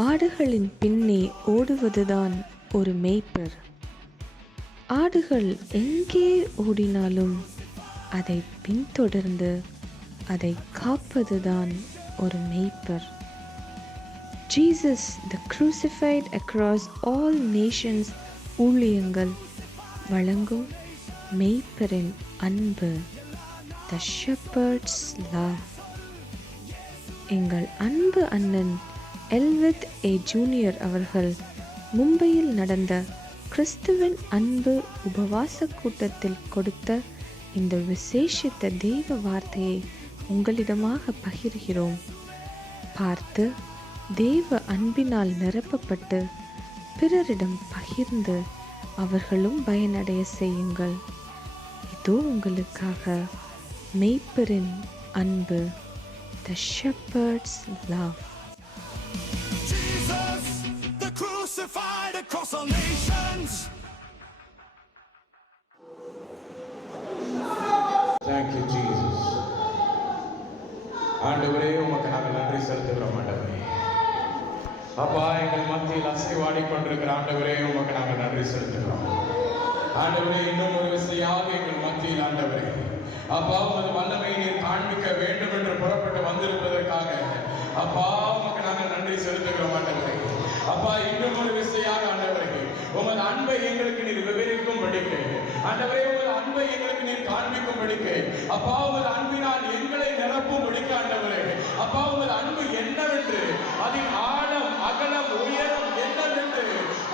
ஆடுகளின் பின்னே ஓடுவதுதான் ஒரு மேய்ப்பர். ஆடுகள் எங்கே ஓடினாலும் அதை பின்தொடர்ந்து அதை காப்பதுதான் ஒரு மேய்ப்பர். Jesus the crucified across all nations ஊழியங்கள் வழங்கும் மேய்ப்பரின் அன்பு, த shepherd's love. எங்கள் அன்பு அண்ணன் எல்வித் ஏ ஜூனியர் அவர்கள் மும்பையில் நடந்த கிறிஸ்துவின் அன்பு உபவாச கூட்டத்தில் கொடுத்த இந்த விசேஷித்த தெய்வ வார்த்தையை உங்களிடமாக பகிர்கிறோம். பார்த்து தேவ அன்பினால் நிரப்பப்பட்டு பிறரிடம் பகிர்ந்து அவர்களும் பயனடைய செய்யுங்கள். இதோ உங்களுக்காக மேய்ப்பரின் அன்பு, the shepherd's love. Jesus, the crucified across all nations. Thank you, Jesus. ஆண்டவரே, உமக்கு நாங்கள் நன்றி செலுத்துகிறோம். ஆண்டவரே, அப்பா, எங்கள் மத்தியில் அசைவாடி கொண்டிருக்கிற ஆண்டவரே, உமக்கு நாங்கள் நன்றி செலுத்துகிறோம். ஆண்டவரே, இன்னும் ஒரு விசையாக எங்கள் மத்தியில் ஆண்டவரே, அப்பா, உமது வல்லமையை நீர் காண்பிக்க வேண்டும் என்று புறப்பட்டு வந்திருப்பதற்காக அப்பா, உமக்கு நாங்கள் நன்றி செலுத்துகிறோம். ஆண்டவரே, அப்பா, இன்னும் ஒரு விசையாக ஆண்டவரே, உமது அன்பை எங்களுக்கு நீர் விவரிக்கும் படிக்க ஆண்டவரே, உமது அன்பை எங்களுக்கு நீர் காண்பிக்கும் படிக்க அப்பா, உமது அன்பினால் எங்களை நிரப்பும் படிக்க ஆண்டவரே, அப்பா, உமது அன்பு என்னவென்று, அதின் ஆழம் அகலம் உயரம் என்னவென்று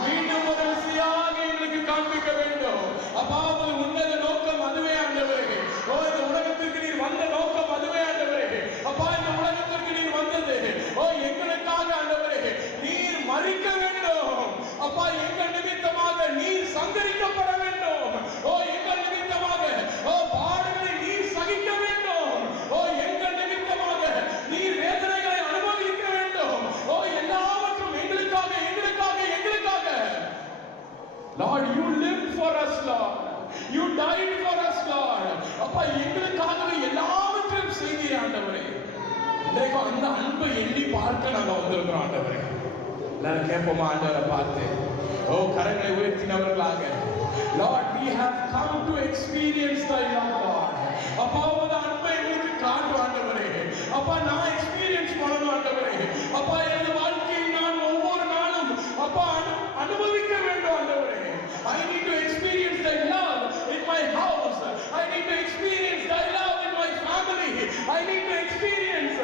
மீண்டும் ஒரு விசையாக எங்களுக்கு காண்பிக்க வேண்டும். அப்பா, உமது உன்னத நோக்கம் அதுவே ஆண்டவரே. ஓ, இந்த உலகத்திற்கு நீர் வந்த நோக்கம் அதுவே ஆண்டவரே. அப்பா, இந்த உலகத்திற்கு நீர் வந்தது ஓ எங்களுக்காக ஆண்டவரே. நீர் மரிக்க வேண்டும். அப்பா, எங்கள் நிமித்தமாக நீர் சங்கரிக்கப்பட வேண்டும். ஓ, எங்கள் நிமித்தமாக ஓ பாடுகளை நீர் சகிக்க வேண்டும். ஓ, எங்கள் நிமித்தமாக நீர் வேதனைகளை அனுபவிக்க வேண்டும். ஓ, எல்லாவற்றும் எங்களுக்காக எங்களுக்காக எங்களுக்காக. Lord, you lived for us, Lord. You died for us, Lord. அப்பா, எங்களுக்காகவே எல்லாவற்றையும் செய்தீர் ஆண்டவரே. இன்றைக்கு அந்த அன்பை எண்ணி பார்க்க நாங்க வந்திருக்கிறோம் ஆண்டவரே. எல்லாரும் கேட்போமா ஆண்டவரை பார்த்து? ஓ, கரங்களை உயர்த்தினவர்களாக, Lord, we have come to experience thy love, Lord. அப்பா, உமது அன்பை எங்களுக்கு காட்டு ஆண்டவரே. அப்பா, நான் எக்ஸ்பீரியன்ஸ் பண்ணணும் ஆண்டவரே. அப்பா, எனது வாழ்க்கையை நான் ஒவ்வொரு நாளும் அப்பா அனுபவிக்க வேண்டும் ஆண்டவரே. I need to experience thy love in my house. I need to experience thy love in my family. I need to experience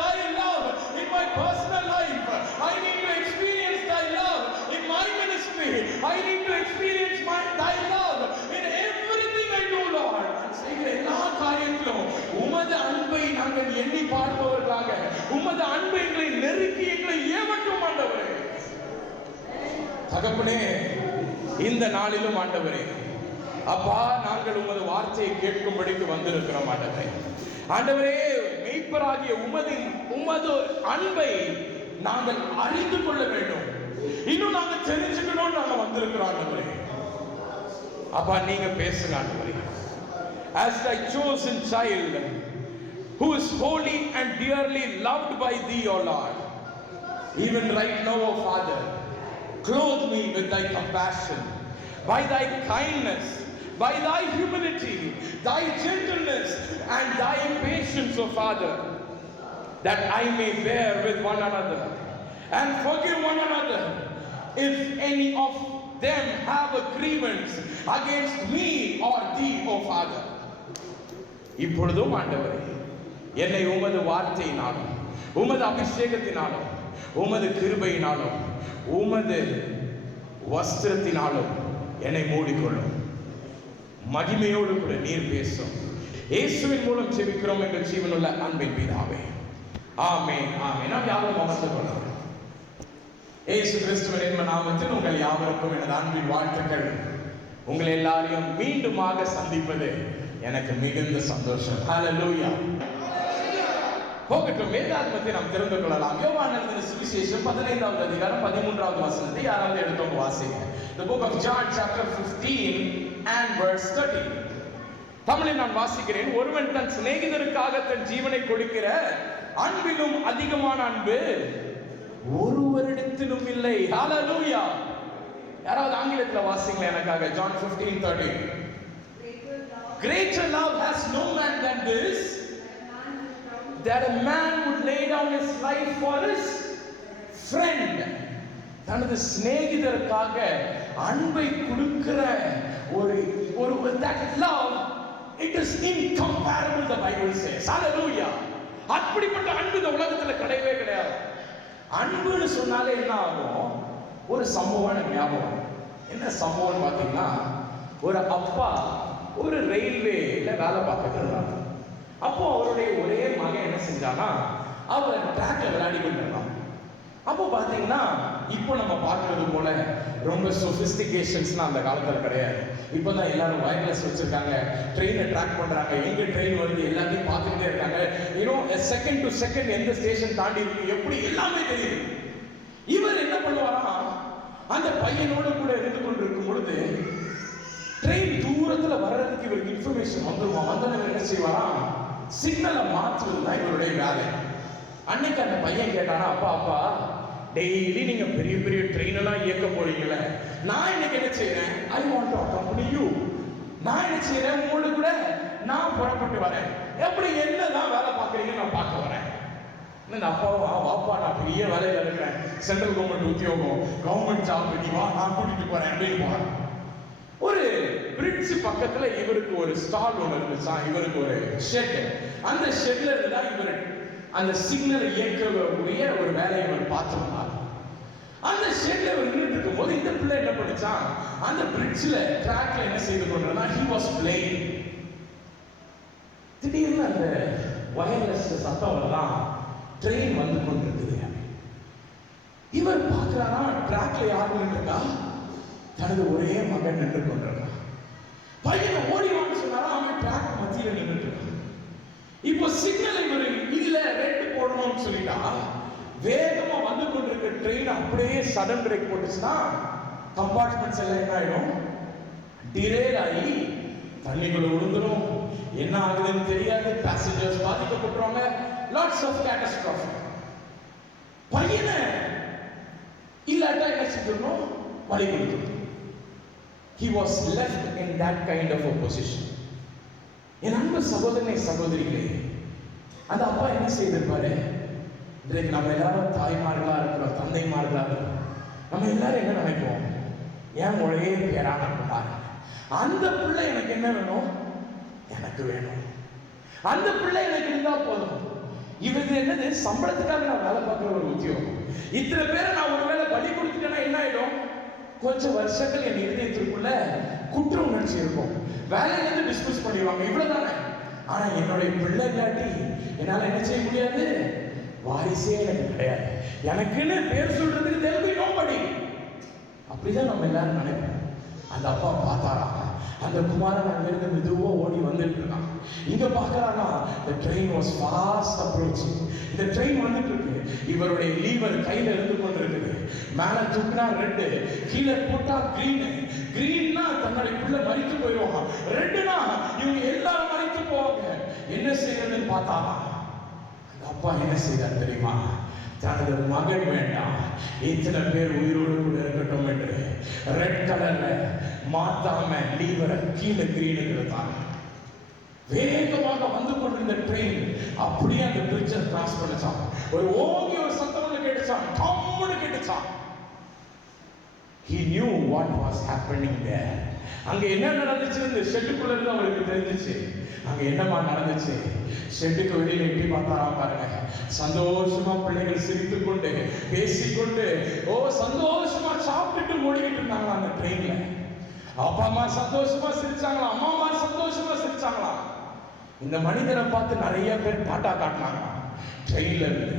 thy love in my personal life. I need to experience thy love in my ministry. I need to experience thy love in everything I do, Lord. செய்கிற எல்லா காரியத்திலும் உமது அன்பை நாங்கள் எண்ணி பார்ப்பவர்களாக, உமது அன்பை எங்களை நெருக்கி எங்களை ஏவட்டும் ஆண்டவரே. தகப்பனே, இந்த நாளிலும் ஆண்டவரே, அப்பா, நாங்கள் உமது வார்த்தையை கேட்கும்படிக்கு வந்திருக்கிறோம் ஆண்டவரே. ஆண்டவரே, மெய்ப்பராகிய உமது அன்பை நாங்கள் அறிந்து கொள்ள வேண்டும். இன்னும் நாங்கள் தெரிஞ்சுக்கணும் நாங்க வந்திருக்கிறோம் ஆண்டவரே. அப்பா, நீங்க பேசுங்க ஆண்டவரே. As thy chosen child who is holy and dearly loved by thee, O Lord, even right now, O Father, clothe me with thy compassion, by thy kindness, by thy humility, thy gentleness and thy patience, O Father, that I may bear with one another and forgive one another if any of them have a grievance against me or thee, O Father. இப்பொழுதும் ஆண்டவரே, என்னை உமது வார்த்தையினாலும் உமது அபிஷேகத்தினாலும் உமது கிருபையினாலும் உமது வஸ்திரத்தினாலும் என்னை மூடிக்கொள்ளும். மகிமையோடு கூட நீர் பேசும். இயேசுவின் மூலம் ஜெபிக்கிறோம் எங்கள் ஜீவனுள்ள அன்பின் பிதாவே. ஆமென், ஆமென். நாம் யாவரும் அமர்ந்து கொள்ளலாம். இயேசு கிறிஸ்துவின் இன்ப நாமத்தில் உங்கள் யாவருக்கும் எனது அன்பின் வாழ்த்துக்கள். உங்களை எல்லாரையும் மீண்டுமாக சந்திப்பது எனக்கு மிகுந்த சந்தோஷம். ஹல்லேலூயா. போகட்டும், வேதாகமத்தை நாம் தெரிந்து கொள்ளலாம். யோவான் எழுதின சுவிசேஷம் 15வது அதிகாரம் 13வது வசனத்தை யாராவது எடுத்தவங்க வாசிங்க. The book of John chapter 15 and verse 30. தமிழில் நான் வாசிக்கிறேன். ஒருவன் தன் சிநேகிதருக்காக தன் ஜீவனை கொடுக்கிற அன்பிலும் அதிகமான அன்பு ஒருவரிடத்திலும் இல்லை. ஹalleluya. யாராவது ஆங்கிலத்தில் வாசிங்களா எனக்காக? John 15:13. Greater love has no man than this, that a man would lay down his life for his friend. தனது சிநேகிதருக்காக அன்பை கொடுக்கிற ஒரு that love, it is incomparable, the Bible says. Hallelujah. அப்படிப்பட்ட அன்பு இந்த உலகத்துல கிடையவே கிடையாது. அன்புன்னு சொன்னாலே என்ன ஆகும்? ஒரு சம்பவம் எனக்கு ஞாபகம். என்ன சம்பவம் பார்த்தீங்கன்னா, ஒரு அப்பா ஒரு ரயில்வேல வேலை பார்த்துட்டு இருந்தாங்க. அப்போ அவருடைய ஒரே மகன் என்ன செஞ்சானா, அவர் ட்ராக்ல விளையாடி கொண்டு இருந்தான். அப்போ பார்த்தீங்கன்னா, இப்போ நம்ம பார்க்கறது போல ரொம்ப சொபிஸ்டிகேஷன்ஸ்லாம் அந்த காலத்தில் கிடையாது. இப்போ தான் எல்லாரும் வயர்லெஸ் வச்சிருக்காங்க, ட்ரெயினை ட்ராக் பண்றாங்க, எங்க ட்ரெயின் வருது எல்லாத்தையும் பார்த்துக்கிட்டே இருக்காங்க. செகண்ட் டு செகண்ட் எந்த ஸ்டேஷன் தாண்டி இருக்கு எப்படி எல்லாமே தெரியுது. இவர் என்ன பண்ணுவாரா, அந்த பையனோடு கூட இருந்து கொண்டிருக்கும் பொழுது ட்ரெயின் தூரத்துல வர்றதுக்கு இவருக்கு இன்ஃபர்மேஷன் வந்துருவான். வந்தவங்க என்ன செய்வாரா, சிக்னலை மாற்றுவது தான் இவருடைய வேலை. அன்னைக்கு அந்த பையன் கேட்டானா, அப்பா அப்பா டெய்லி நீங்க பெரிய பெரிய ட்ரெயின் எல்லாம் இயக்க போறீங்களே, நான் இன்னைக்கு என்ன செய்யறேன், I want to accompany you. நான் என்ன செய்யறேன், உங்களோட கூட நான் புறப்பட்டு வரேன். எப்படி என்னதான் வேலை பார்க்குறீங்கன்னு நான் பார்க்க வரேன். இந்த அப்பாவும், அப்பா நான் பெரிய வேலையில இருக்கிறேன், சென்ட்ரல் கவர்மெண்ட் உத்தியோகம், கவர்மெண்ட் ஜாப், நீ வா நான் கூட்டிட்டு போறேன் அப்படின்னு போறேன். ஒரு பிரிட்ஜ் பக்கத்துல இவருக்கு ஒரு ஸ்டால் ஒன்று இருந்துச்சா, இவருக்கு ஒரு ஷெட். அந்த ஷெட்ல இருந்துதான் இவர் அந்த சிக்னல் இயக்கக்கூடிய ஒரு வேலையை அவர் பார்த்திருந்தார். அந்த ஷெட்ல அவர் நின்றுட்டு இருக்கும் போது இந்த பிள்ளை என்ன பண்ணிச்சான், அந்த பிரிட்ஜ்ல ட்ராக்ல என்ன செய்து கொண்டிருந்தா, he was playing. திடீர்னு அந்த வயர்லெஸ் சத்தம் வரலாம், ட்ரெயின் வந்து கொண்டிருக்குது. இவர் பார்க்கிறாரா, ட்ராக்ல யார் நின்றுருக்கா, தனது ஒரே மகன் நின்று கொண்டிருக்கான். பையனை ஓடிவான்னு சொன்னாரா, அவன் ட்ராக் மத்தியில நின்றுட்டு இருக்கான். இப்போ சிக்னல் இவர் இல்ல ரெட் போடணும்னு சொல்லிட்டா, வேகமா வந்து கொண்டிருக்க ட்ரெயின் அப்படியே சடன் பிரேக் போட்டுச்சுன்னா கம்பார்ட்மெண்ட்ஸ் எல்லாம் என்ன ஆயிடும், டிரேல் ஆகி தண்ணிக்குள்ள விழுந்துடும். என்ன ஆகுதுன்னு தெரியாது, பேசஞ்சர்ஸ் பாதிக்கப்பட்டுருவாங்க. Lots of catastrophe. பையனை இல்லாட்டா என்ன செஞ்சிடணும், வழி கொடுத்துடும். He was left in that kind of a position. என் அன்பு சகோதரனை சகோதரிகளே, அந்த அப்பா என்ன செய்திருப்பாரு, இன்றைக்கு நம்ம எல்லாரும் தாய்மார்களா இருக்கிறோம், தந்தைமார்களா இருக்கிறோம். நம்ம எல்லாரும் என்ன நினைப்போம், ஏன் ஒரே பேரான பிள்ளாரு, அந்த பிள்ளை எனக்கு என்ன வேணும், எனக்கு வேணும், அந்த பிள்ளை எனக்கு இருந்தா போதும். இவருக்கு என்னது, சம்பளத்துக்காக நான் வேலை பார்க்குற ஒரு உத்தியோகம். இத்தனை பேரை நான் ஒரு வேலை பலி கொடுத்துட்டேன்னா என்ன ஆயிடும், கொஞ்சம் வருஷங்கள் என் இதயத்திற்குள்ள குற்ற உணர்ச்சி இருக்கும், வேலையிலிருந்து டிஸ்கஸ் பண்ணிடுவாங்க, இவ்வளவுதானே. ஆனா என்னுடைய பிள்ளை காட்டி என்னால என்ன செய்ய முடியாது, வாரிசே எனக்கு கிடையாது, எனக்குன்னு பேர் சொல்றதுக்கு தெரிஞ்சு நோபடி. அப்படிதான் நம்ம எல்லாரும் நினைப்போம். அந்த அப்பா பார்த்தாரா, அந்த குமாரன் அங்கிருந்து மெதுவா ஓடி வந்துட்டு இருக்கான். இங்க பார்க்கறானா, the train was fast approaching. இந்த ட்ரெயின் வந்துட்டு இருக்கு, இவருடைய லீவர் கையில இருந்து கொண்டிருக்குது. மேல தூக்கினா ரெட், கீழே போட்டா கிரீன். கிரீன்னா தன்னுடைய பிள்ளை மரித்து போயிடுவான், ரெட்னா இவங்க எல்லாரும் மரித்து போவாங்க. என்ன செய்யறதுன்னு பார்த்தா, அப்பா என்ன செய்தார் தெரியுமா, தனது மகன் வேண்டாம், இத்தனை பேர் உயிரோடு கூட இருக்கட்டும் என்று ரெட் கலர்ல மாத்தாம லீவரை கீழே கிரீனுக்கு எடுத்தாங்க. வேகமாக வந்து கொண்டிருந்த ட்ரெயின் அப்படியே அந்த பிரிட்ஜை கிராஸ் பண்ணிச்சான். ஒரு ஓங்கி ஒரு சத்தம் ஒன்று கேட்டுச்சான், கம்முன்னு கேட்டுச்சான். He knew what was happening there. அங்க என்ன நடந்துச்சு, இந்த ஷெட்டுக்குள்ள இருந்து அவருக்கு தெரிஞ்சிச்சு. அங்க என்னமா நடந்துச்சு, ஷெட்டுக்கு வெளியில எட்டி பார்த்தாரா பாருங்க, சந்தோஷமா பிள்ளைகள் சிரித்து கொண்டு பேசிக்கொண்டு சந்தோஷமா சாப்பிட்டுட்டு ஓடிக்கிட்டு இருந்தாங்களா அந்த ட்ரெயின்ல. அப்பா அம்மா சந்தோஷமா சிரிச்சாங்களா, அம்மா அம்மா சந்தோஷமா சிரிச்சாங்களா. இந்த மனிதரை பார்த்து நிறைய பேர் டாட்டா காட்டினாங்க ட்ரெயின்ல இருந்து.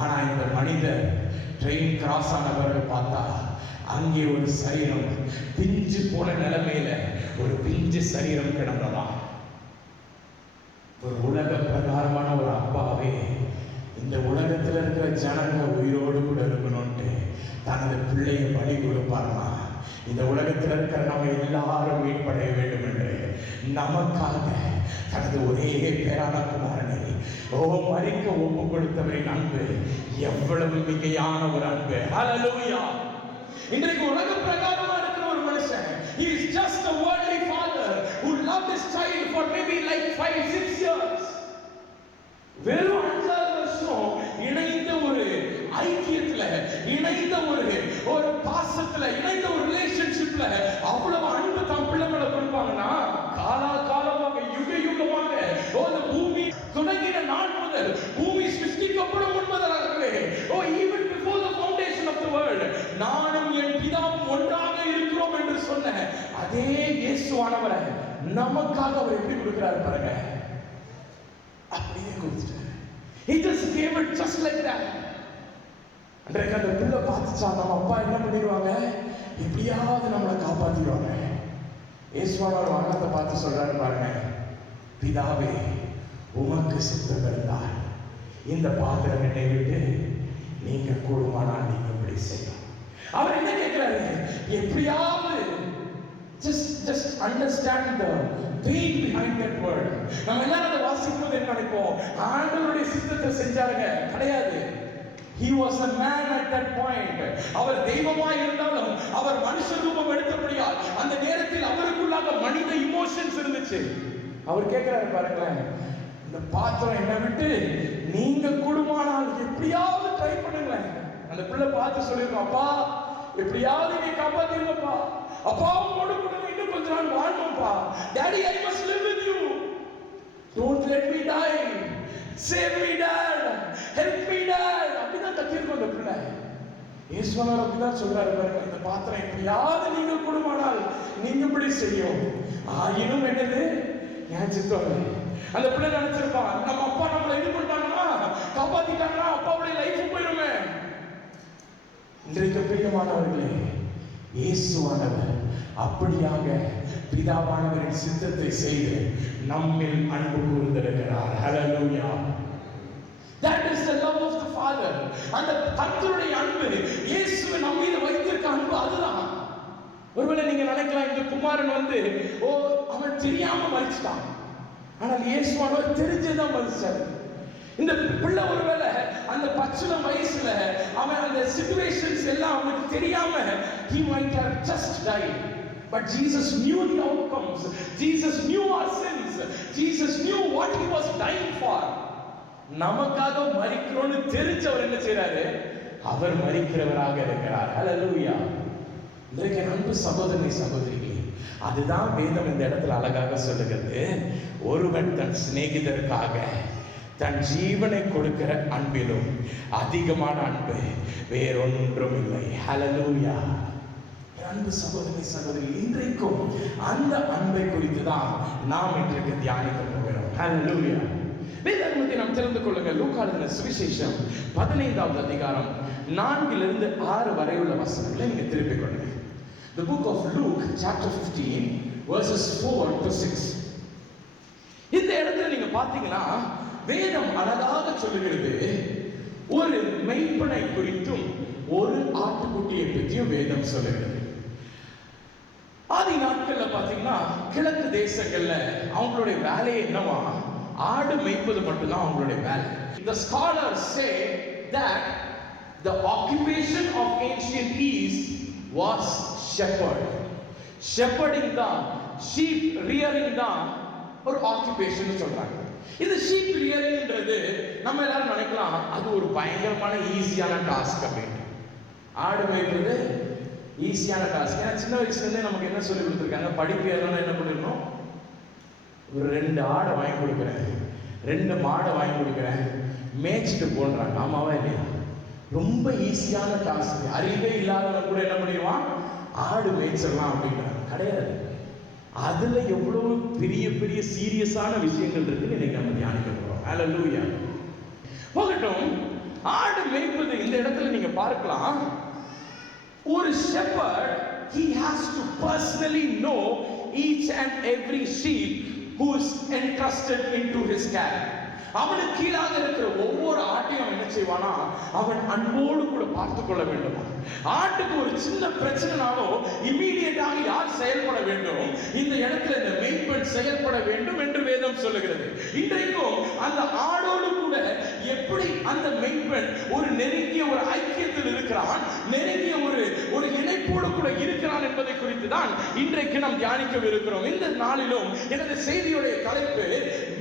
ஆனா இந்த மனிதர் ட்ரெயின் கிராஸ் ஆனவரை பார்த்தா, அங்கே ஒரு சரீரம் பிஞ்சு போன நிலைமையில ஒரு பிஞ்சு சரீரம் கிடந்ததா. ஒரு உலக பிரகாரமான ஒரு அப்பாவே இந்த உலகத்துல இருக்கிற ஜனங்க உயிரோடு கூட இருக்கணும்ட்டு தனது பிள்ளையை பலி கொடுப்பாருன்னா இந்த உலகத்தில் இருக்கிற நம்ம எல்லாரும் மீட்படைய வேண்டும் என்று நமக்காக தனது ஒரே பேரான குமாரனை மரிக்க ஒப்பு கொடுத்தவரின் அன்பு எவ்வளவு மிகையான ஒரு அன்பு. ஹல்லேலூயா. இன்றைக்கு உலக பிரகாரமா இருக்கிற ஒரு மனுஷன், he is just a worldly father who loved his child for maybe like 5-6 years. வெறும் 5 வருஷம் இணைந்த ஒரு ஐக்கியத்துல, இணைந்த ஒரு பாசத்துல, இணைந்த ஒரு ரிலேஷன்ஷிப்ல அவ்வளவு அன்பு தம் பிள்ளைகளை கொடுப்பாங்கன்னா, காலமாக யுக யுகமாக இந்த பூமி தொடங்கின நாள் முதல், பூமி சிருஷ்டிக்கப்படும் முன்பதாகவே, even before the foundation of the world, நானும் என் பிதாவும் ஒன்றாக இருக்கிறோம் என்று சொன்ன அதே இயேசுவானவரை நமக்காக அவர் எப்படி கொடுக்கிறாரு பாருங்க. அப்படியே கொடுத்துட்டாரு. He just gave it just like that. அன்றைக்கு அந்த பிள்ளை பார்த்துச்சா, நம்ம அப்பா என்ன பண்ணிடுவாங்க, எப்படியாவது நம்மளை காப்பாற்றிடுவாங்க. இயேசுவானவர் வானத்தை பார்த்து சொல்றாரு பாருங்க, பிதாவே உமக்கு சித்தம் இருந்தால் இந்த பாத்திரம் என்னை விட்டு நீங்க கூடுமானால் நீங்க இப்படி செய்யலாம். அவர் என்ன கேட்கிறாரு, எப்படியாவது just understand the pain behind that word. நம்ம எல்லாரும் அதை வாசிக்கும் போது என்ன நினைப்போம், ஆண்டவருடைய சித்தத்தை செஞ்சாருங்க. கிடையாது. He was a man at that point. அவர் தெய்வமாய் இருந்தாலும் அவர் மனுஷ ரூபம் எடுத்தபடியால் அந்த நேரத்தில் அவருக்குள்ளாக மனித இமோஷன்ஸ் இருந்துச்சு. அவர் கேட்கிறாரு பாருங்களேன், இந்த பாத்திரம் என்ன விட்டு நீங்க கூடுமானால் எப்படியாவது ட்ரை பண்ணுங்களேன். அந்த பிள்ளை பார்த்து சொல்லிருக்கோம், அப்பா எப்படியாவது நீ காப்பாத்திருங்கப்பா, அப்பா உங்களோட கூட இன்னும் கொஞ்ச நாள் வாழணும்ப்பா. Daddy, I must live with you. Don't let me die. Save me, Dad. Help me, Dad. அப்படிதான் கத்திருக்கோம் அந்த பிள்ளை. இயேசுவானவர் அப்படிதான் சொல்றாரு பாருங்க, இந்த பாத்திரம் எப்படியாவது நீங்க கூடுமானால் நீங்க இப்படி செய்யும். ஆயினும் என்னது என் சித்தம். அந்த பிள்ளை நினைச்சிருப்பான், நம்ம அப்பா நம்மளை இது பண்ணிட்டாங்கன்னா, காப்பாத்திட்டாங்கன்னா அப்பாவுடைய லைஃப் போயிடுமே. இன்றைக்கு பிரியமானவர்களே, இயேசுவானவர் அப்படியாக பிதாவானவரின் சித்தத்தை செய்து நம்மில் அன்பு கூர்ந்திருக்கிறார். ஹல்லேலூயா. That is the love of the Father. அந்த கர்த்தருடைய அன்பு, இயேசுவை நம்ம மீது வைத்திருக்க அன்பு அதுதான். ஒருவேளை நீங்க நினைக்கலாம், இந்த குமாரன் அவன் தெரியாம மரிச்சிட்டான், ஆனால் இயேசுவானவர் தெரிஞ்சுதான் மரிச்சார். இந்த பிள்ளை ஒருவேளை அந்த பச்சில வயசுல அவன் அந்த சிச்சுவேஷன்ஸ் எல்லாம் அவனுக்கு தெரியாம he might have just died, but Jesus knew the outcomes. Jesus knew our sins. Jesus knew what he was dying for. நமக்காக மரிக்கிறோம்னு தெரிஞ்சவர் என்ன செய்றாரு, அவர் மரிக்கிறவராக இருக்கிறார். ஹல்லேலூயா. இன்றைக்கு அன்பு சகோதரனே சகோதரிகளே, அதுதான் வேதம் இந்த இடத்துல அழகாக சொல்லுகிறது. ஒருவன் தன் சிநேகிதருக்காக தன் ஜீவனை கொடுக்கிற அன்பிலும் அதிகமான அன்பு வேறொன்றும் இல்லை. ஹல்லேலூயா. அன்பு சகோதரி சகோதரி, இன்றைக்கும் அந்த அன்பை குறித்து தான் நாம் இன்றைக்கு தியானிக்க போகிறோம். ஹல்லேலூயா. வேதத்தை நாம் தெரிந்து கொள்ளுங்கள். லூக்கா எழுதின சுவிசேஷம் 15வது அதிகாரம் 4 to 6 வரை உள்ள வசனங்களை நீங்க திருப்பிக் கொள்ளுங்க. The book of Luke chapter 15 verses 4 to 6. இந்த இடத்துல நீங்க பாத்தீங்கன்னா வேதம் அழகாக சொல்லுகிறது, ஒரு மெய்ப்பனை குறித்தும் ஒரு ஆட்டுக்குட்டியை பற்றியும் வேதம் சொல்லுகிறது. ஆதி நாட்கள்ல பாத்தீங்கன்னா கிழக்கு தேசங்கள்ல அவங்களுடைய வேலையை என்னவா, ஆடு மேய்ப்பது மட்டும்தான் அவங்களுடைய வேலை. The scholars say that the occupation of ancient East was shepherd. Shepherding தான், sheep rearing தான் ஒரு ஆக்குபேஷன் சொல்றாங்க. இந்த sheep rearingன்றது நம்ம எல்லாரும் நினைக்கலாம் அது ஒரு பயங்கரமான ஈஸியான டாஸ்க் அப்படின்னு. ஆடு மேய்ப்பது ஈஸியான டாஸ்க். ஏன்னா சின்ன வயசுல இருந்தே நமக்கு என்ன சொல்லி கொடுத்துருக்காங்க, படிப்பு எல்லாம் என்ன பண்ணிருக்கோம், ஒரு 2 ஆடை வாங்கி கொடுக்குறேன், 2 மாடை வாங்கி கொடுக்குறேன், மேய்ச்சிட்டு போன்றாங்க. ஆமாவா இல்லையா? ரொம்ப ஈஸியான டாஸ்க். அறிவே இல்லாதவன் கூட என்ன பண்ணிடுவான், ஆடு மேய்ச்சிடலாம் அப்படின்றாங்க. கிடையாது. அதுல எவ்வளவு பெரிய பெரிய சீரியஸான விஷயங்கள் இருக்குன்னு இன்னைக்கு நம்ம தியானிக்க போறோம். ஹல்லேலூயா. போகட்டும். ஆடு மேய்ப்பது இந்த இடத்துல நீங்க பார்க்கலாம், ஒரு shepherd, he has to personally know each and every sheep who is entrusted into his care. அவனுக்கு கீழாக இருக்கிற ஒவ்வொரு ஆட்டையும் என்ன செய்வானா, அவன் அன்போடு கூட பார்த்துக் கொள்ள வேண்டும். ஆட்டுக்கு ஒரு சின்ன பிரச்சனைனாலும் இம்மீடியட்டாக யார் செயல்பட வேண்டும்? இந்த இடத்துல இந்த மேய்ப்பன் செயல்பட வேண்டும் என்று வேதம் சொல்லுகிறது. இன்றைக்கும் அந்த ஆடோடு கூட எப்படி அந்த மேய்ப்பன் ஒரு நெருங்கிய ஒரு ஐக்கியத்தில் இருக்கிறான், நெருங்கிய ஒரு இணைப்போடு கூட இருக்கிறான் என்பதை குறித்து தான் இன்றைக்கு நாம் தியானிக்கவிருக்கிறோம். இந்த நாளிலும் எனது செய்தியுடைய தலைப்பு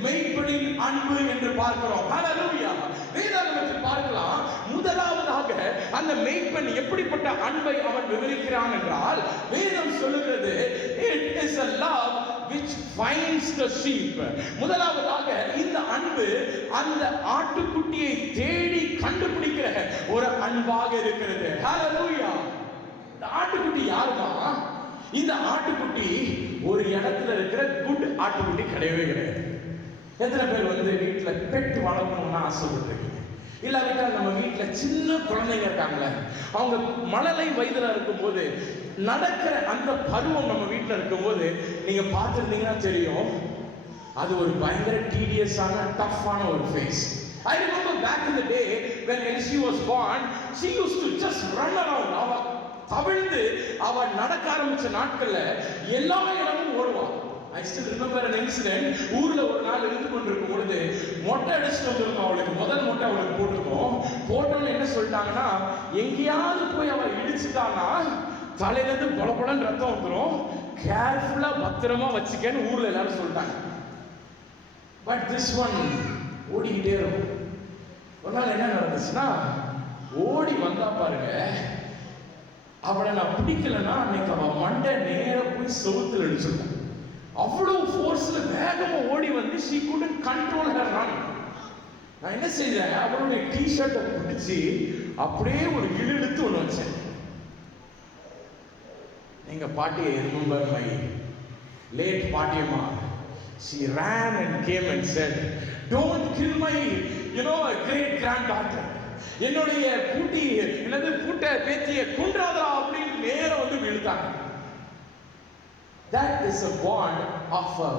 மேய்ப்பனின் அன்பு என்று பார்க்கிறோம். ஹல்லேலூயா. வேதாகமத்தில் பார்க்கலாம், முதலாவதாக அந்த மேய்ப்பன் எப்படிப்பட்ட அன்பை அவன் விவரிக்கிறான் என்றால், வேதம் சொல்லுகிறது it is a love which finds the sheep. முதலாவதாக இந்த அன்பு அந்த ஆட்டுக்குட்டியை தேடி கண்டுபிடிக்கிற ஒரு அன்பாக இருக்கிறது. ஹல்லேலூயா. இந்த ஆட்டுக்குட்டி யாருமா? இந்த ஆட்டுக்குட்டி ஒரு இடத்துல இருக்கிற குட் ஆட்டுக்குட்டி கிடையவே கிடையாது. எத்தனை பேர் வீட்டுல பெட் வளர்க்கணும்னு ஆசைப்பட்டிருக்கீங்க? இல்லாவிட்டால் நம்ம வீட்டுல சின்ன குழந்தைங்க இருக்காங்களே, அவங்க மழலை வயதுல இருக்கும்போது நடக்கிற அந்த பருவம் நம்ம வீட்டுல இருக்கும்போது நீங்க பார்த்துருந்தீங்கன்னா தெரியும், அது ஒரு பயங்கர டீடியஸான டஃப்பான ஒரு face. I remember back in the day when Elsie was born, she used to just run around. அவ தவிழ்ந்து அவ நடக்க ஆரம்பிச்ச நாட்கள்ல எல்லா இடமும் ஓடுவான். I still remember an incident. ஊர்ல ஒரு நாள் இருந்து கொண்டிருக்கும் பொழுது மொட்டை அடிச்சுட்டு வந்திருக்கோம். அவளுக்கு முதல் மொட்டை அவளுக்கு போட்டிருக்கோம். போட்டோன்னு என்ன சொல்லிட்டாங்கன்னா, எங்கேயாவது போய் அவ இடிச்சுட்டான்னா தலையில இருந்து பொலப்பொலன்னு ரத்தம் வந்துடும், கேர்ஃபுல்லா பத்திரமா வச்சுக்கன்னு ஊர்ல எல்லாரும் சொல்லிட்டாங்க. பட் திஸ் ஒன் ஓடிக்கிட்டே இருக்கும். ஒரு நாள் என்ன நடந்துச்சுன்னா, ஓடி வந்தா பாருங்க, அவளை நான் பிடிக்கலன்னா அன்னைக்கு அவன் மண்டை நேர போய் செவுத்துல அடிச்சிருக்கான். அவ்வளவு ஃபோர்ஸ்ல வேகமா ஓடி வந்து she couldn't control her run. நான் என்ன செய்தேன், அவளுடைய டி-ஷர்ட்டை பிடிச்சி அப்படியே ஒரு இழுத்து ஒன்று வச்சேன். எங்க பாட்டியை remember my late பாட்டியம்மா, she ran and came and said, don't kill my great granddaughter. என்னுடைய பூட்டி என்னது பூட்ட பேத்தியை கொன்றாதா அப்படின்னு நேரா விழுத்தாங்க. That is a bond of a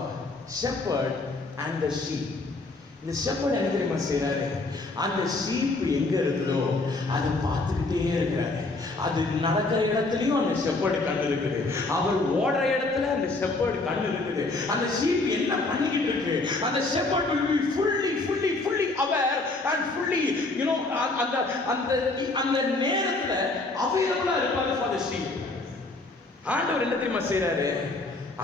shepherd and the sheep. இந்த shepherd என்ன தெரியுமா செய்றாரு? அந்த sheep எங்க இருக்குதோ அதை பார்த்துக்கிட்டே இருக்கிறாரு. அது நடக்கிற இடத்துலயும் அந்த shepherd கண்ணு இருக்குது, அவர் ஓடுற இடத்துல அந்த shepherd கண்ணு இருக்குது. அந்த sheep என்ன பண்ணிக்கிட்டு இருக்கு, அந்த shepherd will be fully aware and fully அந்த நேரத்துல அவைலபிளா இருப்பாரு for the sheep. ஆண்டவர் என்ன தெரியுமா செய்றாரு?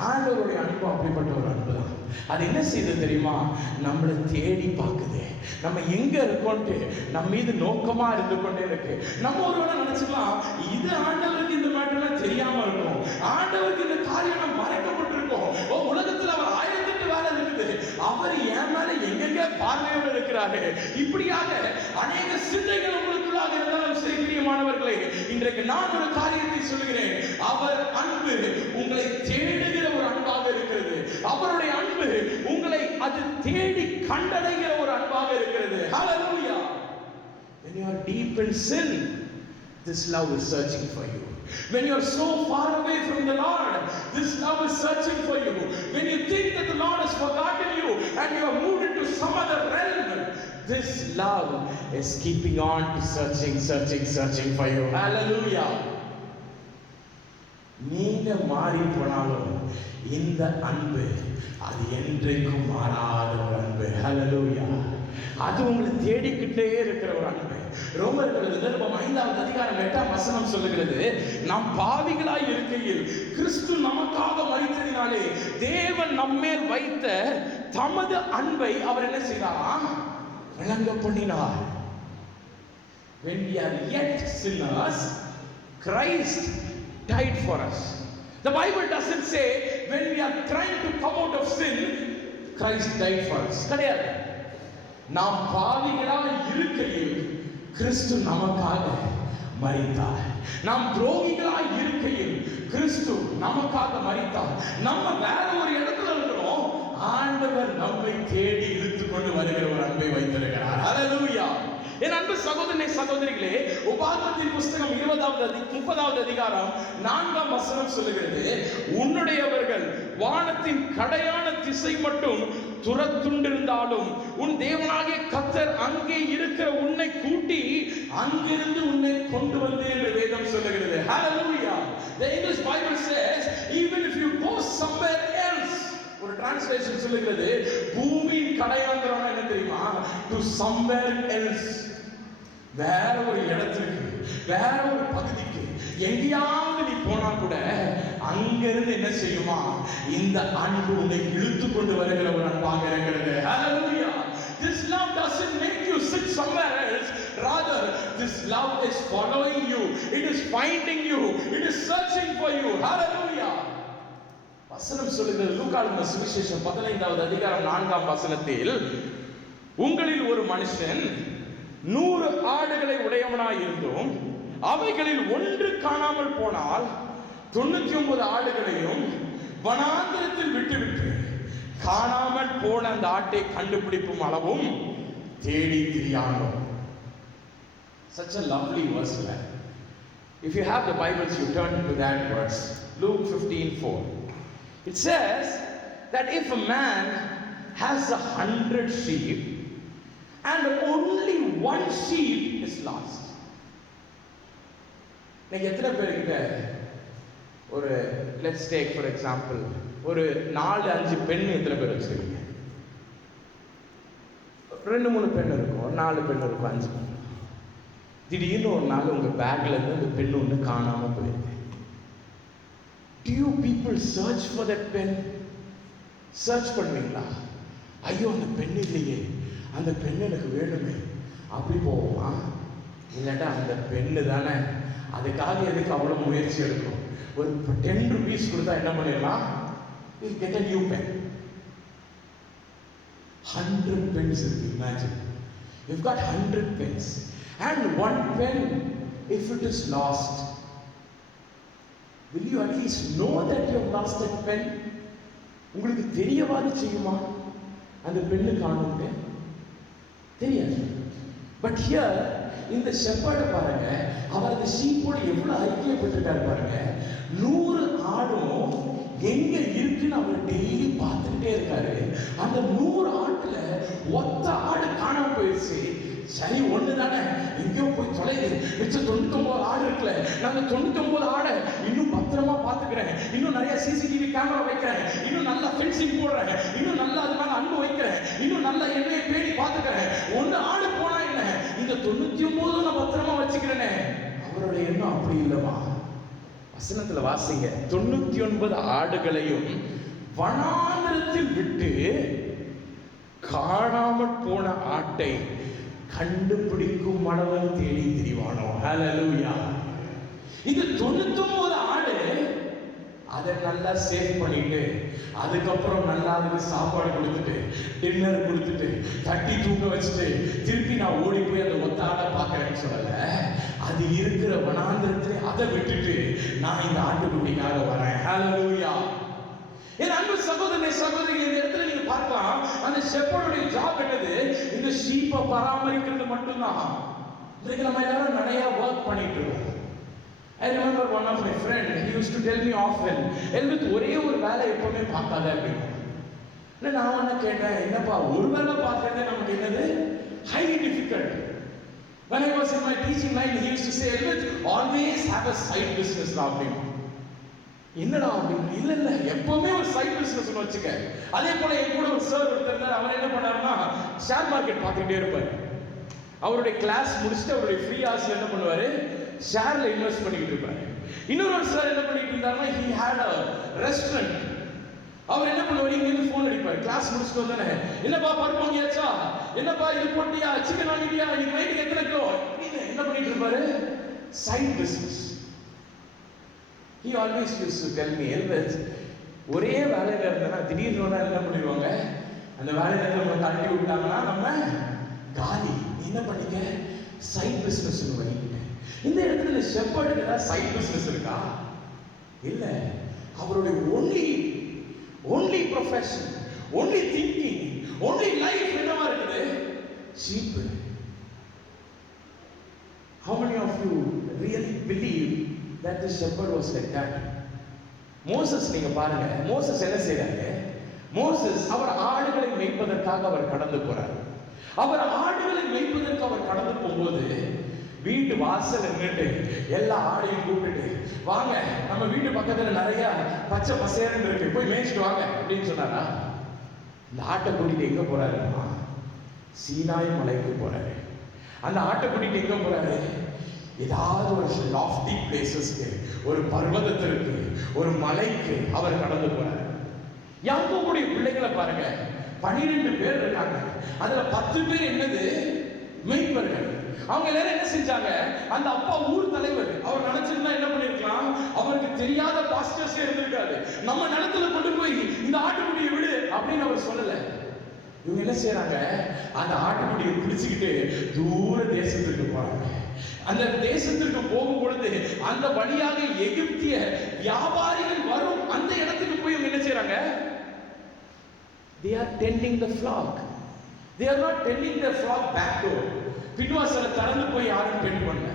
ஆண்டவருடைய அன்பு அப்படிப்பட்ட ஒரு அன்பு தான். அது என்ன செய்யுது தெரியுமா? நம்மளை தேடி பார்க்குது, நம்ம எங்க இருக்கோன்ட்டு நம்ம மீது நோக்கமா இருந்து கொண்டே இருக்கு. நம்ம ஒருவேளை நினைச்சுக்கலாம், இது ஆண்டவருக்கு இந்த மேட்டர்லாம் தெரியாம இருக்கும், ஆண்டவருக்கு இந்த காரியம் மறைக்கப்பட்டிருக்கும், உலகத்துல அவர் 1008 வேலை இருக்குது, அவர் என் மேல எங்கெங்க பார்வையோடு இருக்கிறாரு. இப்படியாக அநேக சிந்தைகள் உங்களுக்குள்ளாக இருந்தாலும் சரி, பிரியமானவர்களே, இன்றைக்கு நான் ஒரு காரியத்தை சொல்கிறேன். அவர் அன்பு உங்களை தேடுகிற ஒரு அன்பாக இருக்கிறது. அவருடைய அன்பு உங்களை அது தேடி கண்டடைகிற ஒரு அன்பாக இருக்கிறது. Hallelujah. When you are deep in sin, this love is searching for you. When you are so far away from the Lord, this love is searching for you. When you think that the Lord has forgotten you and you have moved into some other realm, this love is keeping on to searching for you. Hallelujah. நீங்க மாறி போனாலும் இந்த அன்பு அது என்றைக்கும் மாறாத ஒரு அன்பு. ஹல்லேலூயா. அது உங்களை தேடிக்கிட்டே இருக்கிற ஒரு அன்பு. ரோமர்கள் நிருபம் 5வது அதிகாரம் 8ஆம் வசனம் சொல்லுகிறது, நாம் பாவிகளாய் இருக்கையில் கிறிஸ்து நமக்காக மரித்ததினாலே தேவன் நம்மேல் வைத்த தமது அன்பை அவர் என்ன செய்தார்? விளங்க பண்ணினார். When we are yet sinners, Christ died for us. The Bible doesn't say when we are trying to come out of sin, Christ died for us. கிடையாது. நாம் பாவிகளாய் இருக்கையில் கிறிஸ்து நமக்காக மரித்தார். நாம் துரோகிகளாய் இருக்கையில் கிறிஸ்து நமக்காக மரித்தார். நம்ம வேற ஒரு இடத்துல இருக்கிறோம், ஆண்டவர் நம்மை தேடி இழுத்து கொண்டு வருகிற ஒரு அன்பை வைத்திருக்கிறார். ஹல்லேலூயா. என் அன்பு சகோதரனே சகோதரிகளே, உபாகமத்தின் புஸ்தகம் 30வது அதிகாரம் 4ஆம் வசனம் சொல்லுகிறது, உன்னுடையவர்கள் வானத்தின் கடையான திசை மட்டும் துரத்துண்டிருந்தாலும் உன் தேவனாகிய கர்த்தர் அங்கே இருக்கிற உன்னை கூட்டி அங்கிருந்து உன்னை கொண்டு வந்தேன் என்று வேதம் சொல்லுகிறது. Hallelujah. The English Bible says even if you go somewhere else, ஒரு டிரான்ஸ்லேஷன் சொல்லுகிறது பூமியின் கடையாந்திரம் என்ன தெரியுமா, to somewhere else, வேற ஒரு இடத்துக்கு, வேற ஒரு பகுதிக்கு எங்கேயாவது நீ போனா கூட அங்கிருந்து என்ன செய்யுமா, இந்த அன்பு உன்னை இழுத்து கொண்டு வருகிற ஒரு அன்பாக இருக்கிறது. Hallelujah. This love doesn't make you sit somewhere else. Rather, this love is following you. It is finding you. It is searching for you. Hallelujah. வசனம் சொல்லுகிறது, லூக்கா எழுதின சுவிசேஷம் 15வது அதிகாரம் 4ஆம் வசனத்தில், உங்களில் ஒரு மனுஷன் 100 ஆடுகளை உடையவனாய் இருந்தும் அவைகளில் ஒன்று காணாமல் போனால் 99 ஆடுகளையும் வனாந்திரத்தில் விட்டுவிட்டு காணாமல் போன அந்த ஆட்டை கண்டுபிடிக்கும் அளவும் தேடி திரியானோ. Such a lovely verse. If you have the Bibles, you turn to that verse, Luke 15:4. It says that if a man has 100 sheep and only one sheep is lost. நீங்க எத்தனை பேர்கிட்ட ஒரு, let's take for example, ஒரு 4-5 பெண் எத்தனை பேர் வச்சிருக்கீங்க? 2-3 பெண் இருக்கும், 4 பெண் இருக்கும், 5 பெண். திடீர்னு ஒரு நாள் உங்க பேக்ல இருந்து அந்த பெண் ஒன்று காணாம போயிருக்கு. Do you people search for that pen? Search பண்ணுவீங்களா? ஐயோ அந்த பெண் இல்லையே, அந்த பெண் எனக்கு வேணுமே, அப்படி போவோமா? இல்லாட்டா அந்த பெண்ணு தானே, அதுக்காக எதுக்கு அவ்வளவு முயற்சி எடுக்கும்? ஒரு 10 rupees கொடுத்தா என்ன பண்ணிடலாம்? You'll get a new pen. 100 pens இருக்கு. Imagine you've got 100 pens and one pen, if it is lost, will you at least know that you have lost that pen? உங்களுக்கு தெரியவாது செய்யுமா அந்த பெண்ணு காணும்னு? தெரியாது. பட் ஹியர் இந்த ஷெப்பர்டு பாருங்க, அவர் அந்த ஷீப்போடு எவ்வளவு ஐக்கியப்பட்டிருக்காரு பாருங்க. 100 ஆடும் எங்க இருக்குன்னு அவர் டெய்லி பார்த்துக்கிட்டே இருக்காரு. அந்த 100 ஆட்டுல ஒத்த ஆடு காணாம போயிடுச்சு. சரி ஒண்ணு தானே, எங்கேயோ போய் தொலைது, மிச்சம் 99 ஆடு இருக்குல்ல, நான் 99 ஆடை இன்னும் பத்திரமா பாத்துக்கிறேன், இன்னும் நிறைய சிசிடிவி கேமரா வைக்கிறேன், இன்னும் நல்லா ஃபென்சிங் போடுறேன், இன்னும் நல்லா அது மேல அன்பு வைக்கிறேன், இன்னும் நல்லா என்னைய பேடி பாத்துக்கிறேன். ஒண்ணு ஆடு போனா என்ன, இந்த 99 நான் பத்திரமா வச்சுக்கிறேனே. அவருடைய எண்ணம் அப்படி இல்லமா. வசனத்துல வாசிங்க, 99 ஆடுகளையும் வனாந்திரத்தில் விட்டு காணாமல் போன ஆட்டை கண்டுபிடிக்கும் மனவன் தேடி திரிவானோ. ஹல்லேலூயா. இது 99 ஆடு அதை நல்லா சேவ் பண்ணிட்டு, அதுக்கப்புறம் நல்லா அதுக்கு சாப்பாடு கொடுத்துட்டு, டின்னர் கொடுத்துட்டு, தட்டி தூக்க வச்சுட்டு, திருப்பி நான் ஓடி போய் அந்த ஒத்த ஆடை பார்க்கறேன்னு சொல்லல. அது இருக்கிற வனாந்திரத்திலே அதை விட்டுட்டு நான் இந்த ஆட்டுக்குட்டிக்காக வரேன். ஹல்லேலூயா. என் அன்பு சகோதரனே சகோதரி, இந்த இடத்துல நீங்க பார்க்கலாம், அந்த ஷெப்பர்டுடைய ஜாப் என்னது? இந்த ஷீப்பை பராமரிக்கிறது மட்டும்தான். இன்னைக்கு நம்ம எல்லாரும் நிறைய ஒர்க் பண்ணிட்டு இருக்கோம். I remember one of my friend, he used to tell me often, எல்வித் ஒரே ஒரு வேலை எப்பவுமே பார்க்காத அப்படின்னு. நான் என்ன கேட்டேன், என்னப்பா ஒரு வேலை பார்க்கறது நமக்கு என்னது? highly difficult. When I was in my teaching line, he used to say, Elvith, always have a side business அப்படின்னு. என்னடா அப்படின்னு? இல்ல இல்ல, எப்பவுமே ஒரு சைட் பிசினஸ் வச்சுக்க. அதே போல என் கூட ஒரு சார் ஒருத்தர் இருந்தார். அவர் என்ன பண்ணாருன்னா ஷேர் மார்க்கெட் பார்த்துக்கிட்டே இருப்பாரு. அவருடைய கிளாஸ் முடிச்சுட்டு அவருடைய ஃப்ரீ ஹார்ஸ்ல என்ன பண்ணுவாரு? ஷேர்ல இன்வெஸ்ட் பண்ணிட்டு இருப்பாரு. இன்னொரு சார் என்ன பண்ணிட்டு இருந்தாருன்னா, he had a restaurant. அவர் என்ன பண்ணுவாரு? இங்க இருந்து போன் அடிப்பாரு. கிளாஸ் முடிச்சுட்டு வந்தானே, என்னப்பா பருப்பு வாங்கியாச்சா, என்னப்பா இது போட்டியா, சிக்கன் வாங்கிட்டியா, இன்னைக்கு நைட்டுக்கு எத்தனை கிலோ, என்ன பண்ணிட்டு இருப்பாரு? Side business. He always used to tell me, Elvith, ஒரே வேலையில இருந்தா திடீர்னு என்ன பண்ணிடுவாங்க, அந்த வேலையில நம்ம தள்ளி விட்டாங்கன்னா நம்ம காலி. என்ன பண்ணிக்க? சைட் பிசினஸ் பண்ணிக்கிட்டேன். இந்த இடத்துல ஷெப்பர்டுக்கு ஏதாவது சைட் பிசினஸ் இருக்கா? இல்ல. அவருடைய only profession, only thinking, only life என்னவா இருக்குது? sheep. How many of you really believe that the shepherd was like that? Moses, நீங்க பாருங்க, மோசஸ் என்ன செய்றாரு? மோசஸ் அவர் ஆடுகளை மேய்ப்பதற்காக அவர் கடந்து போறார். அவர் ஆடுகளை மேய்ப்பதற்கு அவர் கடந்து போகும்போது வீட்டு வாசல் நின்றுட்டு எல்லா ஆடையும் கூப்பிட்டுட்டு, வாங்க நம்ம வீட்டு பக்கத்துல நிறைய பச்சை பசேரன்னு இருக்கு, போய் மேய்ச்சிட்டு வாங்க அப்படின்னு சொன்னாரா? இந்த ஆட்டை கூட்டிட்டு எங்க போறாருமா? சீனாய் மலைக்கு போறாரு. அந்த ஆட்டை கூட்டிட்டு எங்க போறாரு? ஏதாவது ஒரு லாஃப்டி பிளேசஸ்க்கு, ஒரு பர்வதத்திற்கு, ஒரு மலைக்கு அவர் கடந்து போறாரு. யாக்கோபுடைய பிள்ளைகளை பாருங்க, 12 பேர் இருக்காங்க. அதுல 10 பேர் என்னது? மெய்ப்பர்கள். அவங்க எல்லாரும் என்ன செஞ்சாங்க? அந்த அப்பா ஊர் தலைவர், அவர் நினைச்சிருந்தா என்ன பண்ணிருக்கலாம்? அவருக்கு தெரியாத பாஸ்டர்ஸ் இருந்திருக்காரு. நம்ம நிலத்துல கொண்டு போய் இந்த ஆட்டுக்குட்டியை விடு அப்படின்னு அவர் சொல்லல. இவங்க என்ன செய்யறாங்க? அந்த ஆட்டுக்குட்டியை பிடிச்சுக்கிட்டு தூர தேசத்துக்கு போறாங்க. அந்த தேசத்திற்கு போகும் பொழுது அந்த வழியாக எகிப்திய வியாபாரிகள் வரும் அந்த இடத்துக்கு போய் இவங்க என்ன செய்யறாங்க? They are tending the flock. They are not tending the flock back door. பின்வாசல திறந்து போய் யாரும் டெண்ட் பண்ணல.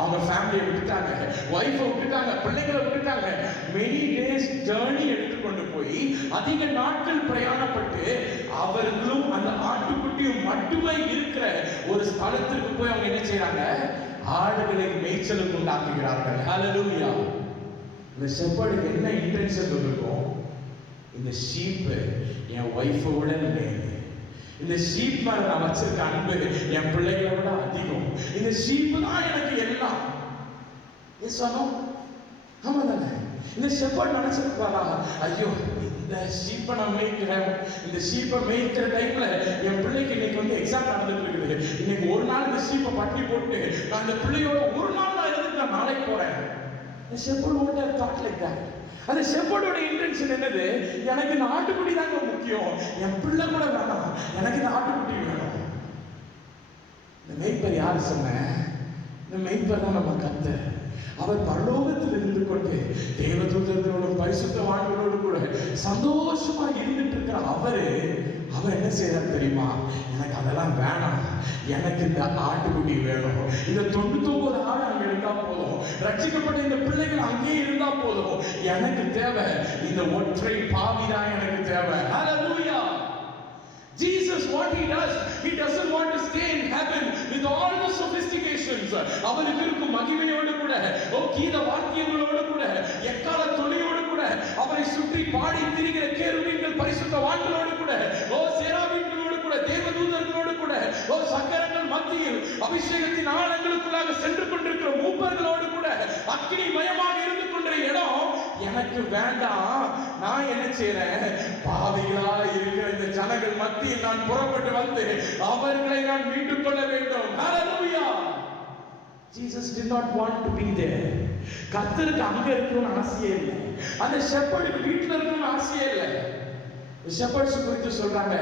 அவங்க ஃபேமிலியை விட்டுட்டாங்க, வைஃபை விட்டுட்டாங்க, பிள்ளைகளை விட்டுட்டாங்க. many days journey எடுத்துக்கொண்டு போய் அதிக நாட்கள் பிரயாணப்பட்டு அவர்களும் அந்த ஆட்டுக்குட்டியும் மட்டுமே இருக்கிற ஒரு ஸ்தலத்திற்கு போய் அவங்க என்ன செய்யறாங்க? ஆடுகளை மேய்ச்சலுக்கு உண்டாக்குகிறார்கள். ஹalleluya. இந்த ஷெப்பர்டுக்கு என்ன இன்டென்ஷன் இருக்கும்? இந்த ஷீப் என் வைஃபை விட மேலே, இந்த ஷீப் மேல நான் வச்சிருக்க அன்பு என் பிள்ளைகளை விட அதிகம். இந்த ஷீப் தான் எனக்கு எல்லாம். சொன்னோம் ஆமா தானே? இந்த ஷெப்பர்ட் நினைச்சிருப்பாரா? ஐயோ இந்த ஷீப்பை நான் மேய்க்கிறேன், இந்த ஷீப்பை மேய்க்கிற டைம்ல என் பிள்ளைக்கு இன்னைக்கு வந்து எக்ஸாம் நடந்துட்டு இருக்குது, இன்னைக்கு ஒரு நாள் இந்த ஷீப்பை பட்டி போட்டு நான் இந்த பிள்ளையோட ஒரு நாள் நான் இருந்துட்டு நான் நாளைக்கு போறேன். The shepherd won't have thought like that. அந்த ஷெப்பர்டோட இன்டென்ஷன் என்னது? எனக்கு இந்த ஆட்டுக்குட்டி தாங்க முக்கியம், என் பிள்ளை கூட வேணாம், எனக்கு இந்த ஆட்டுக்குட்டி வேணும். இந்த மேய்ப்பர் யாரு சொன்ன? இந்த மேய்ப்பர் தான் நம்ம கர்த்தர். அவர் பரலோகத்தில் இருந்து கொண்டு தேவதூதர்களோடும் பரிசுத்தவான்களோடு கூட சந்தோஷமா இருந்துட்டு இருக்கிற அவர் என்ன செய்யறாரு தெரியுமா? எனக்கு அதெல்லாம் வேணாம், எனக்கு இந்த ஆட்டுக்குட்டி வேணும். இந்த 99 ஆடு அங்க இருந்தா போதும், ரட்சிக்கப்பட்ட இந்த பிள்ளைகள் அங்கே இருந்தா போதும், எனக்கு தேவை இந்த ஒற்றை பாவிதான் எனக்கு தேவை. ஹalleluya. Jesus, what he does, he doesn't want to stay in heaven with all the sophistications. அவருக்கு இருக்கும் மகிமையோடு கூட, கீத வாத்தியங்களோடு கூட, எக்கால தொனியோடு கூட, அவரை சுற்றி பாடி திரிகிற கேருபீன்கள் பரிசுத்தவான்களோடு கூட, சேராபீன்களோடு கூட, தேவதூதர்களோடு கூட, சக்கரங்கள் மத்தியில் அபிஷேகத்தின் ஆழங்களுக்குள்ளாக சென்று கொண்டிருக்கிற மூப்பர்களோடு கூட அக்கினி மயமாக இருந்து கொண்ட இடம் எனக்கு வேண்டாம். நான் என்ன செய்றேன்? பாவிகளா இருக்கிற இந்த ஜனங்கள் மத்தியில் நான் புறப்பட்டு வந்து அவர்களை நான் மீட்டுக் கொள்ள வேண்டும். ஹalleluya. Jesus did not want to be there. கர்த்தருக்கு அங்க இருக்கணும்னு ஆசையே இல்லை, அந்த ஷெப்பர்டுக்கு வீட்டுல இருக்கணும்னு ஆசையே இல்லை. ஷெப்பர்ட்ஸ் குறித்து சொல்றாங்க,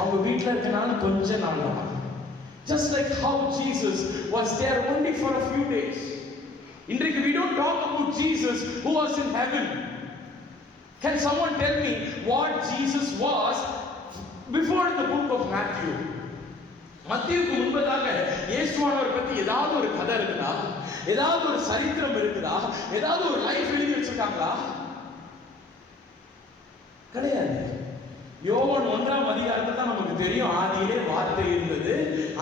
அவங்க வீட்டுல இருக்கனால கொஞ்ச நாள் தான். Just like how Jesus was there only for a few days. இன்றைக்கு we don't talk about Jesus who was in heaven. Can someone tell me what Jesus was before the book of Matthew? மத்தேயுக்கு முன்பதாக இயேசுவானவர் பத்தி ஏதாவது ஒரு கதை இருக்குதா? ஏதாவது ஒரு சரித்திரம் இருக்குதா? ஏதாவது ஒரு லைஃப் எழுதி வச்சிருக்காங்களா? கிடையாது. யோவான் 1ஆம் அதிகாரத்துல தான் நமக்கு தெரியும், ஆதியிலே வார்த்தை இருந்தது,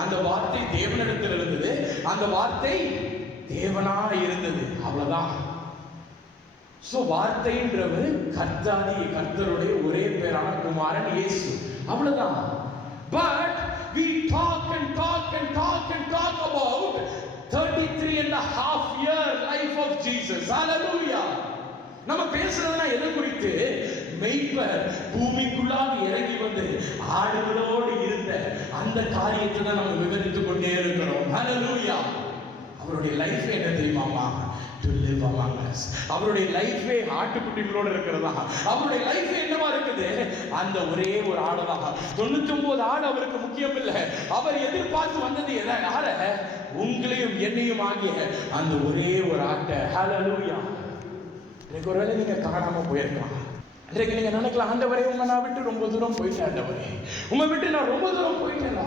அந்த வார்த்தை தேவனிடத்தில் இருந்தது, அந்த வார்த்தை தேவனா இருந்தது. அவ்வளவுதான். சோ வார்த்தைன்றவர் கர்த்தருடைய ஒரே பேரான குமாரன் இயேசு. அவ்வளவுதான். But we talk and talk and talk and talk about 33.5 year life of Jesus. Hallelujah. நம்ம பேசுறதுனா எதை குறித்து? மெய்ப்பர் பூமிக்குள்ளாக இறங்கி வந்து ஆடுகளோடு இருந்த அந்த காரியத்தை தான் நம்ம விவரித்துக் கொண்டே இருக்கிறோம். ஹalleluya. அவருடைய லைஃப் என்ன தெரியுமாமா? To live among us. அவருடைய லைஃபே ஆட்டுக்குட்டிகளோட இருக்கிறதா? அவருடைய லைஃப் என்னவா இருக்குது? அந்த ஒரே ஒரு ஆடுதான். 99 ஆடு அவருக்கு முக்கியம் இல்லை. அவர் எதிர்பார்த்து வந்தது யார? உங்களையும் என்னையும் ஆகிய அந்த ஒரே ஒரு ஆட்டை. ஹalleluya. ஒருவேளை நீங்க காணாம போயிருக்கலாம். இன்றைக்கு நீங்க நினைக்கலாம், ஆண்டவரே உங்க நான் விட்டு ரொம்ப தூரம் போயிட்டேன், ஆண்டவரே உங்க விட்டு நான் ரொம்ப தூரம் போயிட்டேன்.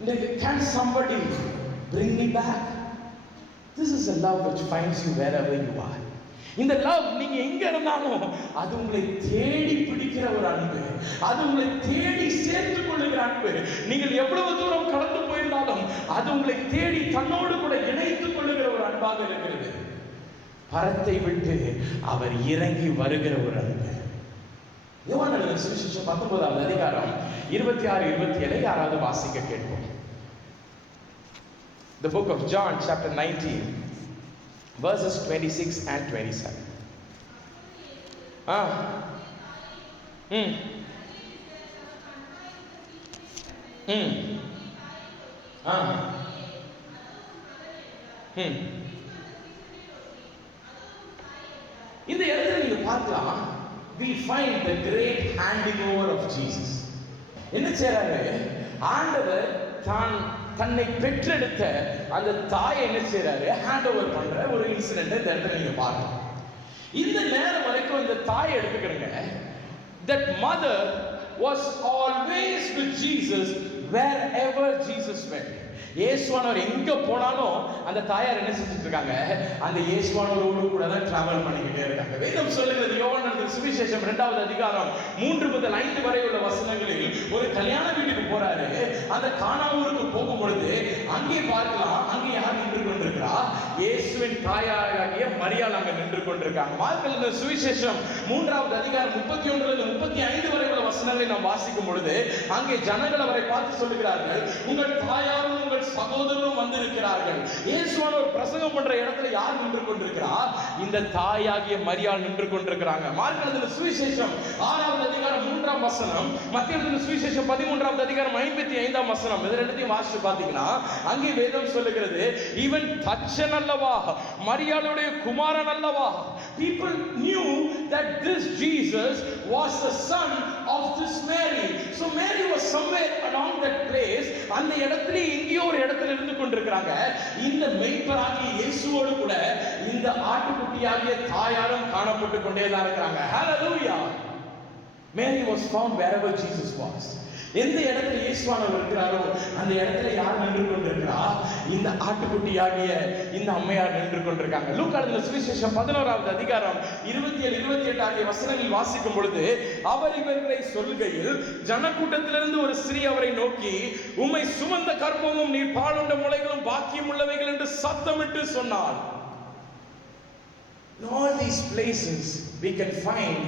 இன்றைக்கு can somebody bring me back? This is a love which finds you wherever you are. இந்த லவ் நீங்க எங்க இருந்தாலும் அது உங்களை தேடி பிடிக்கிற ஒரு அன்பு, அது உங்களை தேடி சேர்த்து கொள்ளுகிற அன்பு. நீங்கள் எவ்வளவு தூரம் கடந்து போயிருந்தாலும் அது உங்களை தேடி தன்னோடு கூட அன்பாக இருக்கிறது. பரத்தை விட்டு அவர் இறங்கி வருகிற ஒரு அன்பு. யோவான் எழுதின சுவிசேஷம் 19ஆவது அதிகாரம் 26, 27 யாராவது வாசிக்க கேட்போம். The book of John chapter 19 verses 26 and 27. இந்த இடத்துல நீங்க பார்க்கலாம், we find the great handing over of Jesus. என்ன செய்றாரு? ஆண்டவர் தன்னை பெற்றெடுத்த அந்த தாயை என்ன செய்றாரு? ஹேண்ட் ஓவர் பண்ற ஒரு இன்சிடென்ட் இந்த இடத்துல நீங்க பார்க்கலாம். இந்த நேரம் வரைக்கும் இந்த தாயை எடுத்துக்கிறங்க. That mother was always with Jesus wherever Jesus went. இயேசுவானவர் எங்க போனாலும் அந்த தாயார் என்ன செஞ்சுட்டு இருக்காங்க? அந்த இயேசுவானவரோடு கூட தான் டிராவல் பண்ணிக்கிட்டே இருக்காங்க. வேதம் சொல்லுகிறது, யோவான் எழுதின சுவிசேஷம் 2வது அதிகாரம் 3 முதல் 5 வரை உள்ள வசனங்களில் ஒரு கல்யாண வீட்டுக்கு போறாரு. அந்த கானாவூருக்கு போகும் பொழுது அங்கே பார்க்கலாம், அங்கே யார் நின்று கொண்டிருக்கிறா? இயேசுவின் தாயாராகிய மரியாள் அங்க நின்று கொண்டிருக்காங்க. மார்க் எழுதின சுவிசேஷம் 3வது அதிகாரம் 31 முதல் 35 வரை உள்ள வசனங்களை நாம் வாசிக்கும் பொழுது அங்கே ஜனங்கள் அவரை பார்த்து சொல்லுகிறார்கள், உங்கள் தாயாரும் உங்கள் சகோதரரும் வந்திருக்கிறார்கள். இயேசுவானவர் பிரசங்கம் பண்ற இடத்துல யார் நின்று கொண்டிருக்கிறார்? இந்த தாயாகிய மரியாள் நின்று கொண்டிருக்கிறாங்க. மார்க் எழுதின சுவிசேஷம் 6வது அதிகாரம் 3ஆம் வசனம், மத்தேயு எழுதின சுவிசேஷம் 13வது அதிகாரம் 55ஆம் வசனம், இது ரெண்டையும் வாசிச்சு பாத்தீங்கன்னா அங்கே வேதம் சொல்லுகிறது, இவன் தச்சன் அல்லவா, மரியாளுடைய குமாரன் அல்லவா. People knew that this Jesus was the son of this Mary. So Mary was somewhere along that place. அந்த இடத்துல எங்கேயோ ஒரு இடத்துல இருந்து கொண்டிருக்கிறாங்க. இந்த மெய்ப்பராகிய இயேசுவோடு கூட இந்த ஆட்டுக்குட்டியாகிய தாயாரும் காணப்பட்டு கொண்டே தான் இருக்கிறாங்க. Hallelujah. Mary was found wherever Jesus was. எந்த இடத்துல இயேசுவானவர் இருக்கிறாரோ அந்த இடத்துல யார் நின்று கொண்டிருக்கிறா? இந்த ஆட்டுக்குட்டியாகிய இந்த அம்மையார் நின்று கொண்டிருக்காங்க. லூக்கா எழுதின சுவிசேஷம் 11வது அதிகாரம் 27, 28 ஆகிய வசனங்கள் வாசிக்கும் பொழுது, அவர் இவர்களை சொல்கையில் ஜனக்கூட்டத்திலிருந்து ஒரு ஸ்திரீ அவரை நோக்கி, உம்மை சுமந்த கர்ப்பமும் நீர் பாலுண்ட முலைகளும் பாக்கியம் உள்ளவைகள் என்று சத்தமிட்டு சொன்னார். In all these places we can find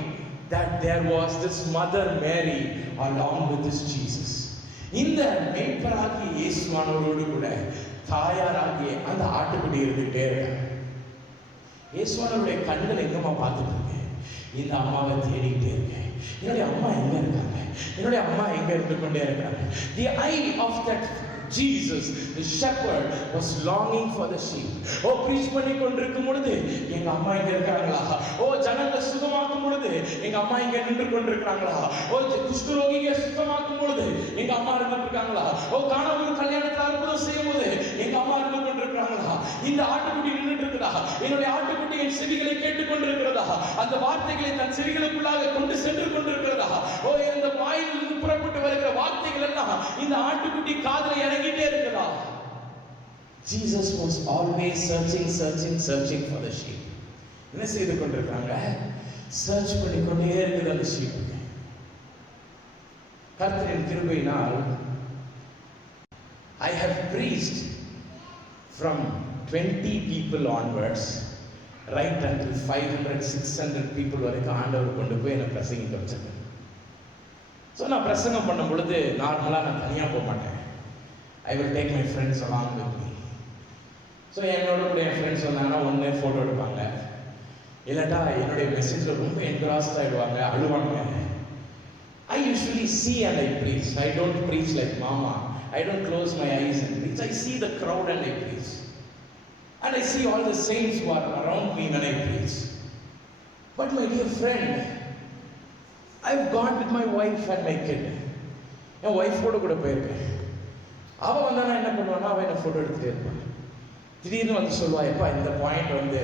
that there was this mother Mary along with this Jesus. இந்த மெய்ப்பராகிய இயேசுவானவரோடு கூட தாயாராகிய அந்த ஆட்டுக்குட்டி இருந்துட்டே இருக்காங்க. இயேசுவானவருடைய கண்கள் எங்கம்மா பார்த்துட்டு இருக்கு? இந்த அம்மாவை தேடிக்கிட்டே இருக்கு. என்னுடைய அம்மா எங்க இருக்காங்க? என்னுடைய அம்மா எங்க இருந்து கொண்டே இருக்காங்க? The eye of that Jesus, the shepherd, was longing for the sheep. ஓ பிரீச் பண்ணி கொண்டிருக்கும் பொழுது எங்க அம்மா இங்க இருக்காங்களா? ஓ ஜனங்களை சுகமாக்கும் பொழுது எங்க அம்மா இங்க நின்று கொண்டிருக்காங்களா? ஓ குஷ்டரோகியை சுத்தமாக்கும் பொழுது எங்க அம்மா இருந்து இருக்காங்களா? ஓ கானாவூர் கல்யாணத்துல அற்புதம் செய்யும் போது எங்க அம்மா இருந்து கொண்டிருக்காங்களா? இந்த ஆட்டுக்குட்டி நின்றுட்டு இருக்குதா? என்னுடைய ஆட்டுக்குட்டி என் செவிகளை கேட்டுக் கொண்டிருக்கிறதா? அந்த வார்த்தைகளை தன் செவிகளுக்குள்ளாக கொண்டு சென்று கொண்டிருக்கிறதா? ஓ இந்த வாயிலிருந்து புறப்பட்டு வருகிற வார்த்தைகள் எல்லாம் இந்த ஆட்டுக்குட்டி காதுல இறங்கிட்டே இருக்குதா? Jesus was always searching for the sheep. என்ன செய்து கொண்டிருக்காங்க? சர்ச் பண்ணி கொண்டே இருக்குது அந்த sheep. கர்த்தரின் கிருபையினால் I have preached from 20 people onwards right until 500, 600 people வரைக்கும் ஆண்டவர் கொண்டு போய் என்ன பிரசங்கிக்க வச்சாங்க. ஸோ நான் பிரசங்கம் பண்ணும் பொழுது நார்மலாக நான் தனியாக போக மாட்டேன். I will take my friends along with me. So என்னோட கூட என் ஃப்ரெண்ட்ஸ் வந்தாங்கன்னா ஒன்று ஃபோட்டோ எடுப்பாங்க, இல்லாட்டா என்னுடைய மெசேஜில் ரொம்ப என்கராஸ்ட் ஆகிடுவாங்க, அழுவாங்க. I usually see and I preach. I don't preach like mama. I don't close my eyes and preach. I see the crowd and I preach. And I see all the saints who are around me when I preach. But my dear friend, I've gone with my wife and my kid. என் ஒய்ஃபோடு கூட போயிருக்கேன். அவள் வந்தானா என்ன பண்ணுவானா, அவள் என்ன photo எடுத்துகிட்டே இருப்பான். திடீர்னு வந்து சொல்லுவா, எப்பா இந்த பாயிண்ட் வந்து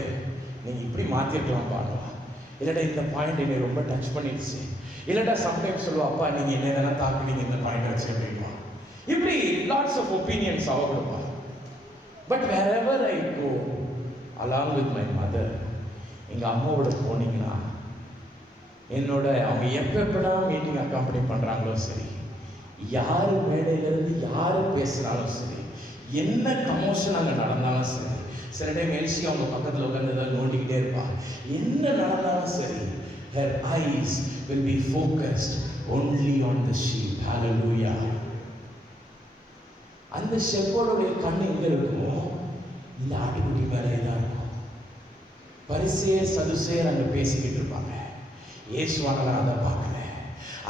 நீங்கள் இப்படி மாற்றிருக்கலாம் பாடுவா, இல்லாட்டா இந்த பாயிண்ட் என்னை ரொம்ப டச் பண்ணிடுச்சு, இல்லாட்டா சம்டைம்ஸ் சொல்லுவா, அப்பா நீங்கள் என்ன எதனா தாக்குனீங்க இந்த பாயிண்ட் வச்சு அப்படின்வா. இப்படி லாட்ஸ் ஆஃப் ஒப்பீனியன்ஸ் அவ கொடுப்பா. But wherever I go along with my mother, எங்கள் அம்மாவோட போனீங்கன்னா என்னோட அவங்க எப்பெல்லாம் மீட்டிங் அக்காம்பனி பண்ணுறாங்களோ சரி, யார் மேடையிலிருந்து யார் பேசுகிறாலும் சரி, என்ன கமோஷன் அங்கே நடந்தாலும் சரி, சில டைம் எல்சி அவங்க பக்கத்தில் உட்காந்து ஏதாவது நோண்டிக்கிட்டே இருப்பா. என்ன நடந்தாலும் சரி, her eyes will be focused only on the sheep. Hallelujah. அந்த ஷெப்பர்டோடைய கண்ணு எங்க இருக்குமோ இந்த ஆட்டுக்குட்டி மேலே தான் இருக்கும். பரிசேயர் சதுசேயர் அங்க பேசிக்கிட்டு இருப்பாங்க. இயேசுவானவர் அதை பார்க்கல.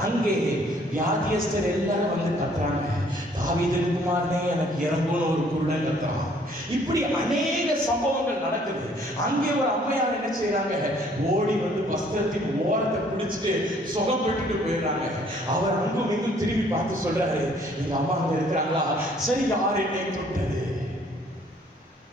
அங்கே வியாதியஸ்தர் எல்லாரும் வந்து கத்துறாங்க, தாவீதின் குமாரனே எனக்கு இறங்கும்னு ஒரு குருடன் கத்துறான். இப்படி அநேக சம்பவங்கள் நடக்குது. அங்கே ஒரு அம்மையார் என்ன செய்யறாங்க, ஓடி வந்து வஸ்திரத்தின் ஓரத்தை பிடிச்சிட்டு சுகம் பெற்றுட்டு போயிடுறாங்க. அவர் அங்கும் இங்கும் திரும்பி பார்த்து சொல்றாரு, எங்க அம்மா அங்க இருக்கிறாங்களா, சரி யார் என்னை தொட்டது?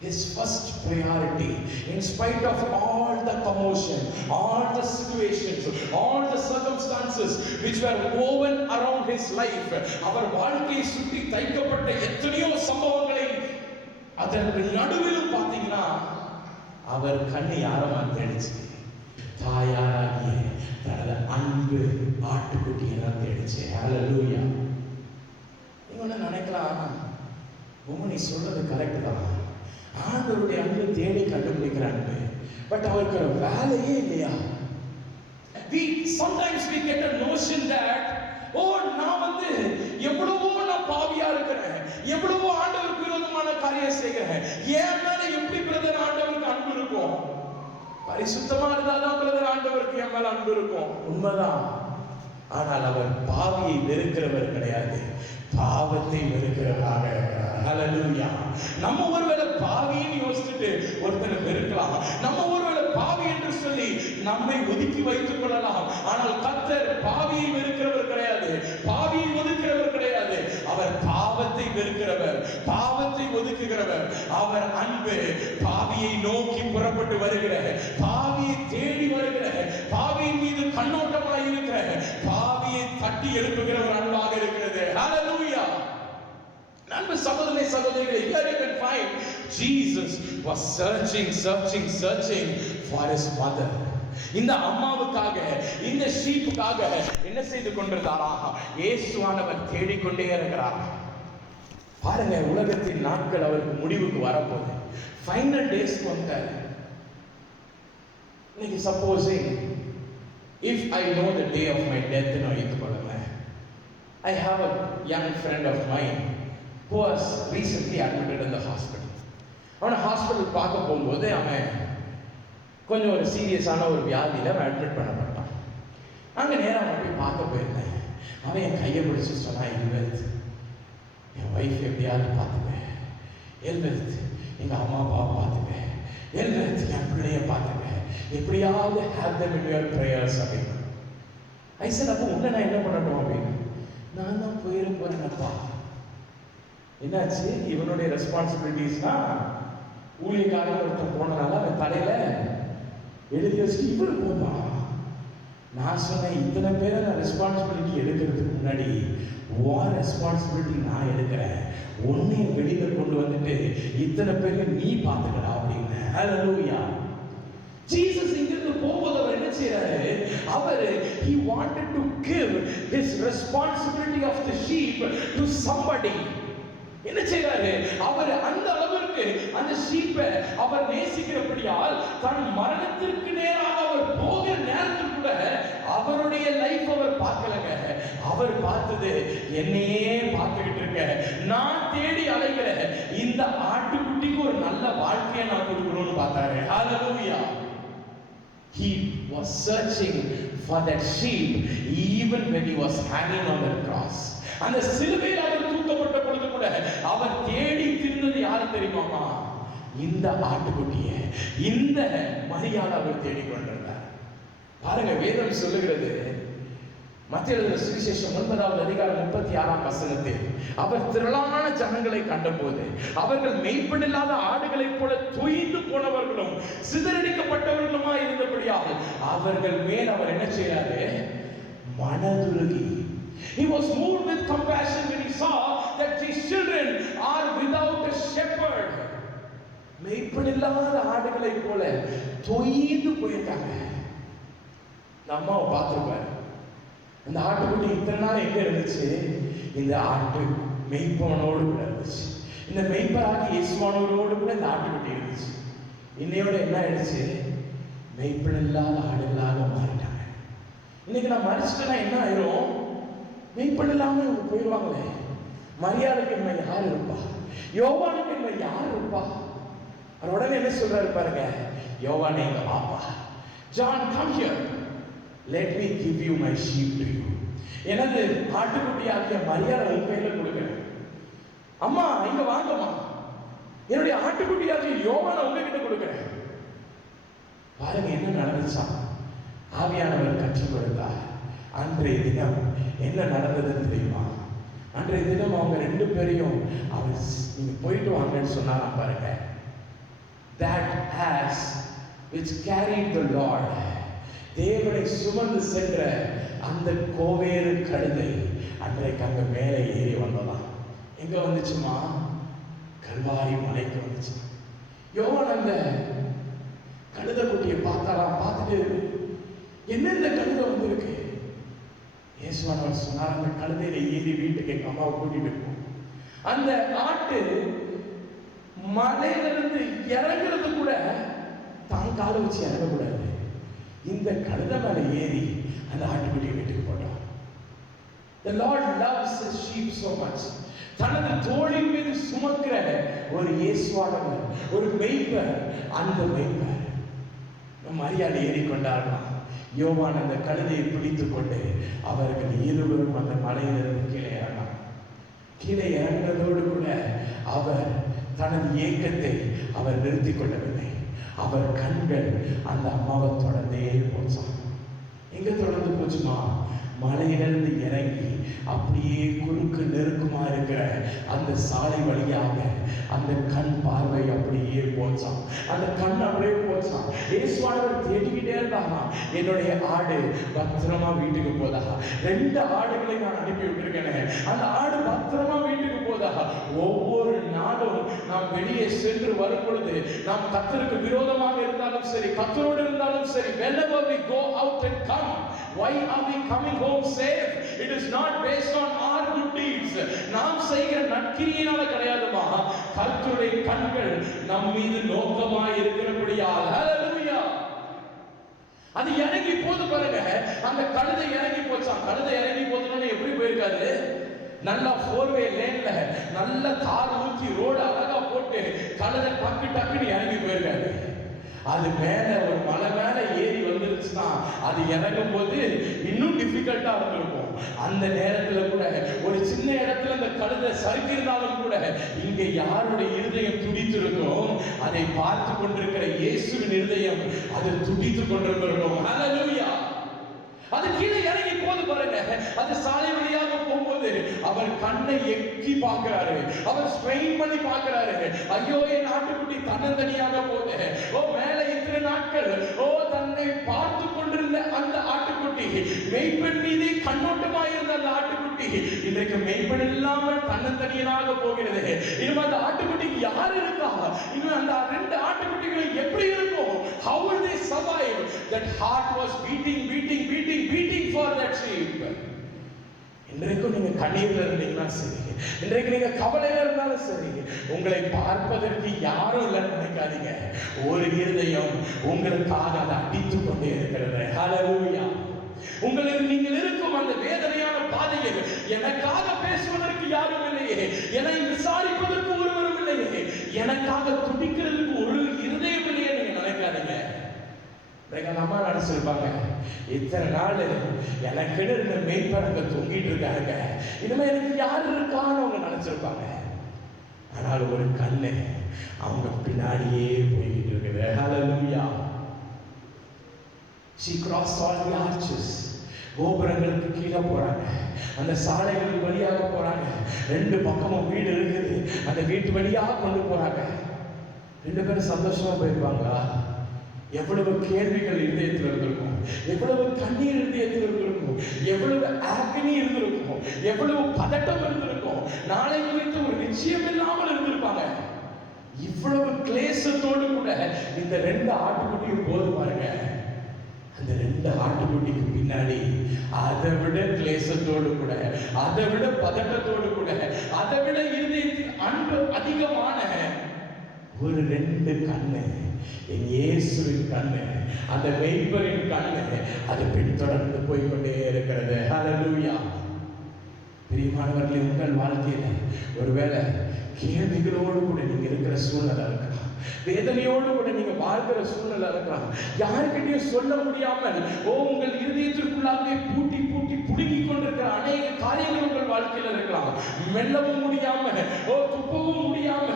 His first priority, in spite of all the commotion, all the situations, all the circumstances which were woven around his life, அவர் வாழ்க்கையை சுற்றி தைக்கப்பட்ட எத்தனையோ சம்பவங்களை அதற்கு நடுவிலும் பார்த்தீங்கன்னா அவர் கண்ணு யாரமா தேடிச்சு, தாயாராகிய தனது அன்பு ஆட்டுக்குட்டியை தான் தேடிச்சு. ஹல்லேலூயா. நீங்க ஒண்ணு நினைக்கலாம், நீ சொல்றது கரெக்ட் தான், ஆண்டவருடைய அன்பை தேடி கண்டுபிடிக்கிறாங்க, பட் அவருக்கு ஒரு வேலையே இல்லையா? Sometimes we get a notion that, நான் வந்து எவ்வளவோ நான் பாவியா இருக்கிறேன், எவ்வளவோ ஆண்டவருக்கு விரோதமான காரியம் செய்கிறேன், ஏன் மேல எப்படி பிரதர் ஆண்டவருக்கு அன்பு இருக்கும்? பரிசுத்தமா இருந்தாதான் பிரதர் ஆண்டவருக்கு என் மேல அன்பு இருக்கும். உண்மைதான். ஆனால் அவர் பாவியை வெறுக்கிறவர் கிடையாது, பாவத்தை வெறுக்கிறவராக இருக்கிறார். ஹல்லேலூயா. நம்ம ஒருவேளை பாவின்னு யோசிச்சுட்டு ஒருத்தரை வெறுக்கலாம், நம்ம ஒருவேளை பாவி என்று சொல்லி நம்மை ஒதுக்கி வைத்துக் கொள்ளலாம். ஆனால் கர்த்தர் பாவியை வெறுக்கிறவர் கிடையாது, பாவியை ஒதுக்கிறவர் கிடையாது. அவர் பாவத்தை வெறுக்கிறவர், பாவத்தை ஒதுக்குகிறவர். அவர் அன்பு பாவியை நோக்கி புறப்பட்டு வருகிற, பாவியை தேடி வருகிற, பாவியின் மீது கண்ணோட்டமாய் இருக்கிற, பாவியை தட்டி எழுப்புகிறவர் அன்பாக இருக்கிறது. ஹல்லேலூயா. நண்பு சகோதரனே சகோதரிகளே, here you can find Jesus was searching for his mother. இந்த அம்மாவுக்காக, இந்த ஷீப்புக்காக என்ன செய்து கொண்டிருந்தாரா? இயேசுவானவர் தேடிக்கொண்டே இருக்கிறார். பாருங்க, உலகத்தின் நாட்கள் அவருக்கு முடிவுக்கு வரப்போகுது. ஃபைனல் டேஸ்க்கு வந்தார். இன்னைக்கு supposing if I know the day of my death, நான் ஏற்றுக்கொள்ளுங்க. I have a young friend of mine who was recently admitted in the hospital. அவனை ஹாஸ்பிட்டல் பார்க்க போகும்போது அவன் கொஞ்சம் ஒரு சீரியஸான ஒரு வியாதியில் அவன் அட்மிட் பண்ணப்பட்டான். அங்கே நேராக அவன் போய் பார்க்க போயிருந்தேன். அவன் என் கையை பிடிச்சி சொன்னான், எல்வெல்த் என் ஒய்ஃப் எப்படியாவது பார்த்துப்பேன், எல்வெல்த் எங்கள் அம்மா அப்பாவை பார்த்துப்பேன், எல்வெல்த் என் பிள்ளைய பார்த்துப்பேன், எப்படியாவது have them in your prayers அப்படின்னு. I said, அப்போ உன்னை நான் என்ன பண்ணட்டும் அப்படின்னு. நான் தான் போயிட போறேனப்பா. என்னாச்சு? இவனுடைய ரெஸ்பான்சிபிலிட்டிஸ்னா ஊழியக்காரன் ஒருத்தன் போனனால அவன் தலையில எழுதி வச்சு இவரு போப்பா. நான் சொன்னேன், இத்தனை பேரை நான் ரெஸ்பான்சிபிலிட்டி எடுக்கிறதுக்கு முன்னாடி உன் ரெஸ்பான்சிபிலிட்டி நான் எடுக்கிறேன், உன்னை வெளியில கொண்டு வந்துட்டு இத்தனை பேரை நீ பார்த்துக்கடா அப்படின்னு. ஹல்லேலூயா. ஜீசஸ் இங்கிருந்து போகும்போது அவர் என்ன செய்யறாரு? அவர் he wanted to give his responsibility of the sheep to somebody. என்ன செய்யறாரு? அவர் அந்த அளவிற்கு அந்த ஷீப்பை அவர் நேசிக்கிறபடியால் தன் மரணத்திற்கு நேராக அவர் போகிற நேரத்தில் கூட அவருடைய லைஃப் அவர் பார்க்கலங்க. அவர் பார்த்தது என்னையே பார்த்துக்கிட்டு இருக்க, நான் தேடி அலைகிற இந்த ஆட்டுக்குட்டிக்கு ஒரு நல்ல வாழ்க்கையை நான் கொடுக்கணும்னு பார்த்தாரு. ஹல்லேலூயா. He was searching for that sheep even when he was hanging on the cross. அந்த சிலுவையில் அவர் தூக்கப்பட்ட பொழுது கூட அவர் தேடி திரிந்தது யாரு தெரியுமாமா? இந்த ஆட்டுக்குட்டியை, இந்த மரியாதை அவர் தேடிக்கொண்டிருந்தார். பாருங்க, வேதம் சொல்லுகிறது, மத்தேயு எழுதின சுவிசேஷம் 9வது அதிகாரம் 36ஆம் வசனத்தில், அவர் திரளான ஜனங்களை கண்டபோது அவர்கள் மேய்ப்பனில்லாத ஆடுகளைப் போல தொய்ந்து போனவர்களும் சிதறடிக்கப்பட்டவர்களுமா இருந்தபடியால் அவர்கள் மேல் அவர் என்ன செய்யறாரு? மனதுருகி. He was moved with compassion when he saw that these children are without a shepherd. மேய்ப்பனில்லாத ஆடுகளைப் போல தொய்ந்து போயிருக்காங்க. அம்மாவை பார்த்துருப்பாரு. அந்த ஆட்டுக்குட்டி இத்தனை நாள் எங்க இருந்துச்சு? இந்த ஆட்டு மெய்ப்பவனோடு கூட இருந்துச்சு. இந்த மெய்ப்பராகி இயேசுவானவரோடு கூட இந்த ஆட்டுக்குட்டி இருந்துச்சு. இன்னையோட என்ன ஆயிடுச்சு? மெய்ப்பன் இல்லாத ஆடுகளாக மாறிட்டாங்க. இன்னைக்கு நான் மறிச்சிட்டேன்னா என்ன ஆயிரும்? மெய்ப்பன் இல்லாம இவங்க போயிடுவாங்களே. மரியாதைக்கு என்ன யார் இருப்பா? யோவானுக்கு என்ன யார் இருப்பா? அவர் உடனே என்ன சொல்றாரு பாருங்க, யோவானே இங்க வாப்பா. John, come here. Let me give you my sheep to you. எனது ஆட்டுக்குட்டியாகிய மரியாதை உன் கையில கொடுக்கிறேன். அம்மா இங்க வாங்கம்மா, என்னுடைய ஆட்டுக்குட்டியாகிய யோவானை உங்ககிட்ட கொடுக்கிறேன். பாருங்க என்ன நடந்துச்சா? ஆவியானவர் கற்றுக் கொடுத்தார். அன்றைய தினம் என்ன நடந்ததுன்னு தெரியுமா? அன்றைய தினம் அவங்க 2 பேரையும் அவர் நீங்க போயிட்டு வாங்கன்னு சொன்னாராம் பாருங்க. That ass which carried the Lord, தேவனை சுமந்து சென்ற அந்த கோவேறு கழுதை அன்றைக்கு அங்க மேலே ஏறி வந்ததாம். எங்க வந்துச்சுமா? கல்வாரி மலைக்கு வந்துச்சு. யோவான் அந்த கழுதை குட்டியை பார்த்தாராம். பார்த்துட்டு என்ன இந்த கழுதை வந்திருக்கு? இயேசுவானவர் சொன்னார், அந்த கழுதையில ஏறி வீட்டுக்கு எங்க அம்மாவை கூட்டிட்டு போ. அந்த ஆட்டு மலையிலிருந்து இறங்குறது கூட தான் கால வச்சு இறங்கக்கூடாது. இந்த கழுதை மேல ஏறி அந்த ஆட்டுக்குட்டியை வீட்டுக்கு போட்டான். The Lord loves his sheep so much. தனது தோளின் மீது சுமக்கிற ஒரு இயேசுவானவர், ஒரு மெய்ப்பர், அந்த மெய்ப்பர் மரியாதை ஏறிக்கொண்டார்கள். யோவான் அந்த கழுதையை பிடித்துக் கொண்டு அவர்கள் இருவரும் அந்த மலையிலிருந்து கீழே இறங்கினார். கீழே இறங்கினதோடு கூட அவர் தனது ஏக்கத்தை அவர் நிறுத்தி கொள்ளவில்லை. அவர் கண்கள் அந்த அம்மாவை தொடர்ந்தே போச்சான். எங்க தொடர்ந்து போச்சுமா? மலையிலிருந்து இறங்கி அப்படியே குறுக்கு நெருக்குமா இருக்கிற அந்த சாலை வழியாக அந்த கண் பார்வை அப்படியே போச்சான். அந்த கண் அப்படியே போச்சான். இயேசுவானவர் தேடிக்கிட்டே இருந்தாங்க, என்னுடைய ஆடு பத்திரமா வீட்டுக்கு போதா? 2 ஆடுகளை நான் அனுப்பி விட்டுருக்கேன், அந்த ஆடு பத்திரமா வீட்டுக்கு போதா? ஒவ்வொரு நாளும் நாம் வெளியே சென்று வரும் பொழுது, நாம் கர்த்தருக்கு விரோதமாக இருந்தாலும் சரி, கர்த்தரோடு இருந்தாலும் சரி, whenever we go out and come, why are we coming home safe? It is not based on our good deeds. நாம் செய்கிற நற்கிரியினால கிடையாதுமா. கர்த்தருடைய கண்கள் நம் மீது நோக்கமாய் இருக்கிறபடியால். ஹalleluya. அது இறங்கி போது பாருங்க, அந்த கழுதை இறங்கி போச்சான். கழுதை இறங்கி போதுன்னு எப்படி போயிருக்காது? நல்லா 4-way லேன்ல நல்ல கார் ஊத்தி ரோடு அழகா போட்டு கழுதை டக்குன்னு இறங்கி போயிருக்காது. அது மேல ஒரு மலை மேல ஏறி வந்துருச்சுன்னா அது இறங்கும் போது இன்னும் டிஃபிகல்ட்டா இருந்திருக்கும். அந்த நேரத்துல கூட ஒரு சின்ன இடத்துல அந்த கழுதை சறுக்கிருந்தாலும் கூட இங்க யாருடைய இருதயம் துடித்திருக்கும்? அதை பார்த்து கொண்டிருக்கிற இயேசுவின் இருதயம் அது துடித்துக் கொண்டிருக்கும். ஹalleluya. அது கீழே இறங்கி போது பாருங்க, அது சாலை வழியாக போகும்போது அவர் கண்ணை எக்கி பார்க்கிறாரு, அவர் ஸ்ட்ரெயின் பண்ணி பார்க்கிறாரு. ஐயோ என் ஆட்டுக்குட்டி தன்னந்தனியாக போகுது. ஓ மேல இத்தனை நாட்கள் தன்னை பார்த்து கொண்டிருந்த அந்த ஆட்டுக்குட்டி, மெய்ப்பெண் மீதே கண்ணோட்டமாக இருந்த அந்த ஆட்டுக்குட்டி இன்றைக்கு மெய்ப்பெண் இல்லாமல் தன்னந்தனியாக போகிறது. இனிமே அந்த ஆட்டுக்குட்டிக்கு யார் இருக்கா? இனிமே அந்த 2 ஆட்டுக்குட்டிகள் எப்படி இருக்கும்? How will they survive? That heart was beating for that sheep. இன்றைக்கும் நீங்க கண்ணீர்ல இருந்தீங்கன்னா சரி, இன்றைக்கு நீங்க கவலையில இருந்தாலும் சரி, உங்களை பார்ப்பதற்கு யாரும் இல்லைன்னு நினைக்காதீங்க. ஒரு இருதயம் உங்களுக்காக அதை அடித்துக் கொண்டே இருக்கிறது. ஹalleluya. நீங்கள் இருக்கும் அந்த வேதனையான பாதையில் எனக்காக பேசுவதற்கு யாரும் இல்லையே, என்னை விசாரிப்பதற்கு ஒருவரும் இல்லையே, எனக்காக துடிக்கிறதுக்கு ஒரு இருதயம் இல்லையே நீங்க நினைக்காதீங்க. அம்மா நினைச்சிருப்பாங்க, இத்தனை நாள் எனக்கு இருந்த மெய்ப்பர் அங்க தொங்கிட்டு இருக்காங்க, இனிமே எனக்கு யாரு இருக்கான்னு அவங்க நினைச்சிருப்பாங்க. ஆனால் ஒரு கண்ணு அவங்க பின்னாடியே போய்கிட்டு இருக்குது. ஹalleluya. She crossed all the arches. கோபுரங்களுக்கு கீழே போறாங்க, அந்த சாலைகள் வழியாக போறாங்க. 2 பக்கமும் வீடு இருக்குது, அந்த வீட்டு வழியாக கொண்டு போறாங்க. 2 பேரும் சந்தோஷமா போயிருப்பாங்களா? எவ்வளவு கேள்விகள் இதயத்தில் இருந்திருக்கும், எவ்வளவு கண்ணீர் இதயத்தில் இருந்திருக்கும், எவ்வளவு ஆக்னி இருந்திருக்கும், எவ்வளவு பதட்டம் இருந்திருக்கும், நாளை குறித்து ஒரு நிச்சயம் இல்லாமல் இருந்திருப்பாங்க. இவ்வளவு கிளேசத்தோடு கூட இந்த 2 ஆட்டுக்குட்டியும் போது பாருங்க, அந்த 2 ஆட்டுக்குட்டிக்கு பின்னாடி அதை விட கிளேசத்தோடு கூட, அதை விட பதட்டத்தோடு கூட, அதை விட இருதயத்தில் அன்பு அதிகமான ஒரு 2 கண்ணு, என் இயேசுவின் கண்ணு, அந்த மெய்ப்பரின் கண்ணு, அது பின்தொடர்ந்து போய்கொண்டே இருக்கிறது. ஹல்லேலூயா. பிரியமானவர்களே, உங்கள் வாழ்க்கையில ஒருவேளை கேள்விகளோடு கூட நீங்க இருக்கிற சூழ்நிலை இருக்கலாம், வேதனையோடு கூட நீங்க வாழ்கிற சூழ்நிலை இருக்கலாம், யாருக்கிட்டையும் சொல்ல முடியாமல் உங்கள் இருதயத்திற்குள்ளாகவே பூட்டி பூட்டி புடுங்கி கொண்டிருக்கிற அநேக காரியங்கள் உங்கள் வாழ்க்கையில இருக்கலாம். மெல்லவும் முடியாம, துப்பவும் முடியாம,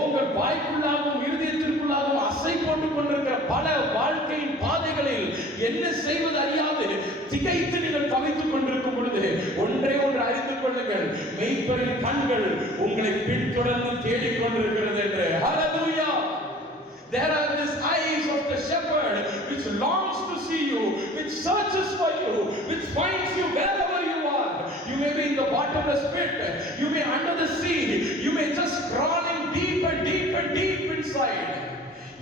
உங்கள் வாய்க்குள்ளாகவும் இருதயத்திற்குள்ளாகவும் அசை போட்டு கொண்டிருக்கிற பல வாழ்க்கையின் பாதைகளில் என்ன செய்வது அறியாது திகைத்து நீங்கள் தவித்துக் கொண்டிருக்கும் பொழுது ஒன்றே ஒன்று அறிந்து கொள்ளுங்கள், மெய்ப்பரின் கண்கள் உங்களை பின்தொடர்ந்து தேடிக்கொண்டிருக்கிறது என்று. ஹல்லேலூயா. There are these eyes of the shepherd which longs to see you, which searches for you, which finds you wherever you are. You may be in the bottomless pit, you may under the sea, you may just crawling deep and deep and deep inside.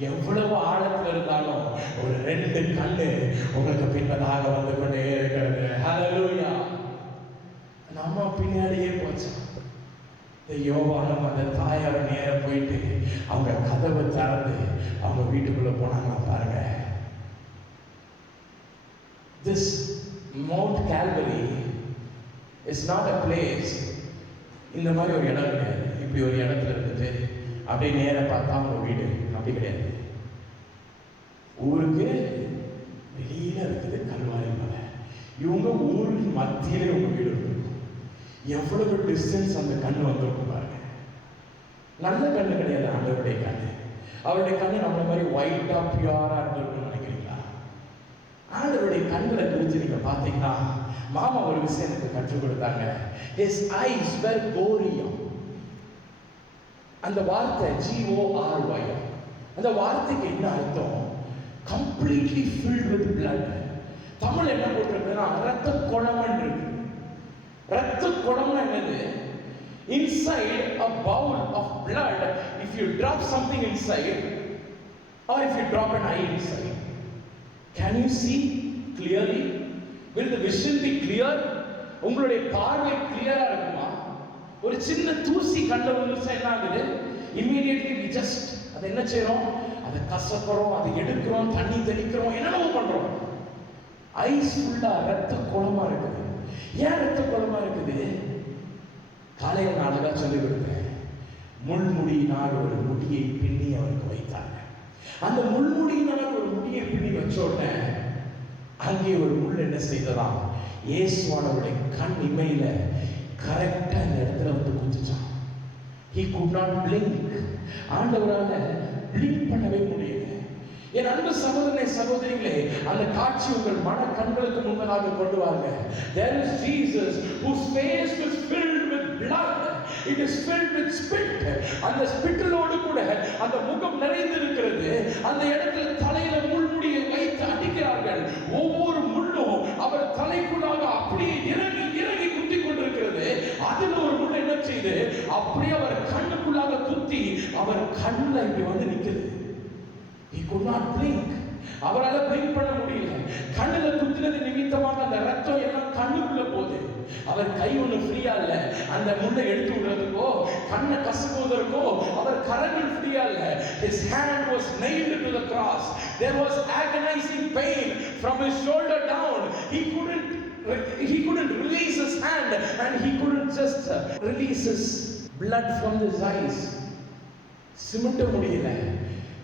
எவ்வளவு ஆழத்தில் இருந்தாலும் ஒரு 2 கண்ணு உங்களுக்கு பின்னதாக வந்து கொண்டே இருக்கிறது. ஹல்லேலூயா. நம்ம பின்னாடியே போச்சு. யோவானும் அந்த தாயார் நேர போயிட்டு அவங்க கதவை திறந்து அவங்க வீட்டுக்குள்ள போனாங்க. பாருங்க, this Mount Calvary is not a place. இந்த மாதிரி ஒரு இடம் கிடையாது. இப்படி ஒரு இடத்துல இருந்துட்டு அப்படியே நேர பார்த்தா அவங்க வீடு அப்படி கிடையாது. ஊருக்கு வெளியில இருக்குது கல்வாரி மலை. இவங்க ஊருக்கு மத்தியிலே உங்க வீடு இருக்கும். எவ்வளவு டிஸ்டன்ஸ் அந்த கண்ணு வந்திருக்கும் பாருங்க. நல்ல கண்ணு கிடையாது ஆண்டவருடைய கண்ணு. அவருடைய கண்ணு நம்மள மாதிரி ஒயிட்டா பியூரா இருந்திருக்கும்னு நினைக்கிறீங்களா? ஆண்டவருடைய கண்களை குறித்து நீங்க பாத்தீங்கன்னா, மாமா ஒரு விஷயம் எனக்கு கற்றுக் கொடுத்தாங்க. His eyes were corium. அந்த வார்த்தை GORY, அந்த வார்த்தைக்கு என்ன அர்த்தம்? Completely filled with blood. Tamil என்ன போட்டிருக்குன்னா ரத்த குழம்பன் இருக்கு. ரத்த குழம்புனா என்னது? Inside a bowl of blood, if you drop something inside or if you drop an eye inside, can you see clearly? Will the vision be clear? உங்களுடைய பார்வை கிளியரா இருக்குமா? ஒரு சின்ன தூசி கண்ணுல விழுந்துச்சா என்ன ஆகுது? immediately we just அதை என்ன செய்றோம்? அதை கசக்குறோம், அதை எடுக்கிறோம், தண்ணி தெளிக்கிறோம், என்னென்னவோ பண்றோம். ஐஸ் ஃபுல்லா ரத்த குழம்பா இருக்குது. ஏன் ரத்த குழம்பா இருக்குது? காலையில நான் அழகா சொல்லிக் கொடுத்தேன். முள்முடியினால் ஒரு முடியை பின்னி அவருக்கு வைத்தாங்க. அந்த முள்முடியினால் ஒரு முடியை பின்னி வச்ச உடனே அங்கே ஒரு முள் என்ன செய்ததாம்? இயேசுவானவருடைய கண் இமையில கரெக்டா இந்த இடத்துல வந்து குத்துச்சான். He could not blink. ஆண்டவரால பிளிங்க் பண்ணவே முடியல. என் அன்பு சகோதரனே சகோதரிகளே, அந்த காட்சி உங்கள் மன கண்களுக்கு முன்னதாக கொண்டு வாங்க. There is Jesus whose face was filled with blood. It is filled with spit. அந்த ஸ்பிட்டலோடு கூட அந்த முகம் நிறைந்து இருக்கிறது. அந்த இடத்துல தலையில முள்முடியை வைத்து அடிக்கிறார்கள். ஒவ்வொரு முள்ளும் அவர் தலைக்குள்ளாக அப்படியே இறங்கி இறங்கி குத்தி கொண்டிருக்கிறது. அதில் ஒரு முள் என்ன செய்து அப்படியே அவர் கண்ணுக்குள்ளாக குத்தி அவர் கண்ணுல இப்படி வந்து நிற்குது. He could not blink. அவரால பிளிங்க் பண்ண முடியல. கண்ணுல குத்தினது நிமித்தமாக அந்த ரத்தம் எல்லாம் கண்ணுக்குள்ள போகுது. அவர் கை ஒண்ணு ஃப்ரீயா இல்ல. அந்த முள்ளை எடுத்து விடுறதுக்கோ கண்ணை கசக்குவதற்கோ அவர் கரங்கள் ஃப்ரீயா இல்ல. His hand was nailed to the cross. There was agonizing pain from his shoulder down. He couldn't release his hand and he couldn't just release his blood from his eyes. சிமிட்ட முடியல.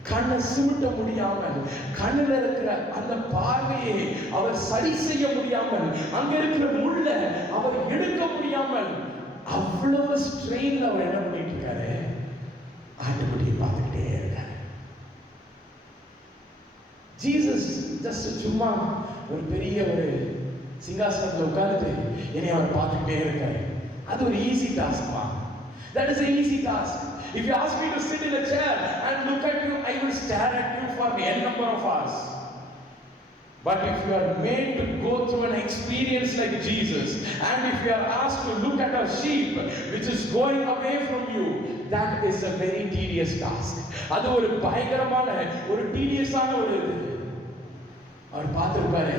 கண்ணை சிமிட்ட முடியாமல், கண்ணில் இருக்கிற அந்த பார்வையை அவர் சரி செய்ய முடியாமல், அங்க இருக்கிற முள்ள அவர் எடுக்க முடியாமல், அவ்வளவு ஸ்ட்ரெயின்ல அவர் என்ன பண்ணிட்டு இருக்காரு? ஆட்டுக்குட்டியை பார்த்துக்கிட்டே இருக்காரு. ஜீசஸ் ஜஸ்ட் சும்மா ஒரு பெரிய ஒரு சிங்காசனத்தில் உட்கார்ந்துட்டு என்னை அவர் பார்த்துக்கிட்டே இருக்காரு. அது ஒரு easy டாஸ்க்மா. That is an easy task. If you ask me to sit in a chair and look at you, I will stare at you for n number of hours. But if you are made to go through an experience like Jesus, and if you are asked to look at a sheep which is going away from you, that is a very tedious task. அது ஒரு பயங்கரமான ஒரு tedious ஆன ஒரு இது. அவர் பார்த்திருப்பாரு,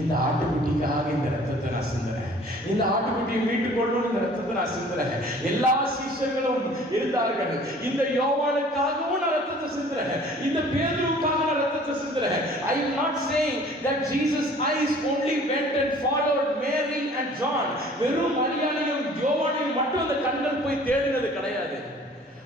இந்த ஆட்டுக்குட்டிக்காக இந்த ரத்தத்தை நான் சிந்துறேன், இந்த ஆட்டுக்குட்டியை மீட்டுக் கொள்ளணும், இந்த ரத்தத்தை நான் சிந்துறேன். எல்லா சீஷர்களும் இருந்தார்கள், இந்த யோவானுக்காகவும் நான் ரத்தத்தை சிந்துறேன், இந்த பேதுருவுக்காக நான் ரத்தத்தை சிந்துறேன். I am not saying that Jesus' eyes only went and followed Mary and John. வெறும் மரியாதையும் யோவானையும் மட்டும் அந்த கண்கள் போய் தேடினது கிடையாது.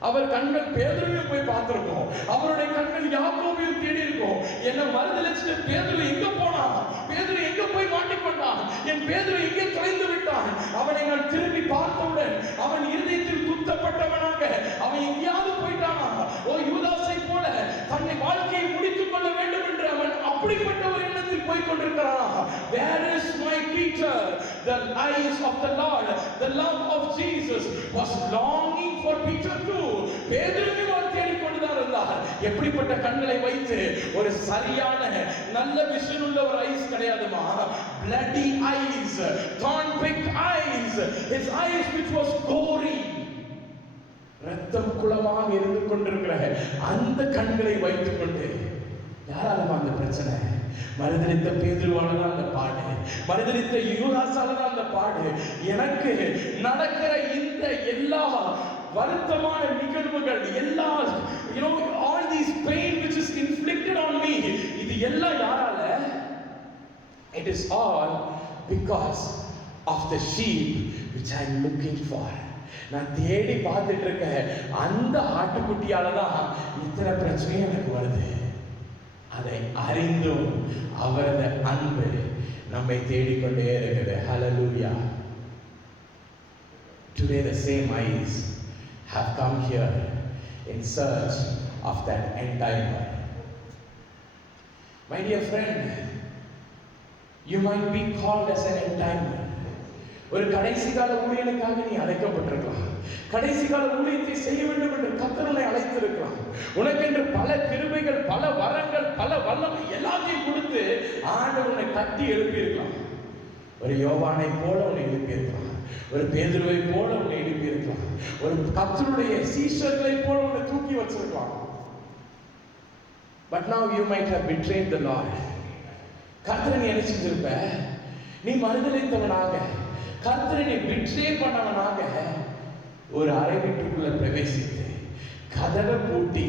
அவர் கண்கள் பேதுருவையும் போய் பார்த்திருக்கோம், அவருடைய கண்கள் யாக்கோபையும் தேடி இருக்கும். என்ன மறுதலிச்சுட்டு பேதுரு எங்க போனான், பேதுரு எங்க போய் மாட்டிக்கொண்டான், என் பேதுரு எங்கே தொலைந்து விட்டான், அவனை நான் திரும்பி பார்த்தவுடன் அவன் இருதயத்தில் குத்தப்பட்டவனாக அவன் எங்கேயாவது போயிட்டானா, ஓ யூதாசை போல தன்னை வாழ்க்கையை முடித்துக் கொள்ள வேண்டும் என்று அவன் அப்படிப்பட்ட ஒரு எண்ணத்தில் போய் கொண்டிருக்கிறான். Where is my Peter? The eyes of the Lord, the love of Jesus was longing for Peter too. பேதுருவையும் அவர் தேடிக்கொண்டுதான் இருந்தார். எப்படிப்பட்ட கண்களை வைத்து, ஒரு சரியான நல்ல விஷன் உள்ள ஒரு ice கிடையாதுமா, bloody eyes, thorn picked eyes, his eyes which was gory, ரத்தம் குளமாக இருந்து கொண்டிருக்கிற அந்த கண்களை வைத்துக் கொண்டு, யாராலும் அந்த பிரச்சனை, மறுதலித்த பேதுருவாலதான் அந்த பாடு, மறுதலித்த யூதாசாலதான் அந்த பாடு. எனக்கு நடக்கிற இந்த எல்லா வருத்தமான நிகழ்வுகள், எல்லா all these pain which is inflicted on me, இது எல்லாம் யாரால? It is all because of the sheep which I am looking for. நான் தேடி பார்த்துட்டு இருக்க அந்த ஆட்டுக்குட்டியால தான் இத்தனை பிரச்சனையும் எனக்கு வருது. அதை அறிந்தும் அவரது அன்பு நம்மை தேடிக்கொண்டே இருக்கிறது. Hallelujah. Today the same eyes have come here in search of that end timer. My dear friend, you might be called as an end timer. ஒரு கடைசி கால ஊழியனுக்காக நீ அழைக்கப்பட்டிருக்கலாம், கடைசி கால ஊழியத்தை செய்ய வேண்டும் என்று கர்த்தர் உன்னை அழைத்திருக்கலாம். உனக்கென்று பல கிருபைகள், பல வரங்கள், பல வல்லமை எல்லாத்தையும் கொடுத்து ஆண்டவர் உன்னை கட்டி எழுப்பியிருக்கலாம். ஒரு யோவானை போல உன்னை எழுப்பியிருக்கலாம், ஒரு பேதுருவை போல உன்னை எழுப்பியிருக்கலாம், ஒரு கர்த்தருடைய சீஷர்களை போல உன்னை தூக்கி வச்சிருக்கலாம். But now you might have betrayed the Lord. கர்த்தரை நீ என்ன செஞ்சிருப்ப? நீ மறுதலித்தவனாக, கர்த்தரை நீ பிட்ரே பண்ணவனாக ஒரு அறை வீட்டுக்குள்ள பிரவேசித்து கதவை பூட்டி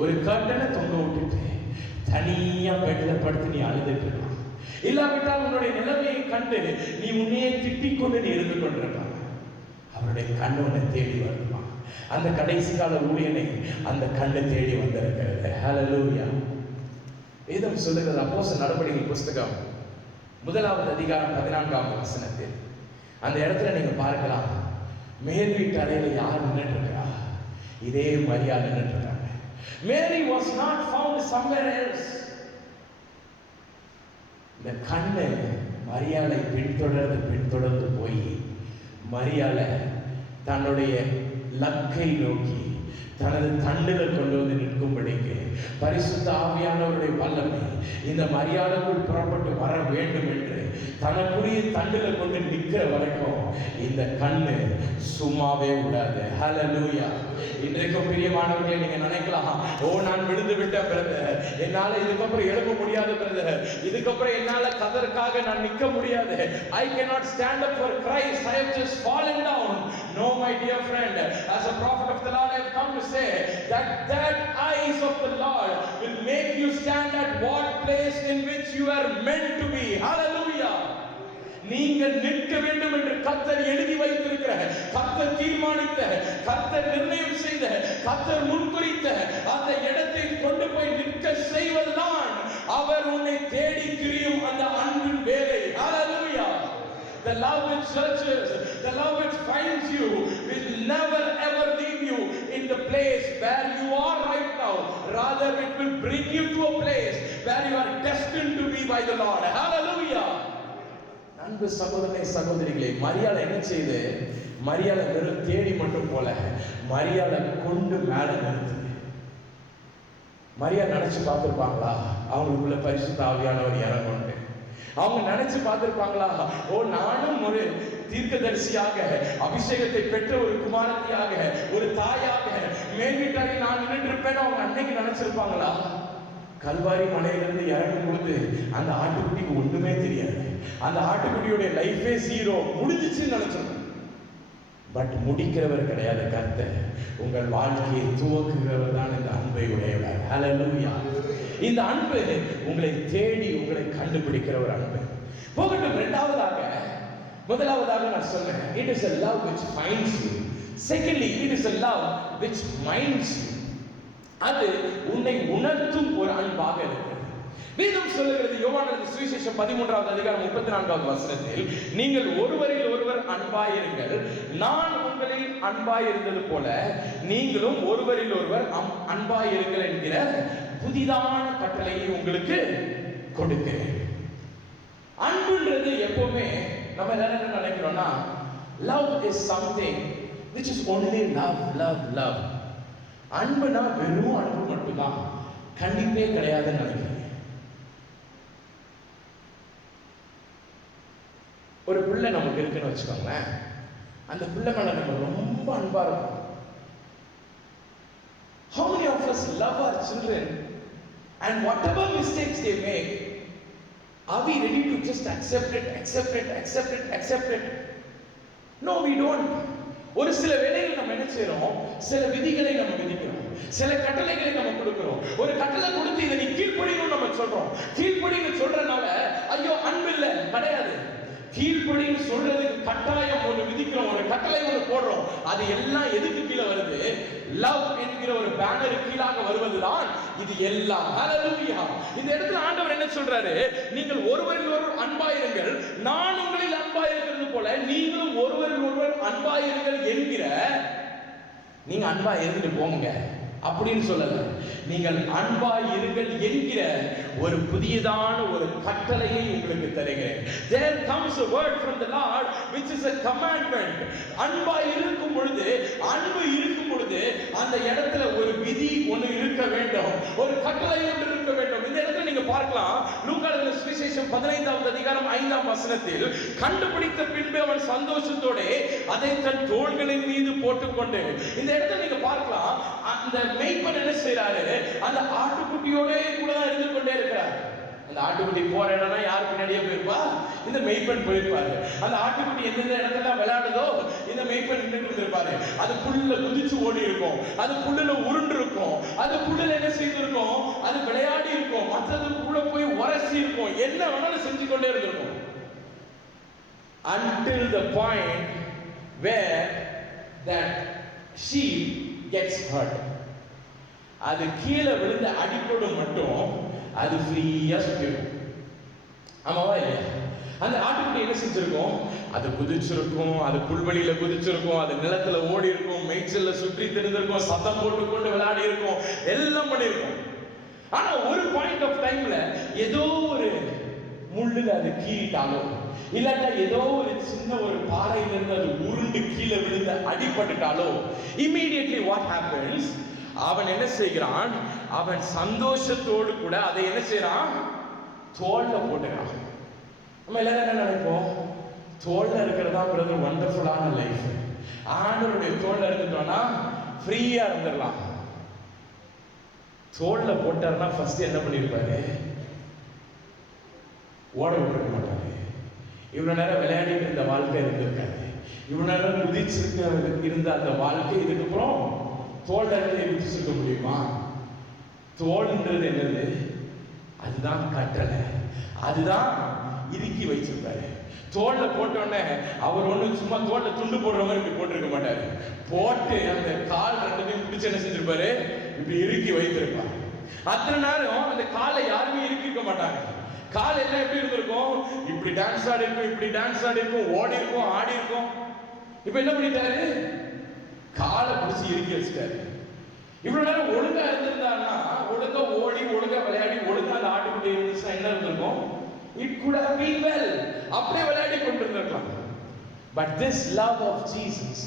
ஒரு கர்டனை தொங்க விட்டுட்டு தனியா பெட்ல படுத்து நீ அழுதுட்டு இருக்கலாம். இல்லாவிட்டால் உன்னுடைய நிலைமையை கண்டு நீ உன்னையே திட்டிக் கொண்டு நீ இருந்து கொண்டிருப்பாங்க. அவருடைய கண்ணு உன்னை தேடி வருமா? அந்த கடைசி கால ஊழியனை அந்த கண்ணு தேடி வந்திருக்கிறது. ஹல்லேலூயா. வேதம் சொல்லுகிறது, அப்போஸ்தலர் நடபடிகள் புஸ்தகம் 1 அதிகாரம் 14 வசனத்தில் அந்த இடத்துல நீங்க பார்க்கலாம், மேல் வீட்டு அறையில யார் நின்றுட்டு இருக்கா? இதே மரியா நின்றுட்டு இருக்காங்க. Mary was not found somewhere else. இந்த கண்ணு மரியாளை பின்தொடர்ந்து போய் மரியாளை தன்னுடைய லக்கை நோக்கி தனது தண்டுல கொண்டு வந்து நிற்கும்படிக்கு பரிசுத்த ஆவியானவருடைய வல்லமை இந்த மரியாதைக்குள் புறப்பட்டு வர வேண்டும் என்று தனக்குரிய தண்டுல கொண்டு நிற்கிற வரைக்கும் இந்த கண்ணு சும்மாவே விடாது. ஹல்லேலூயா. இன்றைக்கும் பிரியமானவர்களே, நீங்க நினைக்கலாம், ஓ நான் விழுந்து விட்டேன் பிரதர், என்னால இதுக்கப்புறம் எழும்ப முடியாது பிரதர், இதுக்கப்புறம் என்னால கதற்காக நான் நிற்க முடியாது, I cannot stand up for Christ, I have just fallen down. No, my dear friend, as a prophet of the Lord I have come to say that eyes of the Lord will make you stand at what place in which you are meant to be. Hallelujah. நீங்கள் நிற்க வேண்டும் என்று கர்த்தர் எழுதி வைத்திருக்கிற, கர்த்தர் தீர்மானித்த, கர்த்தர் நிர்ணயம் செய்த, கர்த்தர் முன்குறித்த அந்த இடத்தை கொண்டு போய் நிற்க செய்வதுதான் அவர் உன்னை தேடி திரியும் அந்த அன்பின் வேலை. Hallelujah. The love which searches, the love which finds you will never ever leave you in the place where you are right now. Rather, it will bring you to a place where you are destined to be by the Lord. Hallelujah. அன்பு சகோதரனே சகோதரிகளே, மரியாதை என்ன செய்து? மரியாதை வெறும் தேடி மட்டும் போல மரியாதை கொண்டு மேல நிறுத்துது. மரியா நினைச்சு பார்த்திருப்பாங்களா அவங்களுக்குள்ள பரிசுத்த ஆவியானவர் இறங்குண்டு? அவங்க நினைச்சு பார்த்திருப்பாங்களா, ஓ நானும் ஒரு தீர்க்கதரிசியாக அபிஷேகத்தை பெற்ற ஒரு குமாரத்தியாக ஒரு தாயாக மேல் வீட்டாக நான் நின்றுட்டு இருப்பேன்னு அவங்க அன்னைக்கு நினைச்சிருப்பாங்களா? கல்வாரி மலையிலிருந்து இறங்கும் பொழுது அந்த ஆட்டுக்குட்டிக்கு ஒண்ணுமே தெரியாது. அந்த ஆட்டுக்குட்டியோட லைஃபே ஜீரோ, முடிஞ்சிச்சுன்னு நினைச்சோம். பட் முடிக்கிறவர் கிடையாது கர்த்தர். உங்கள் வாழ்க்கையை துவக்குகிறவர் தான் இந்த அன்பை உடையவர். ஹல்லேலூயா. இந்த அன்பு உங்களை தேடி உங்களை கண்டுபிடிக்கிற ஒரு அன்பு. போகட்டும். முதலாவதாக நான் சொன்னேன், it is a love which finds you. Secondly, it is a love which minds you. அது உன்னை உணர்த்தும் ஒரு அன்பாக இருக்கிறது. வேதம் சொல்லுகிறது, யோவான் சுவிசேஷம் 13வது அதிகாரம் 34வது வசனத்தில், நீங்கள் ஒருவரில் ஒருவர் அன்பாயிருங்கள், நான் உங்களில் அன்பாயிருந்தது போல நீங்களும் ஒருவரில் ஒருவர் அன்பாயிருங்கள் என்கிற புதிதான கட்டளையை உங்களுக்கு கொடுக்கிறேன். அன்புன்றது எப்பவுமே நம்ம என்ன நினைக்கிறோம்னா, love is something which is only love. அன்புனா வெறும் அன்பு மட்டும்தான், கண்டிப்பே கிடையாதுன்னு நினைக்கிறேன். ஒரு பிள்ளை நமக்கு இருக்குன்னு வச்சுக்கோங்களேன், அந்த பிள்ளை மேல நம்ம ரொம்ப அன்பா இருக்கும். How many of us love our children and whatever mistakes they make, are we ready to just accept it? No, we don't. ஒரு சில வேளைகள் நம்ம என்ன செய்றோம், சில விதிகளை நம்ம விதிக்கிறோம், சில கட்டளைகளை நம்ம கொடுக்கிறோம். ஒரு கட்டளை கொடுத்து இதை நீ கீழ்ப்படியணும்னு நம்ம சொல்றோம். கீழ்ப்படின்னு சொல்றனால ஐயோ அன்பு இல்ல, கிடையாது. கீழ்ப்படின்னு சொல்றதுக்கு கட்டாயம் ஒன்று விதிக்கிறோம், ஒரு கட்டளை ஒன்று போடுறோம். அது எல்லாம் எதுக்கு கீழே வருது? லவ் என்கிற ஒரு பேனர் கீழாக வருவதுதான் இது எல்லாம். ஹல்லேலூயா. இந்த இடத்துல ஆண்டவர் என்ன சொல்றாரு, நீங்கள் ஒருவரில் ஒருவர் அன்பாயிருங்கள், நான் உங்களில் அன்பாயிருக்கிறது போல நீங்களும் ஒருவரில் ஒருவர் அன்பாயிருங்கள் என்கிற, நீங்க அன்பா இருந்துட்டு போங்க அப்படின்னு சொல்லல, நீங்கள் அன்பாய் இருங்கள் என்கிற ஒரு புதியதான ஒரு கட்டளையை உங்களுக்கு தருகிறேன். There comes a word from the Lord which is a commandment. அன்பாய் இருக்கும் பொழுது, அன்பு இருக்கும் பொழுது அந்த இடத்துல ஒரு விதி ஒன்று இருக்க வேண்டும், ஒரு கட்டளை ஒன்று இருக்க வேண்டும். இந்த இடத்துல நீங்க பார்க்கலாம், லூக்கா எழுதின சுவிசேஷம் 15வது அதிகாரம் 5ஆம் வசனத்தில், கண்டுபிடித்த பின்பு அவன் சந்தோஷத்தோட அதை தன் தோள்களின் மீது போட்டுக்கொண்டு, இந்த இடத்துல நீங்க பார்க்கலாம், அந்த மேய்ப்பன் என்ன செய்யறாரு, அந்த ஆட்டுக்குட்டியோட கூட தான் இருந்து கொண்டே இருக்கிறார். அந்த ஆட்டுக்குட்டி போற இடம்னா யார் பின்னாடியே போயிருப்பா? இந்த மேய்ப்பன் போயிருப்பாரு. அந்த ஆட்டுக்குட்டி எந்தெந்த இடத்துல விளையாடுதோ இந்த மேய்ப்பன் நின்றுட்டு இருப்பாரு. அது புல்லுல குதிச்சு ஓடி இருக்கும், அது புல்லுல உருண்டு இருக்கும், அது புல்லுல என்ன செய்திருக்கும், அது விளையாடி இருக்கும், மற்றது கூட போய் உரசி இருக்கும், என்ன வேணாலும் செஞ்சு கொண்டே இருந்திருக்கும். Until the point where that sheep gets hurt. அது கீழே விழுந்த அடிப்போடு மட்டும் அது ஃப்ரீயா சுத்திடும். ஆமாவா இல்லையா? அந்த ஆட்டுக்குட்டி என்ன செஞ்சிருக்கும், அது குதிச்சிருக்கும், அது புல்வெளியில குதிச்சிருக்கும், அது நிலத்துல ஓடி இருக்கும், மேய்ச்சல்ல சுற்றி திரிந்திருக்கும், சத்தம் போட்டு கொண்டு விளையாடி இருக்கும், எல்லாம் பண்ணிருக்கும். ஆனா ஒரு பாயிண்ட் ஆஃப் டைம்ல ஏதோ ஒரு முள்ளுல அது கீறிட்டாலோ, இல்லாட்டா ஏதோ ஒரு சின்ன ஒரு பாறையில இருந்து அது உருண்டு கீழே விழுந்து அடிபட்டுட்டாலோ, immediately what happens, அவன் என்ன செய்கிறான், அவன் சந்தோஷத்தோடு கூட அதை என்ன செய்யறான், தோல்ல போட்டுறான். நம்ம எல்லாரும் என்ன நினைப்போம், தோல்ல இருக்கிறதா பிரதர் வண்டர்ஃபுல்லான லைஃப், ஆண்டவருடைய தோல்ல இருந்துட்டோம்னா ஃப்ரீயா இருந்துடலாம். தோல்ல போட்டாருன்னா ஃபர்ஸ்ட் என்ன பண்ணிருப்பாரு, ஓட விட்டுருக்க மாட்டாரு. இவ்வளவு நேரம் விளையாடிட்டு இருந்த வாழ்க்கை இருந்திருக்காது, இவ்வளவு நேரம் குதிச்சிருக்க இருந்த அந்த வாழ்க்கை இதுக்கப்புறம் தோல்ல இருந்து குதிச்சிருக்க முடியுமா? தோல்ன்றது என்னது, அதுதான் கட்டளை, அதுதான் இறுக்கி வச்சிருப்பாரு. தோல்ல போட்டோன்னே அவர் ஒண்ணு சும்மா தோல்ல துண்டு போடுற மாதிரி இப்படி போட்டிருக்க மாட்டாரு, போட்டு அந்த கால் ரெண்டுத்தையும் பிடிச்சு என்ன செஞ்சிருப்பாரு, இப்படி இறுக்கி வைத்திருப்பாரு. அத்தனை நேரம் அந்த காலை யாருமே இறுக்கிருக்க மாட்டாங்க. கால் எல்லாம் எப்படி இருந்திருக்கும், இப்படி டான்ஸ் ஆடி இருக்கும், இப்படி டான்ஸ் ஆடி இருக்கும், ஓடி இருக்கும், ஆடி இருக்கும். இப்ப என்ன பண்ணிட்டாரு, காலை பிடிச்சி இறுக்கி வச்சுட்டாரு. இவ்வளவு நேரம் ஒழுங்கா இருந்திருந்தாருன்னா, ஒழுங்கா ஓடி ஒழுங்கா விளையாடி ஒழுங்கா அந்த ஆட்டுக்குட்டி இருந்துச்சுன்னா என்ன இருந்திருக்கும், it could have been well, அப்படியே விளையாடி கொண்டிருந்திருக்கலாம். But this love of Jesus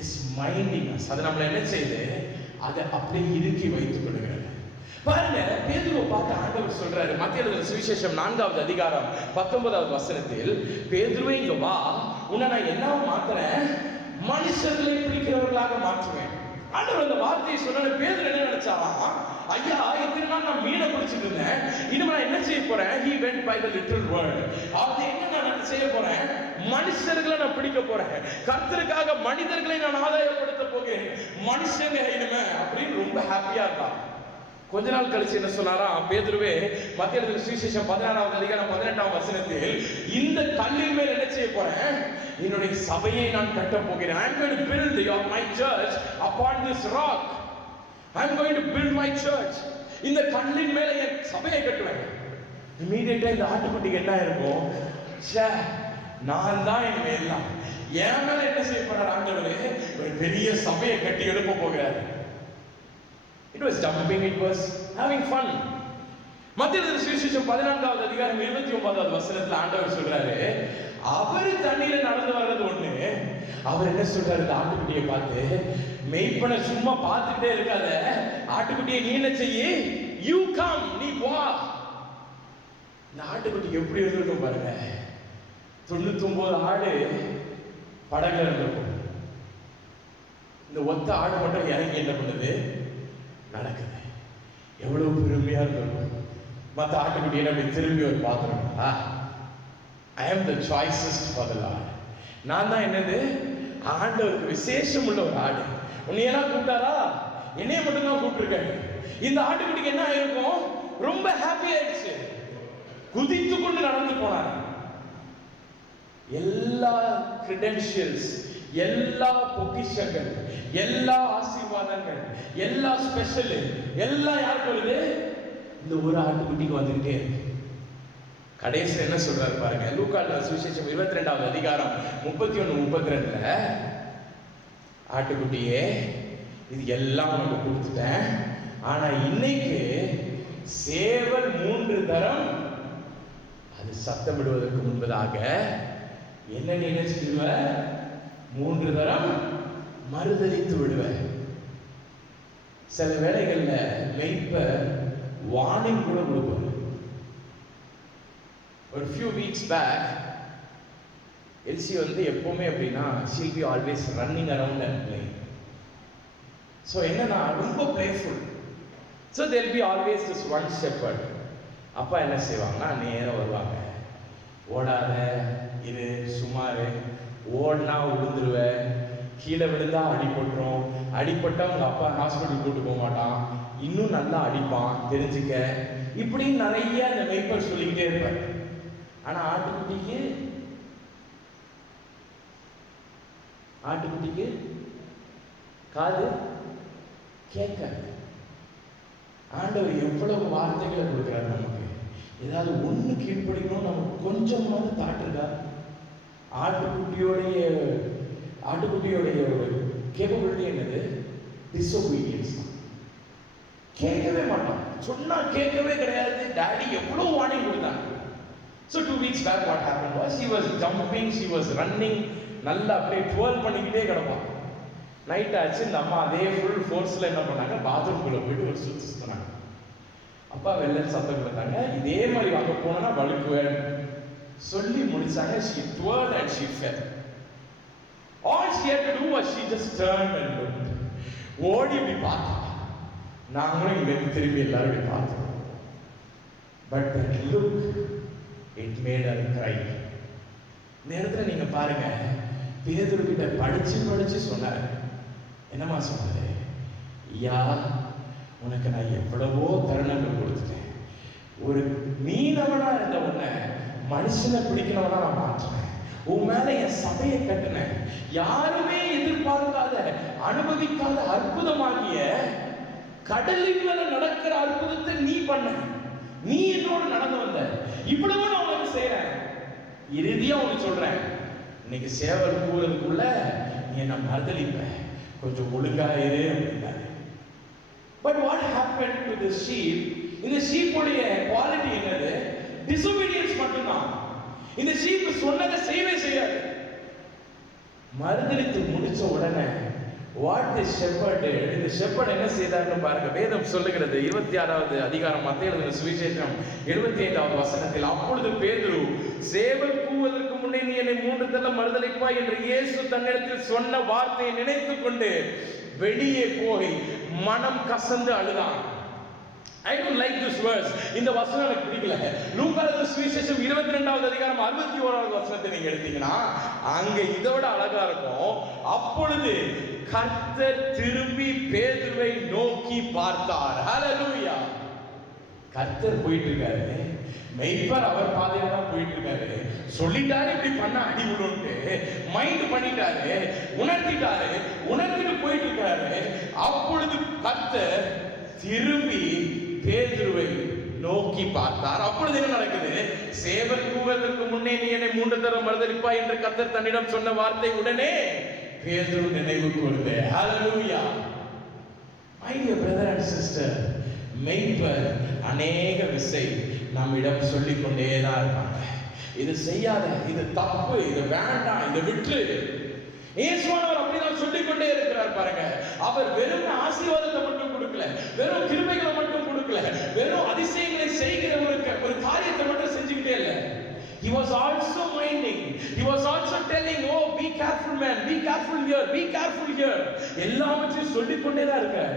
is minding us. அது நம்மள என்ன செய்யுது, அதை அப்படியே இறுக்கி வைத்துக் கொள்கிறது. பாருங்க, பேதுருவை பார்த்து ஆண்டவர் சொல்றாரு, மத்திய எழுதின சுவிசேஷம் 4வது அதிகாரம் 19வது வசனத்தில், பேதுருவே இங்க வா, உன்னை நான் என்னவா மாத்துறேன், மனுஷர்களை பிடிக்கிறவர்களாக மாற்றுவேன். ஆண்டவர் அந்த வார்த்தையை சொன்ன பேதுரு என்ன நினைச்சாலும், ஐயா இத்தனை நாள் நான் மீனை பிடிச்சிட்டு இருந்தேன், இனிமே நான் என்ன செய்ய போறேன்? he went by the little word. அது என்ன நான் செய்ய போறேன்? மனுஷர்களை நான் பிடிக்க போறேன், கர்த்தருக்காக மனிதர்களை நான் ஆதாயப்படுத்த போகிறேன், மனுஷங்க இனிமே அப்படின்னு ரொம்ப ஹாப்பியா இருக்கான். கொஞ்ச நாள் கழிச்சு என்ன சொன்னாரா பேதுருவே? மத்திய எழுதின சுவிசேஷம் 16வது அதிகாரம் 18ஆம் வசனத்தில், இந்த கல்லின் மேல் என்ன செய்ய போறேன்? என்னுடைய சபையை நான் கட்ட போகிறேன். I am going to build my church upon this rock. I am going to build my church. இந்த கல்லின் மேல என் சபையை கட்டுவேன். இமீடியட்டா இந்த ஆட்டுக்குட்டிக்கு என்ன இருக்கும்? ச்சே, நான் தான் இனிமே எல்லாம். என் மேல என்ன செய்ய போறார் ஆண்டவரே? ஒரு பெரிய சபையை கட்டி எழுப்ப போகிறார். It was jumping, it was having fun. மத்திய எழுதின சுவிசேஷம் 14வது அதிகாரம் 29வது வசனத்துல ஆண்டவர் சொல்றாரு, அவர் தண்ணீரை நடந்து வர்றது ஒண்ணு, அவர் என்ன சொல்றாரு இந்த ஆட்டுக்குட்டியை பார்த்து, மெய்ப்பனை சும்மா பார்த்துட்டே இருக்காத, ஆட்டுக்குட்டியை நீ என்ன செய்ய? யூ கம், நீ வா. இந்த ஆட்டுக்குட்டி எப்படி இருந்திருக்கும் பாருங்க. 99 ஆடு படகுல இருந்திருக்கும். இந்த ஒத்த ஆடு மட்டும் இறங்கி என்ன பண்ணுது? நடக்குது. எவ்வளவு பெருமையா இருக்கும். மற்ற ஆட்டுக்குட்டியை அப்படி திரும்பி ஒரு பாத்திரம், I am the choicest for the Lord. நான் தான் என்னது? ஆண்டவருக்கு விசேஷம் உள்ள ஒரு ஆடு. உன்னையெல்லாம் கூப்பிட்டாரா? என்னைய மட்டும் தான் கூப்பிட்டுருக்காரு. இந்த ஆட்டுக்குட்டிக்கு என்ன ஆயிருக்கும்? ரொம்ப ஹாப்பி ஆயிடுச்சு. குதித்து கொண்டு நடந்து போனார். எல்லா கிரெடென்ஷியல்ஸ், எல்லா பொக்கிஷங்கள், எல்லா ஆசீர்வாதங்கள், எல்லா ஸ்பெஷல் எல்லாம் யாருக்கு வருது? இந்த ஒரு ஆட்டுக்குட்டிக்கு வந்துகிட்டே இருக்கு. கடைசியில் என்ன சொல்றாரு பாருங்க, லூக்கா சுவிசேஷம் 22வது அதிகாரம் 31-32ல, ஆட்டுக்குட்டியே இது எல்லாம் உனக்கு கொடுத்துட்டேன், ஆனா இன்னைக்கு சேவல் 3 தரம் அது சத்தமிடுவதற்கு முன்பதாக என்ன நினைச்சிடுவ? 3 தரம் மறுதலித்து விடுவ. சில வேளைகள்ல மெய்ப்பர் வார்னிங் கூட கொடுப்பார். ஒரு few weeks back எல்சி வந்து எப்பவுமே அப்படின்னா she'll be always running around and playing. So என்னன்னா ரொம்ப playful. So there'll be always this one shepherd. அப்பா என்ன செய்வாங்கன்னா நேரா வருவாங்க, ஓடாத இரு, சுமாரு, ஓடினா விழுந்துருவ, கீழே விழுந்தா அடிபட்டுரும், அடிபட்டா உங்க அப்பா ஹாஸ்பிட்டல் கூட்டு போக மாட்டான், இன்னும் நல்லா அடிப்பான் தெரிஞ்சுக்க, இப்படி நிறைய அந்த மெய்ப்பர் சொல்லிக்கிட்டே இருப்பார். ஆனா ஆட்டுக்குட்டிக்கு காது கேட்காது. ஆண்டவர் எவ்வளவு வார்த்தைகளை கொடுக்கிறார் நமக்கு. ஏதாவது ஒண்ணு கீழ்ப்படிக்கணும் நமக்கு கொஞ்சமாவது தாட் இருக்கா? ஆட்டுக்குட்டியோடைய கேப்பபிலிட்டி என்னது? டிஸ்ஒபீடியன்ஸ். கேட்கவே மாட்டான், சொன்னா கேட்கவே கிடையாது. டாடி எவ்வளவு வார்னிங் கொடுத்தாங்க. So 2 weeks back what happened was he was jumping, she was running, நல்லா அப்படியே ட்வர்ல் பண்ணிக்கிட்டே கிடப்பான். நைட் ஆச்சு, இந்த அம்மா அதே ஃபுல் ஃபோர்ஸ்ல என்ன பண்ணாங்க? பாத்ரூம்குள்ள போயிட்டு ஒரு சுத்து சுத்தினாங்க. அப்பா வெளில சத்தம் கொடுத்தாங்க, இதே மாதிரி வாங்க போனா வழுக்குவேன் சொல்லி முடிச்சாங்க. she twirled and she fell. All she had to do was she just turned and looked. ஓடி இப்படி பார்த்தா, நாங்களும் இங்க திரும்பி எல்லாரும் இப்படி பார்த்தோம். But that look, it made her cry. நேரத்துல நீங்க பாருங்க, பேதுரு கிட்ட படிச்சு சொன்னாரு. என்னமா சொன்னாரு? ஐயா, உனக்கு நான் எவ்வளவோ தருணங்கள் கொடுத்துட்டேன். ஒரு மீனவனா இருந்த உன்னை மனுஷனை பிடிக்கிறவனா நான் மாற்றினேன். உன் மேல என் சபையை கட்டினேன். யாருமே எதிர்பார்க்காத, அனுபவிக்காத அற்புதமாகிய கடலின் மேல நடக்கிற அற்புதத்தை நீ பண்ண. நீ என்னோட நடந்து வந்த. இவ்வளவு நான் உனக்கு செய்யறேன். இறுதியா உனக்கு சொல்றேன், இன்னைக்கு சேவல் கூறதுக்குள்ள நீ என்ன மறுதலிப்ப, கொஞ்சம் ஒழுங்கா இரு அப்படின்னாரு. But what happened to the sheep? இந்த ஷீப்புடைய குவாலிட்டி என்னது? டிசோபீடியன்ஸ் மட்டும்தான். இந்த ஷீப் சொன்னதை செய்யவே செய்யாது. மறுதலித்து முடிச்ச உடனே what the shepherd did, இந்த ஷெப்பர்ட் என்ன செய்தார்னு பாருங்க. வேதம் சொல்லுகிறது 26வது அதிகாரம் மத்தேயு எழுதின சுவிசேஷம் 75வது வசனத்தில், அப்பொழுது பேதுரு, சேவல் கூவுவதற்கு முன்னே நீ என்னை 3 தடவை மறுதலிப்பாய் என்று இயேசு தன்னிடத்தில் சொன்ன வார்த்தையை நினைத்துக் கொண்டு வெளியே போய் மனம் கசந்து அழுதான். like this verse. இந்த வசனம் எனக்கு பிடிக்கல. லூக்கா சுவிசேஷம் 22வது அதிகாரம் 61வது வசனத்தை நீங்க எடுத்தீங்கன்னா அங்க இதோட அழகா இருக்கும். அப்பொழுது கர்த்தர் திரும்பி பேதுருவை நோக்கி பார்த்தார். ஹல்லேலூயா. கர்த்தர் போயிட்டு இருக்காரு, மெய்ப்பர் அவர் பாதையில தான் போயிட்டு இருக்காரு. சொல்லிட்டாரு இப்படி பண்ண அடி விடுன்ட்டு, மைண்ட் பண்ணிட்டாரு, உணர்த்திட்டு போயிட்டு இருக்காரு. அப்பொழுது கர்த்தர் திரும்பி பேதுருவை நோக்கி பார்த்தார். அப்பொழுது என்ன நடக்குது? சேவல் கூவதற்கு முன்னே நீ என்னை 3 தரம் மறுதலிப்பாய் என்று கர்த்தர் தன்னிடம் சொன்ன வார்த்தை உடனே பேதுரு நினைவு கூர்ந்தே. ஹல்லேலூயா. My dear brother and sister, மெய்ப்பர் அநேக விசை நம்மிடம் சொல்லிக் கொண்டேதான் இருப்பாங்க. இது செய்யாத, இது தப்பு, இது வேண்டாம், இதை விட்டு. இயேசுவானவர் அப்படிதான் சொல்லிக் கொண்டே இருக்கிறார் பாருங்க. அவர் வெறும் ஆசீர்வாதத்தை மட்டும் கொடுக்கல, வெறும் கிருபைகளை மட்டும் கொடுக்கல, வெறும் அதிசயங்களை செய்கிற ஒரு காரியத்தை மட்டும் செஞ்சுக்கிட்டே இல்ல. He was also minding. He was also telling, oh, be careful man, be careful here, be careful here. எல்லாவற்றையும் சொல்லிக் கொண்டே தான் இருக்காரு.